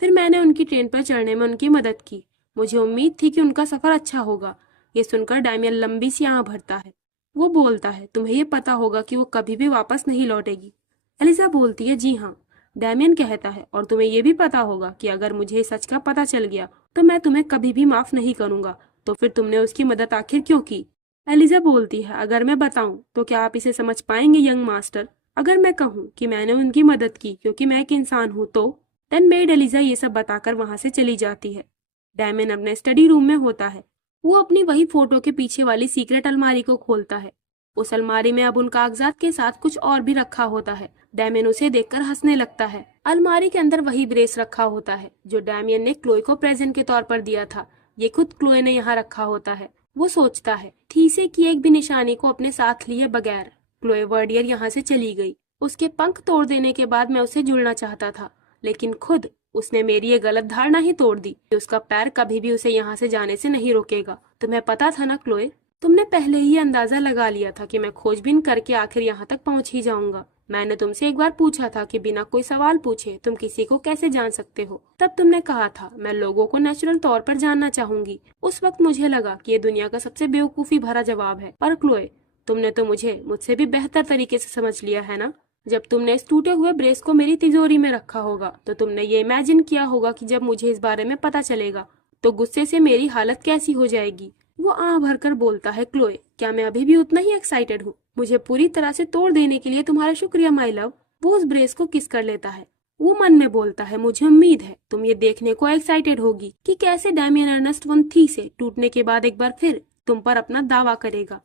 फिर मैंने उनकी ट्रेन पर चढ़ने में उनकी मदद की। मुझे उम्मीद थी कि उनका सफर अच्छा होगा। ये सुनकर डैमियन लंबी सी आंख भरता है। वो बोलता है, तुम्हें ये पता होगा कि वो कभी भी वापस नहीं लौटेगी। एलिजा बोलती है, जी हाँ। डैमियन कहता है, और तुम्हें ये भी पता होगा कि अगर मुझे सच का पता चल गया तो मैं तुम्हें कभी भी माफ नहीं करूंगा। तो फिर तुमने उसकी मदद आखिर क्यों की? एलिजा बोलती है, अगर मैं बताऊं तो क्या आप इसे समझ पाएंगे यंग मास्टर? अगर मैं कहूँ कि मैंने उनकी मदद की क्योंकि मैं एक इंसान हूँ तो? देन मेड एलिजा ये सब बताकर वहां से चली जाती है। डैमियन अपने स्टडी रूम में होता है। वो अपनी वही फोटो के पीछे वाली सीक्रेट अलमारी को खोलता है। उस अलमारी में अब उन कागजात के साथ कुछ और भी रखा होता है। डैमियन उसे देखकर हंसने लगता है। अलमारी के अंदर वही ब्रेस रखा होता है जो डैमियन ने क्लोए को प्रेजेंट के तौर पर दिया था। ये खुद क्लोए ने यहाँ रखा होता है। वो सोचता है, थीसे की एक भी निशानी को अपने साथ लिए बगैर क्लोए वर्डियर यहाँ से चली गई। उसके पंख तोड़ देने के बाद मैं उसे जुड़ना चाहता था, लेकिन खुद उसने मेरी ये गलत धारणा ही तोड़ दी कि उसका पैर कभी भी उसे यहाँ से जाने से नहीं रोकेगा। तुम्हें पता था ना क्लोए, तुमने पहले ही अंदाजा लगा लिया था कि मैं खोजबीन करके आखिर यहाँ तक पहुँच ही जाऊंगा। मैंने तुमसे एक बार पूछा था कि बिना कोई सवाल पूछे तुम किसी को कैसे जान सकते हो। तब तुमने कहा था, मैं लोगों को नेचुरल तौर पर जानना चाहूंगी। उस वक्त मुझे लगा कि ये दुनिया का सबसे बेवकूफी भरा जवाब है। पर क्लोए, तुमने तो मुझे मुझसे भी बेहतर तरीके से समझ लिया है ना। जब तुमने इस टूटे हुए ब्रेस को मेरी तिजोरी में रखा होगा तो तुमने ये इमेजिन किया होगा कि जब मुझे इस बारे में पता चलेगा तो गुस्से से मेरी हालत कैसी हो जाएगी। वो आंख भरकर बोलता है, क्लोए, क्या मैं अभी भी उतना ही एक्साइटेड हूँ मुझे पूरी तरह से तोड़ देने के लिए? तुम्हारा शुक्रिया माय लव। वो उस ब्रेस को किस कर लेता है। वो मन में बोलता है, मुझे उम्मीद है तुम ये देखने को एक्साइटेड होगी कि कैसे डैमियन अर्नेस्ट वन थीसे टूटने के बाद एक बार फिर तुम पर अपना दावा करेगा।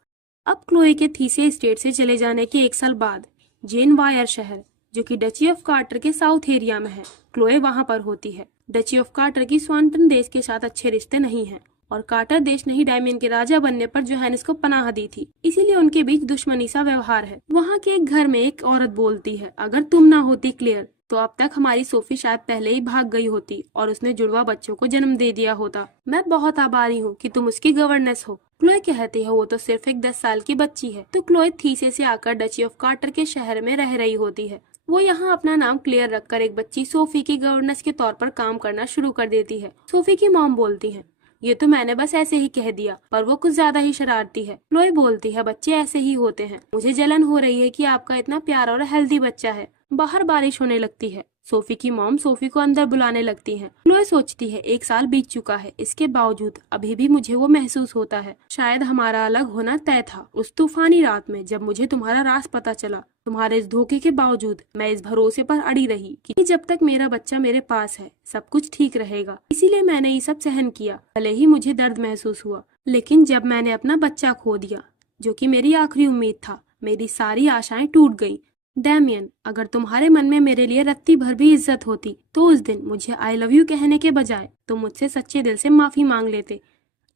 अब क्लोए के थीसे स्टेट से चले जाने के 1 साल बाद जेन वायर शहर, जो कि डची ऑफ कार्टर के साउथ एरिया में है, क्लोए वहां पर होती है। डची ऑफ कार्टर की स्वांटन देश के साथ अच्छे रिश्ते नहीं हैं और कार्टर देश ने ही डैमियन के राजा बनने पर जोहानिस को पनाह दी थी, इसीलिए उनके बीच दुश्मनी सा व्यवहार है। वहाँ के एक घर में एक औरत बोलती है, अगर तुम ना होती क्लेयर तो अब तक हमारी सोफी शायद पहले ही भाग गई होती और उसने जुड़वा बच्चों को जन्म दे दिया होता। मैं बहुत आभारी हूँ कि तुम उसकी गवर्नेस हो। क्लोए कहती है, वो तो सिर्फ एक 10 साल की बच्ची है। तो क्लोए थीसे से आकर डची ऑफ कार्टर के शहर में रह रही होती है। वो यहाँ अपना नाम क्लियर रखकर एक बच्ची सोफी की गवर्नेस के तौर पर काम करना शुरू कर देती है। सोफी की मॉम बोलती है, ये तो मैंने बस ऐसे ही कह दिया, पर वो कुछ ज्यादा ही शरारती है। क्लोए बोलती है, बच्चे ऐसे ही होते हैं। मुझे जलन हो रही है कि आपका इतना प्यारा और हेल्दी बच्चा है। बाहर बारिश होने लगती है। सोफी की मॉम सोफी को अंदर बुलाने लगती है। क्लोए सोचती है, 1 साल बीत चुका है, इसके बावजूद अभी भी मुझे वो महसूस होता है। शायद हमारा अलग होना तय था। उस तूफानी रात में जब मुझे तुम्हारा राज पता चला, तुम्हारे इस धोखे के बावजूद मैं इस भरोसे पर अड़ी रही कि जब तक मेरा बच्चा मेरे पास है सब कुछ ठीक रहेगा। इसीलिए मैंने ये सब सहन किया, भले ही मुझे दर्द महसूस हुआ, लेकिन जब मैंने अपना बच्चा खो दिया, जो कि मेरी आखिरी उम्मीद था, मेरी सारी आशाएं टूट गईं। डैमियन, अगर तुम्हारे मन में मेरे लिए रत्ती भर भी इज्जत होती तो उस दिन मुझे आई लव यू कहने के बजाय तुम मुझसे सच्चे दिल से माफी मांग लेते,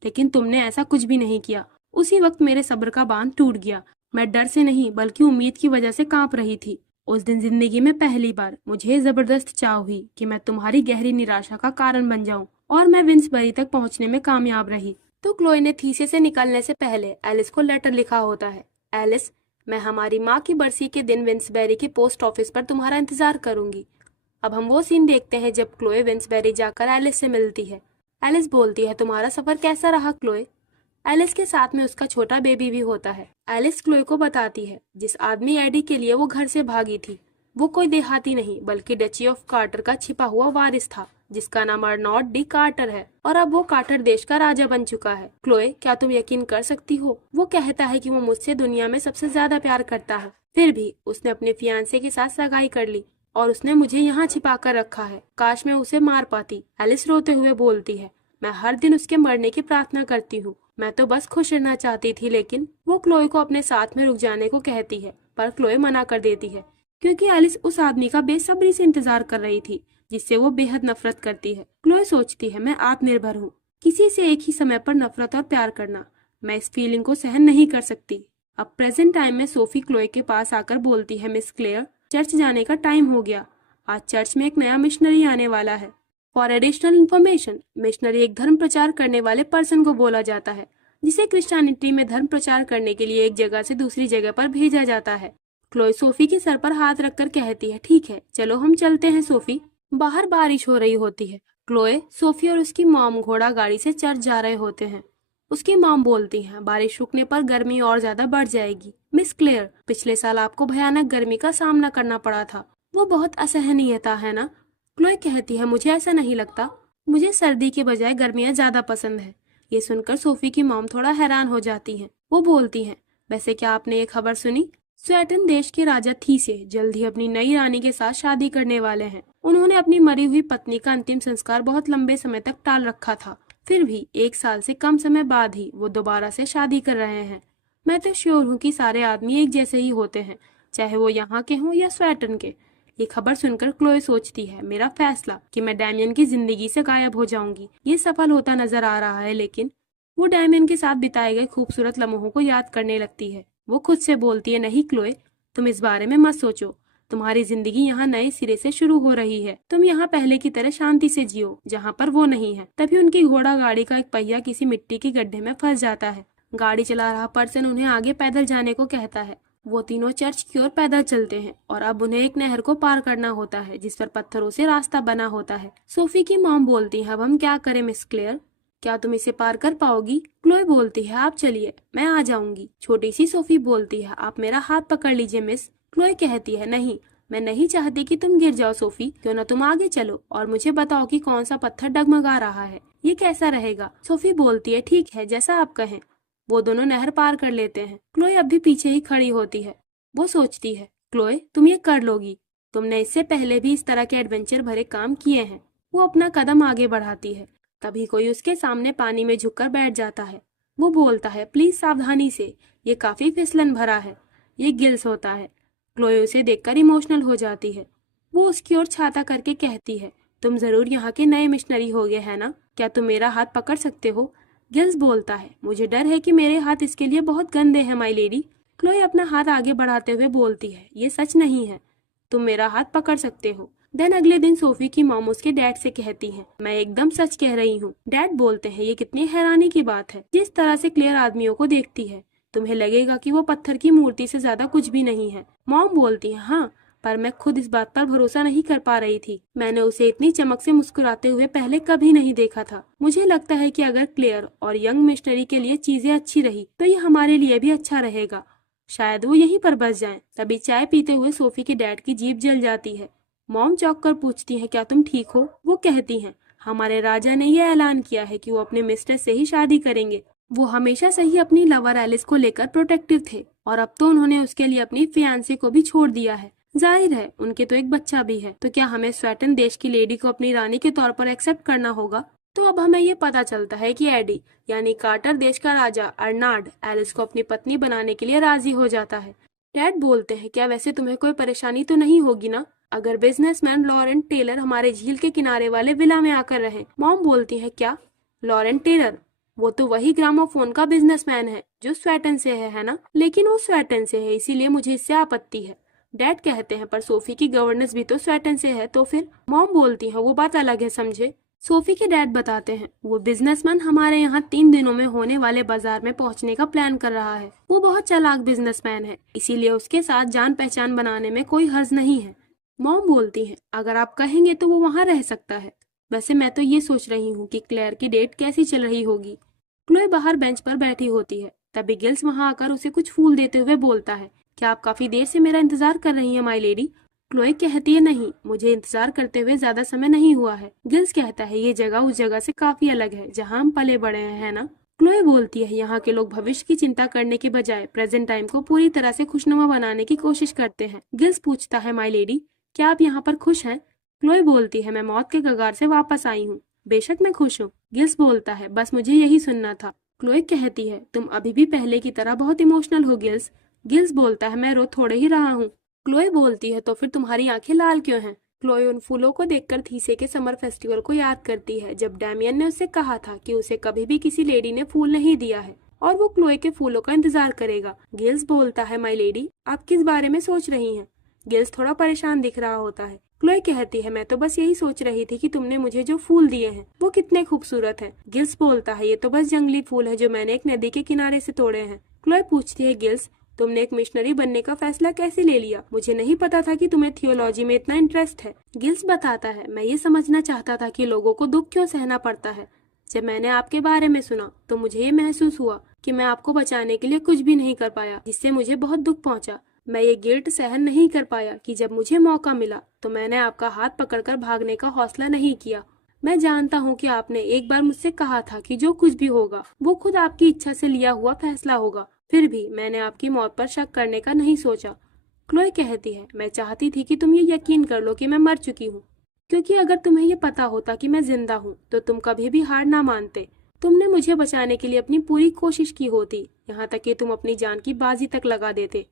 लेकिन तुमने ऐसा कुछ भी नहीं किया। उसी वक्त मेरे सब्र का बांध टूट गया। मैं डर से नहीं बल्कि उम्मीद की वजह से कांप रही थी। उस दिन जिंदगी में पहली बार मुझे जबरदस्त चाह हुई कि मैं तुम्हारी गहरी निराशा का कारण बन जाऊं, और मैं विंसबरी तक पहुंचने में कामयाब रही। तो क्लोई ने थीसे से निकलने से पहले एलिस को लेटर लिखा होता है। एलिस, मैं हमारी माँ की बरसी के दिन विंसबरी के पोस्ट ऑफिस पर तुम्हारा इंतजार करूंगी। अब हम वो सीन देखते हैं जब क्लोए विंसबरी जाकर एलिस से मिलती है। एलिस बोलती है, तुम्हारा सफर कैसा रहा क्लोए? एलिस के साथ में उसका छोटा बेबी भी होता है। एलिस क्लोए को बताती है जिस आदमी एडी के लिए वो घर से भागी थी, वो कोई देहाती नहीं बल्कि डची ऑफ कार्टर का छिपा हुआ वारिस था, जिसका नाम अर्नॉल्ड डी कार्टर है, और अब वो कार्टर देश का राजा बन चुका है। क्लोए, क्या तुम यकीन कर सकती हो? वो कहता है कि वो मुझसे दुनिया में सबसे ज्यादा प्यार करता है, फिर भी उसने अपने फियांसे के साथ सगाई कर ली और उसने मुझे यहाँ छिपा कर रखा है। काश मैं उसे मार पाती। एलिस रोते हुए बोलती है, मैं हर दिन उसके मरने की प्रार्थना करती हूँ। मैं तो बस खुश रहना चाहती थी। लेकिन वो क्लोए को अपने साथ में रुक जाने को कहती है, पर क्लोए मना कर देती है, क्योंकि एलिस उस आदमी का बेसब्री से इंतजार कर रही थी जिससे वो बेहद नफरत करती है। क्लोए सोचती है, मैं आत्मनिर्भर हूँ, किसी से एक ही समय पर नफरत और प्यार करना, मैं इस फीलिंग को सहन नहीं कर सकती। अब प्रेजेंट टाइम में सोफी क्लोए के पास आकर बोलती है, मिस क्लेयर, चर्च जाने का टाइम हो गया। आज चर्च में एक नया मिशनरी आने वाला है। फॉर एडिशनल इन्फॉर्मेशन, मिशनरी एक धर्म प्रचार करने वाले पर्सन को बोला जाता है जिसे क्रिश्चियनिटी में धर्म प्रचार करने के लिए एक जगह से दूसरी जगह पर भेजा जाता है। क्लोए सोफी के सर पर हाथ रखकर कहती है, ठीक है, चलो हम चलते हैं सोफी। बाहर बारिश हो रही होती है। क्लोए, सोफी और उसकी मॉम घोड़ा गाड़ी से चर्च जा रहे होते हैं। उसकी मॉम बोलती हैं, बारिश रुकने पर गर्मी और ज्यादा बढ़ जाएगी। मिस क्लेयर, पिछले साल आपको भयानक गर्मी का सामना करना पड़ा था, वो बहुत असहनीय था, है ना? क्लोए कहती है, मुझे ऐसा नहीं लगता, मुझे सर्दी के बजाय गर्मियाँ ज्यादा पसंद है। ये सुनकर सोफी की मॉम थोड़ा हैरान हो जाती हैं। वो बोलती हैं, वैसे क्या आपने ये खबर सुनी? स्वेटन देश के राजा थीसे जल्द ही अपनी नई रानी के साथ शादी करने वाले हैं। उन्होंने अपनी मरी हुई पत्नी का अंतिम संस्कार बहुत लंबे समय तक टाल रखा था, फिर भी 1 साल से कम समय बाद ही वो दोबारा से शादी कर रहे हैं। मैं तो श्योर हूँ कि सारे आदमी एक जैसे ही होते हैं, चाहे वो यहाँ के हों या स्वेटन के। ये खबर सुनकर क्लोए सोचती है, मेरा फैसला कि मैं डैमियन की जिंदगी से गायब हो जाऊंगी ये सफल होता नजर आ रहा है। लेकिन वो डैमियन के साथ बिताए गए खूबसूरत लम्हों को याद करने लगती है। वो खुद से बोलती है, नहीं क्लोए, तुम इस बारे में मत सोचो, तुम्हारी जिंदगी यहाँ नए सिरे से शुरू हो रही है। तुम यहाँ पहले की तरह शांति से जियो जहाँ पर वो नहीं है। तभी उनकी घोड़ा गाड़ी का एक पहिया किसी मिट्टी के गड्ढे में फंस जाता है। गाड़ी चला रहा पर्सन उन्हें आगे पैदल जाने को कहता है। वो तीनों चर्च की ओर पैदल चलते हैं और अब उन्हें एक नहर को पार करना होता है जिस पर पत्थरों से रास्ता बना होता है। सोफी की मॉम बोलती है, अब हम क्या करें मिस क्लेयर, क्या तुम इसे पार कर पाओगी? क्लोए बोलती है, आप चलिए, मैं आ जाऊंगी। छोटी सी सोफी बोलती है, आप मेरा हाथ पकड़ लीजिए मिस। क्लोए कहती है, नहीं, मैं नहीं चाहती कि तुम गिर जाओ सोफी, क्यों ना तुम आगे चलो और मुझे बताओ कि कौन सा पत्थर डगमगा रहा है, ये कैसा रहेगा? सोफी बोलती है, ठीक है, जैसा आप कहें। वो दोनों नहर पार कर लेते हैं। क्लोए अब भी पीछे ही खड़ी होती है। वो सोचती है, क्लोए, तुम ये कर लोगी, तुमने इससे पहले भी इस तरह के एडवेंचर भरे काम किए हैं। वो अपना कदम आगे बढ़ाती है। तभी कोई उसके सामने पानी में झुककर बैठ जाता है। वो बोलता है, प्लीज सावधानी से, ये काफी फिसलन भरा है। ये गिल्स होता है। क्लोए उसे देखकर इमोशनल हो जाती है। वो उसकी ओर छाता करके कहती है, तुम जरूर यहाँ के नए मिशनरी होगे, है ना? क्या तुम मेरा हाथ पकड़ सकते हो? गिल्स बोलता है, मुझे डर है कि मेरे हाथ इसके लिए बहुत गंदे हैं माई लेडी। क्लोए अपना हाथ आगे बढ़ाते हुए बोलती है, ये सच नहीं है, तुम मेरा हाथ पकड़ सकते हो। देन अगले दिन सोफी की मॉम उसके डैड से कहती है, मैं एकदम सच कह रही हूँ। डैड बोलते हैं, ये कितनी हैरानी की बात है, जिस तरह से क्लेयर आदमियों को देखती है तुम्हें लगेगा कि वो पत्थर की मूर्ति से ज्यादा कुछ भी नहीं है। मॉम बोलती है, हाँ, पर मैं खुद इस बात पर भरोसा नहीं कर पा रही थी। मैंने उसे इतनी चमक से मुस्कुराते हुए पहले कभी नहीं देखा था। मुझे लगता है कि अगर क्लेयर और यंग मिशनरी के लिए चीजें अच्छी रही तो ये हमारे लिए भी अच्छा रहेगा। शायद वो यहीं पर बस जाएं। तभी चाय पीते हुए सोफी के डैड की जीभ जल जाती है। मॉम चौंक कर पूछती है, क्या तुम ठीक हो? वो कहती हैं, हमारे राजा ने यह ऐलान किया है कि वो अपने मिस्टर से ही शादी करेंगे। वो हमेशा से ही अपनी लवर एलिस को लेकर प्रोटेक्टिव थे और अब तो उन्होंने उसके लिए अपनी फियांसे को भी छोड़ दिया है। जाहिर है उनके तो एक बच्चा भी है। तो क्या हमें स्वेटन देश की लेडी को अपनी रानी के तौर पर एक्सेप्ट करना होगा? तो अब हमें ये पता चलता है कि एडी यानी कार्टर देश का राजा अर्नाल्ड एलिस को अपनी पत्नी बनाने के लिए राजी हो जाता है। डैड बोलते हैं, क्या वैसे तुम्हें कोई परेशानी तो नहीं होगी ना अगर बिजनेसमैन लॉरेंट टेलर हमारे झील के किनारे वाले विला में आकर रहे। मॉम बोलती है, क्या लॉरेंट टेलर? वो तो वही ग्रामोफोन का बिजनेसमैन है जो स्वेटन से है ना? लेकिन वो स्वेटन से है, इसीलिए मुझे इससे आपत्ति है। डैड कहते हैं, पर सोफी की गवर्नेंस भी तो स्वेटन से है, तो फिर? मॉम बोलती है, वो बात अलग है, समझे? सोफी के डैड बताते हैं, वो बिजनेसमैन हमारे यहाँ 3 दिनों में होने वाले बाजार में पहुँचने का प्लान कर रहा है। वो बहुत चालाक बिजनेसमैन है, इसीलिए उसके साथ जान पहचान बनाने में कोई हर्ज नहीं है। मॉम बोलती है, अगर आप कहेंगे तो वो वहाँ रह सकता है। वैसे मैं तो ये सोच रही हूँ कि क्लेयर की डेट कैसी चल रही होगी। क्लोए बाहर बेंच पर बैठी होती है, तभी गिल्स वहाँ आकर उसे कुछ फूल देते हुए बोलता है, क्या आप काफी देर से मेरा इंतजार कर रही हैं माय लेडी? क्लोए कहती है, नहीं, मुझे इंतजार करते हुए ज्यादा समय नहीं हुआ है। गिल्स कहता है, ये जगह उस जगह से काफी अलग है जहाँ हम पले बड़े हैं, है ना? क्लोए बोलती है, यहाँ के लोग भविष्य की चिंता करने के बजाय प्रेजेंट टाइम को पूरी तरह से खुशनुमा बनाने की कोशिश करते हैं। गिल्स पूछता है, माय लेडी, क्या आप यहाँ पर खुश हैं? क्लोए बोलती है, मैं मौत के कगार से वापस आई हूँ। बेशक मैं खुश हूँ। गिल्स बोलता है, बस मुझे यही सुनना था। क्लोए कहती है, तुम अभी भी पहले की तरह बहुत इमोशनल हो गिल्स। गिल्स बोलता है, मैं रो थोड़े ही रहा हूँ। क्लोए बोलती है, तो फिर तुम्हारी आंखें लाल क्यों हैं? क्लोए उन फूलों को देखकर थीसे के समर फेस्टिवल को याद करती है, जब डैमियन ने उससे कहा था कि उसे कभी भी किसी लेडी ने फूल नहीं दिया है और वो क्लोए के फूलों का इंतजार करेगा। गिल्स बोलता है, माय लेडी, आप किस बारे में सोच रही हैं? गिल्स थोड़ा परेशान दिख रहा होता है। क्लोए कहती है, मैं तो बस यही सोच रही थी कि तुमने मुझे जो फूल दिए हैं वो कितने खूबसूरत हैं। गिल्स बोलता है, ये तो बस जंगली फूल है जो मैंने एक नदी के किनारे से तोड़े हैं। क्लोए पूछती है, गिल्स, तुमने एक मिशनरी बनने का फैसला कैसे ले लिया? मुझे नहीं पता था कि तुम्हें थियोलॉजी में इतना इंटरेस्ट है। गिल्स बताता है, मैं ये समझना चाहता था कि लोगों को दुख क्यों सहना पड़ता है। जब मैंने आपके बारे में सुना तो मुझे ये महसूस हुआ कि मैं आपको बचाने के लिए कुछ भी नहीं कर पाया, जिससे मुझे बहुत दुख पहुंचा। मैं ये गिल्ट सहन नहीं कर पाया कि जब मुझे मौका मिला तो मैंने आपका हाथ पकड़कर भागने का हौसला नहीं किया। मैं जानता हूँ कि आपने एक बार मुझसे कहा था कि जो कुछ भी होगा वो खुद आपकी इच्छा से लिया हुआ फैसला होगा, फिर भी मैंने आपकी मौत पर शक करने का नहीं सोचा। क्लोए कहती है, मैं चाहती थी कि तुम ये यकीन कर लो कि मैं मर चुकी हूँ, क्योंकि अगर तुम्हें ये पता होता कि मैं जिंदा हूँ तो तुम कभी भी हार ना मानते। तुमने मुझे बचाने के लिए अपनी पूरी कोशिश की होती, यहाँ तक कि तुम अपनी जान की बाजी तक लगा देते।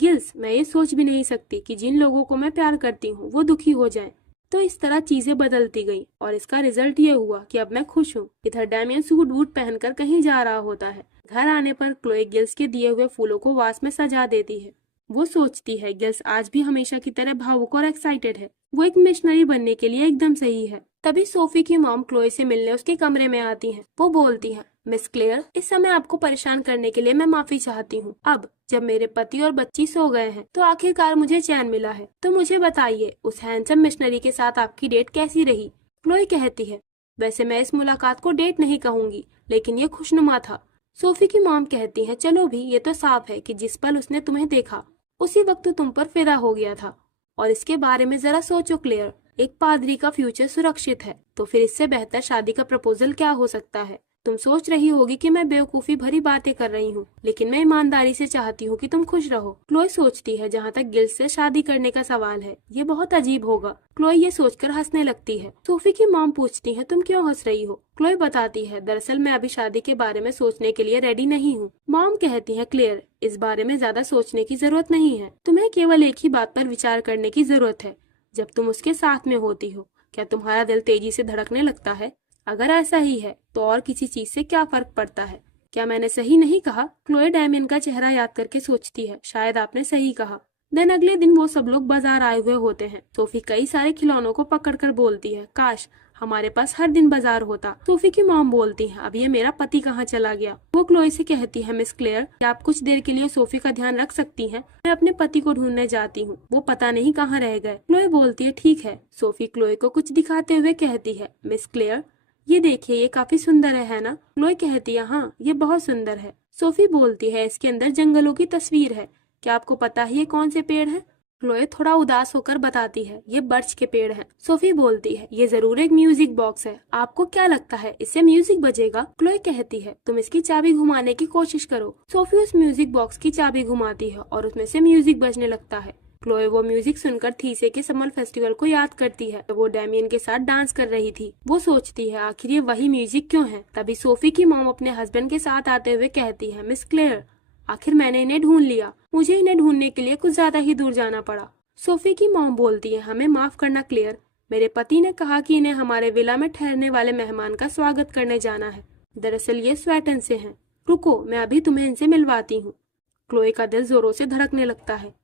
गिल्स, मैं ये सोच भी नहीं सकती कि जिन लोगों को मैं प्यार करती हूँ वो दुखी हो जाएं। तो इस तरह चीजें बदलती गई और इसका रिजल्ट ये हुआ कि अब मैं खुश हूँ। इधर डैमियन सूट बूट पहनकर कहीं जा रहा होता है। घर आने पर क्लोए गिल्स के दिए हुए फूलों को वास में सजा देती है। वो सोचती है गिल्स आज भी हमेशा की तरह भावुक और एक्साइटेड है। वो एक मिशनरी बनने के लिए एकदम सही है। तभी सोफी की मॉम क्लोए से मिलने उसके कमरे में आती है। वो बोलती है, मिस क्लेयर, इस समय आपको परेशान करने के लिए मैं माफी चाहती हूँ। अब जब मेरे पति और बच्ची सो गए हैं तो आखिरकार मुझे चैन मिला है। तो मुझे बताइए, उस हैंडसम मिशनरी के साथ आपकी डेट कैसी रही? क्लोए कहती है, वैसे मैं इस मुलाकात को डेट नहीं कहूंगी, लेकिन ये खुशनुमा था। सोफी की मॉम कहती है, चलो भी, ये तो साफ है कि जिस पल उसने तुम्हें देखा उसी वक्त तुम पर फिदा हो गया था। और इसके बारे में जरा सोचो क्लेयर, एक पादरी का फ्यूचर सुरक्षित है, तो फिर इससे बेहतर शादी का प्रपोजल क्या हो सकता है? तुम सोच रही होगी कि मैं बेवकूफी भरी बातें कर रही हूँ, लेकिन मैं ईमानदारी से चाहती हूँ कि तुम खुश रहो। क्लोए सोचती है, जहाँ तक गिल्स से शादी करने का सवाल है, ये बहुत अजीब होगा। क्लोए ये सोचकर हंसने लगती है। सोफी की मॉम पूछती है, तुम क्यों हंस रही हो? क्लोए बताती है, दरअसल मैं अभी शादी के बारे में सोचने के लिए रेडी नहीं हूँ। मॉम कहती है, क्लियर, इस बारे में ज्यादा सोचने की जरूरत नहीं है। तुम्हें केवल एक ही बात पर विचार करने की जरूरत है, जब तुम उसके साथ में होती हो क्या तुम्हारा दिल तेजी से धड़कने लगता है? अगर ऐसा ही है तो और किसी चीज से क्या फर्क पड़ता है? क्या मैंने सही नहीं कहा? क्लोए डैमियन का चेहरा याद करके सोचती है, शायद आपने सही कहा। दिन अगले दिन वो सब लोग बाजार आए हुए होते हैं। सोफी कई सारे खिलौनों को पकड़कर बोलती है, काश हमारे पास हर दिन बाजार होता। सोफी की मॉम बोलती है, अब ये मेरा पति कहाँ चला गया? वो क्लोए से कहती है, मिस क्लेयर, क्या आप कुछ देर के लिए सोफी का ध्यान रख सकती हैं? मैं अपने पति को ढूंढने जाती हूँ, वो पता नहीं कहाँ रह गए। क्लोए बोलती है, ठीक है। सोफी क्लोए को कुछ दिखाते हुए कहती है, मिस क्लेयर, ये देखिए, ये काफी सुंदर है ना? क्लोए कहती है, हाँ, ये बहुत सुंदर है। सोफी बोलती है, इसके अंदर जंगलों की तस्वीर है। क्या आपको पता है ये कौन से पेड़ है? क्लोए थोड़ा उदास होकर बताती है, ये बर्च के पेड़ हैं। सोफी बोलती है, ये जरूर एक म्यूजिक बॉक्स है। आपको क्या लगता है इससे म्यूजिक बजेगा? क्लोए कहती है, तुम इसकी चाबी घुमाने की कोशिश करो। सोफी उस म्यूजिक बॉक्स की चाबी घुमाती है और उसमें से म्यूजिक बजने लगता है। क्लोए वो म्यूजिक सुनकर थीसे के समर फेस्टिवल को याद करती है। वो डैमियन के साथ डांस कर रही थी। वो सोचती है आखिर ये वही म्यूजिक क्यों है। तभी सोफी की मॉम अपने हस्बैंड के साथ आते हुए कहती है, मिस क्लेयर, आखिर मैंने इन्हें ढूंढ लिया। मुझे इन्हें ढूंढने के लिए कुछ ज्यादा ही दूर जाना पड़ा। सोफी की मॉम बोलती है, हमें माफ करना क्लेयर, मेरे पति ने कहा कि इन्हें हमारे विला में ठहरने वाले मेहमान का स्वागत करने जाना है। दरअसल ये स्वेटन से हैं। रुको, मैं अभी तुम्हें इनसे मिलवाती हूँ। क्लोए का दिल जोरों से धड़कने लगता है।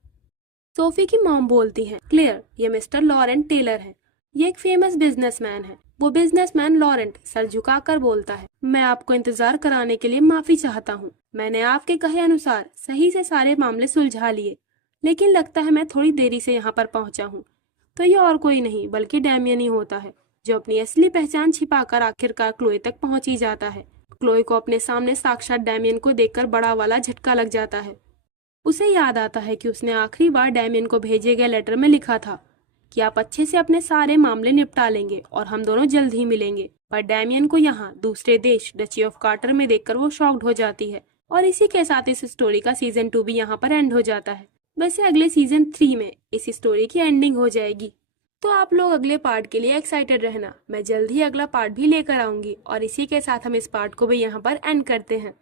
सोफी की मॉम बोलती है, क्लेयर, ये मिस्टर लॉरेंट टेलर है। ये एक फेमस बिजनेसमैन है। वो बिजनेसमैन लॉरेंट सर झुकाकर बोलता है, मैं आपको इंतजार कराने के लिए माफी चाहता हूँ। मैंने आपके कहे अनुसार सही से सारे मामले सुलझा लिए, लेकिन लगता है मैं थोड़ी देरी से यहाँ पर पहुंचा हूँ। तो ये और कोई नहीं बल्कि डैमियन ही होता है, जो अपनी असली पहचान छिपाकर आखिरकार क्लोए तक पहुंच ही जाता है। क्लोए को अपने सामने साक्षात डैमियन को देखकर बड़ा वाला झटका लग जाता है। उसे याद आता है कि उसने आखिरी बार डैमियन को भेजे गए लेटर में लिखा था कि आप अच्छे से अपने सारे मामले निपटा लेंगे और हम दोनों जल्द ही मिलेंगे। पर डैमियन को यहाँ दूसरे देश डची ऑफ कार्टर में देखकर वो शॉक्ड हो जाती है। और इसी के साथ इस स्टोरी का सीजन 2 भी यहाँ पर एंड हो जाता है। वैसे अगले सीजन 3 में इस स्टोरी की एंडिंग हो जाएगी। तो आप लोग अगले पार्ट के लिए एक्साइटेड रहना। मैं जल्द ही अगला पार्ट भी लेकर आऊंगी। और इसी के साथ हम इस पार्ट को भी यहाँ पर एंड करते हैं।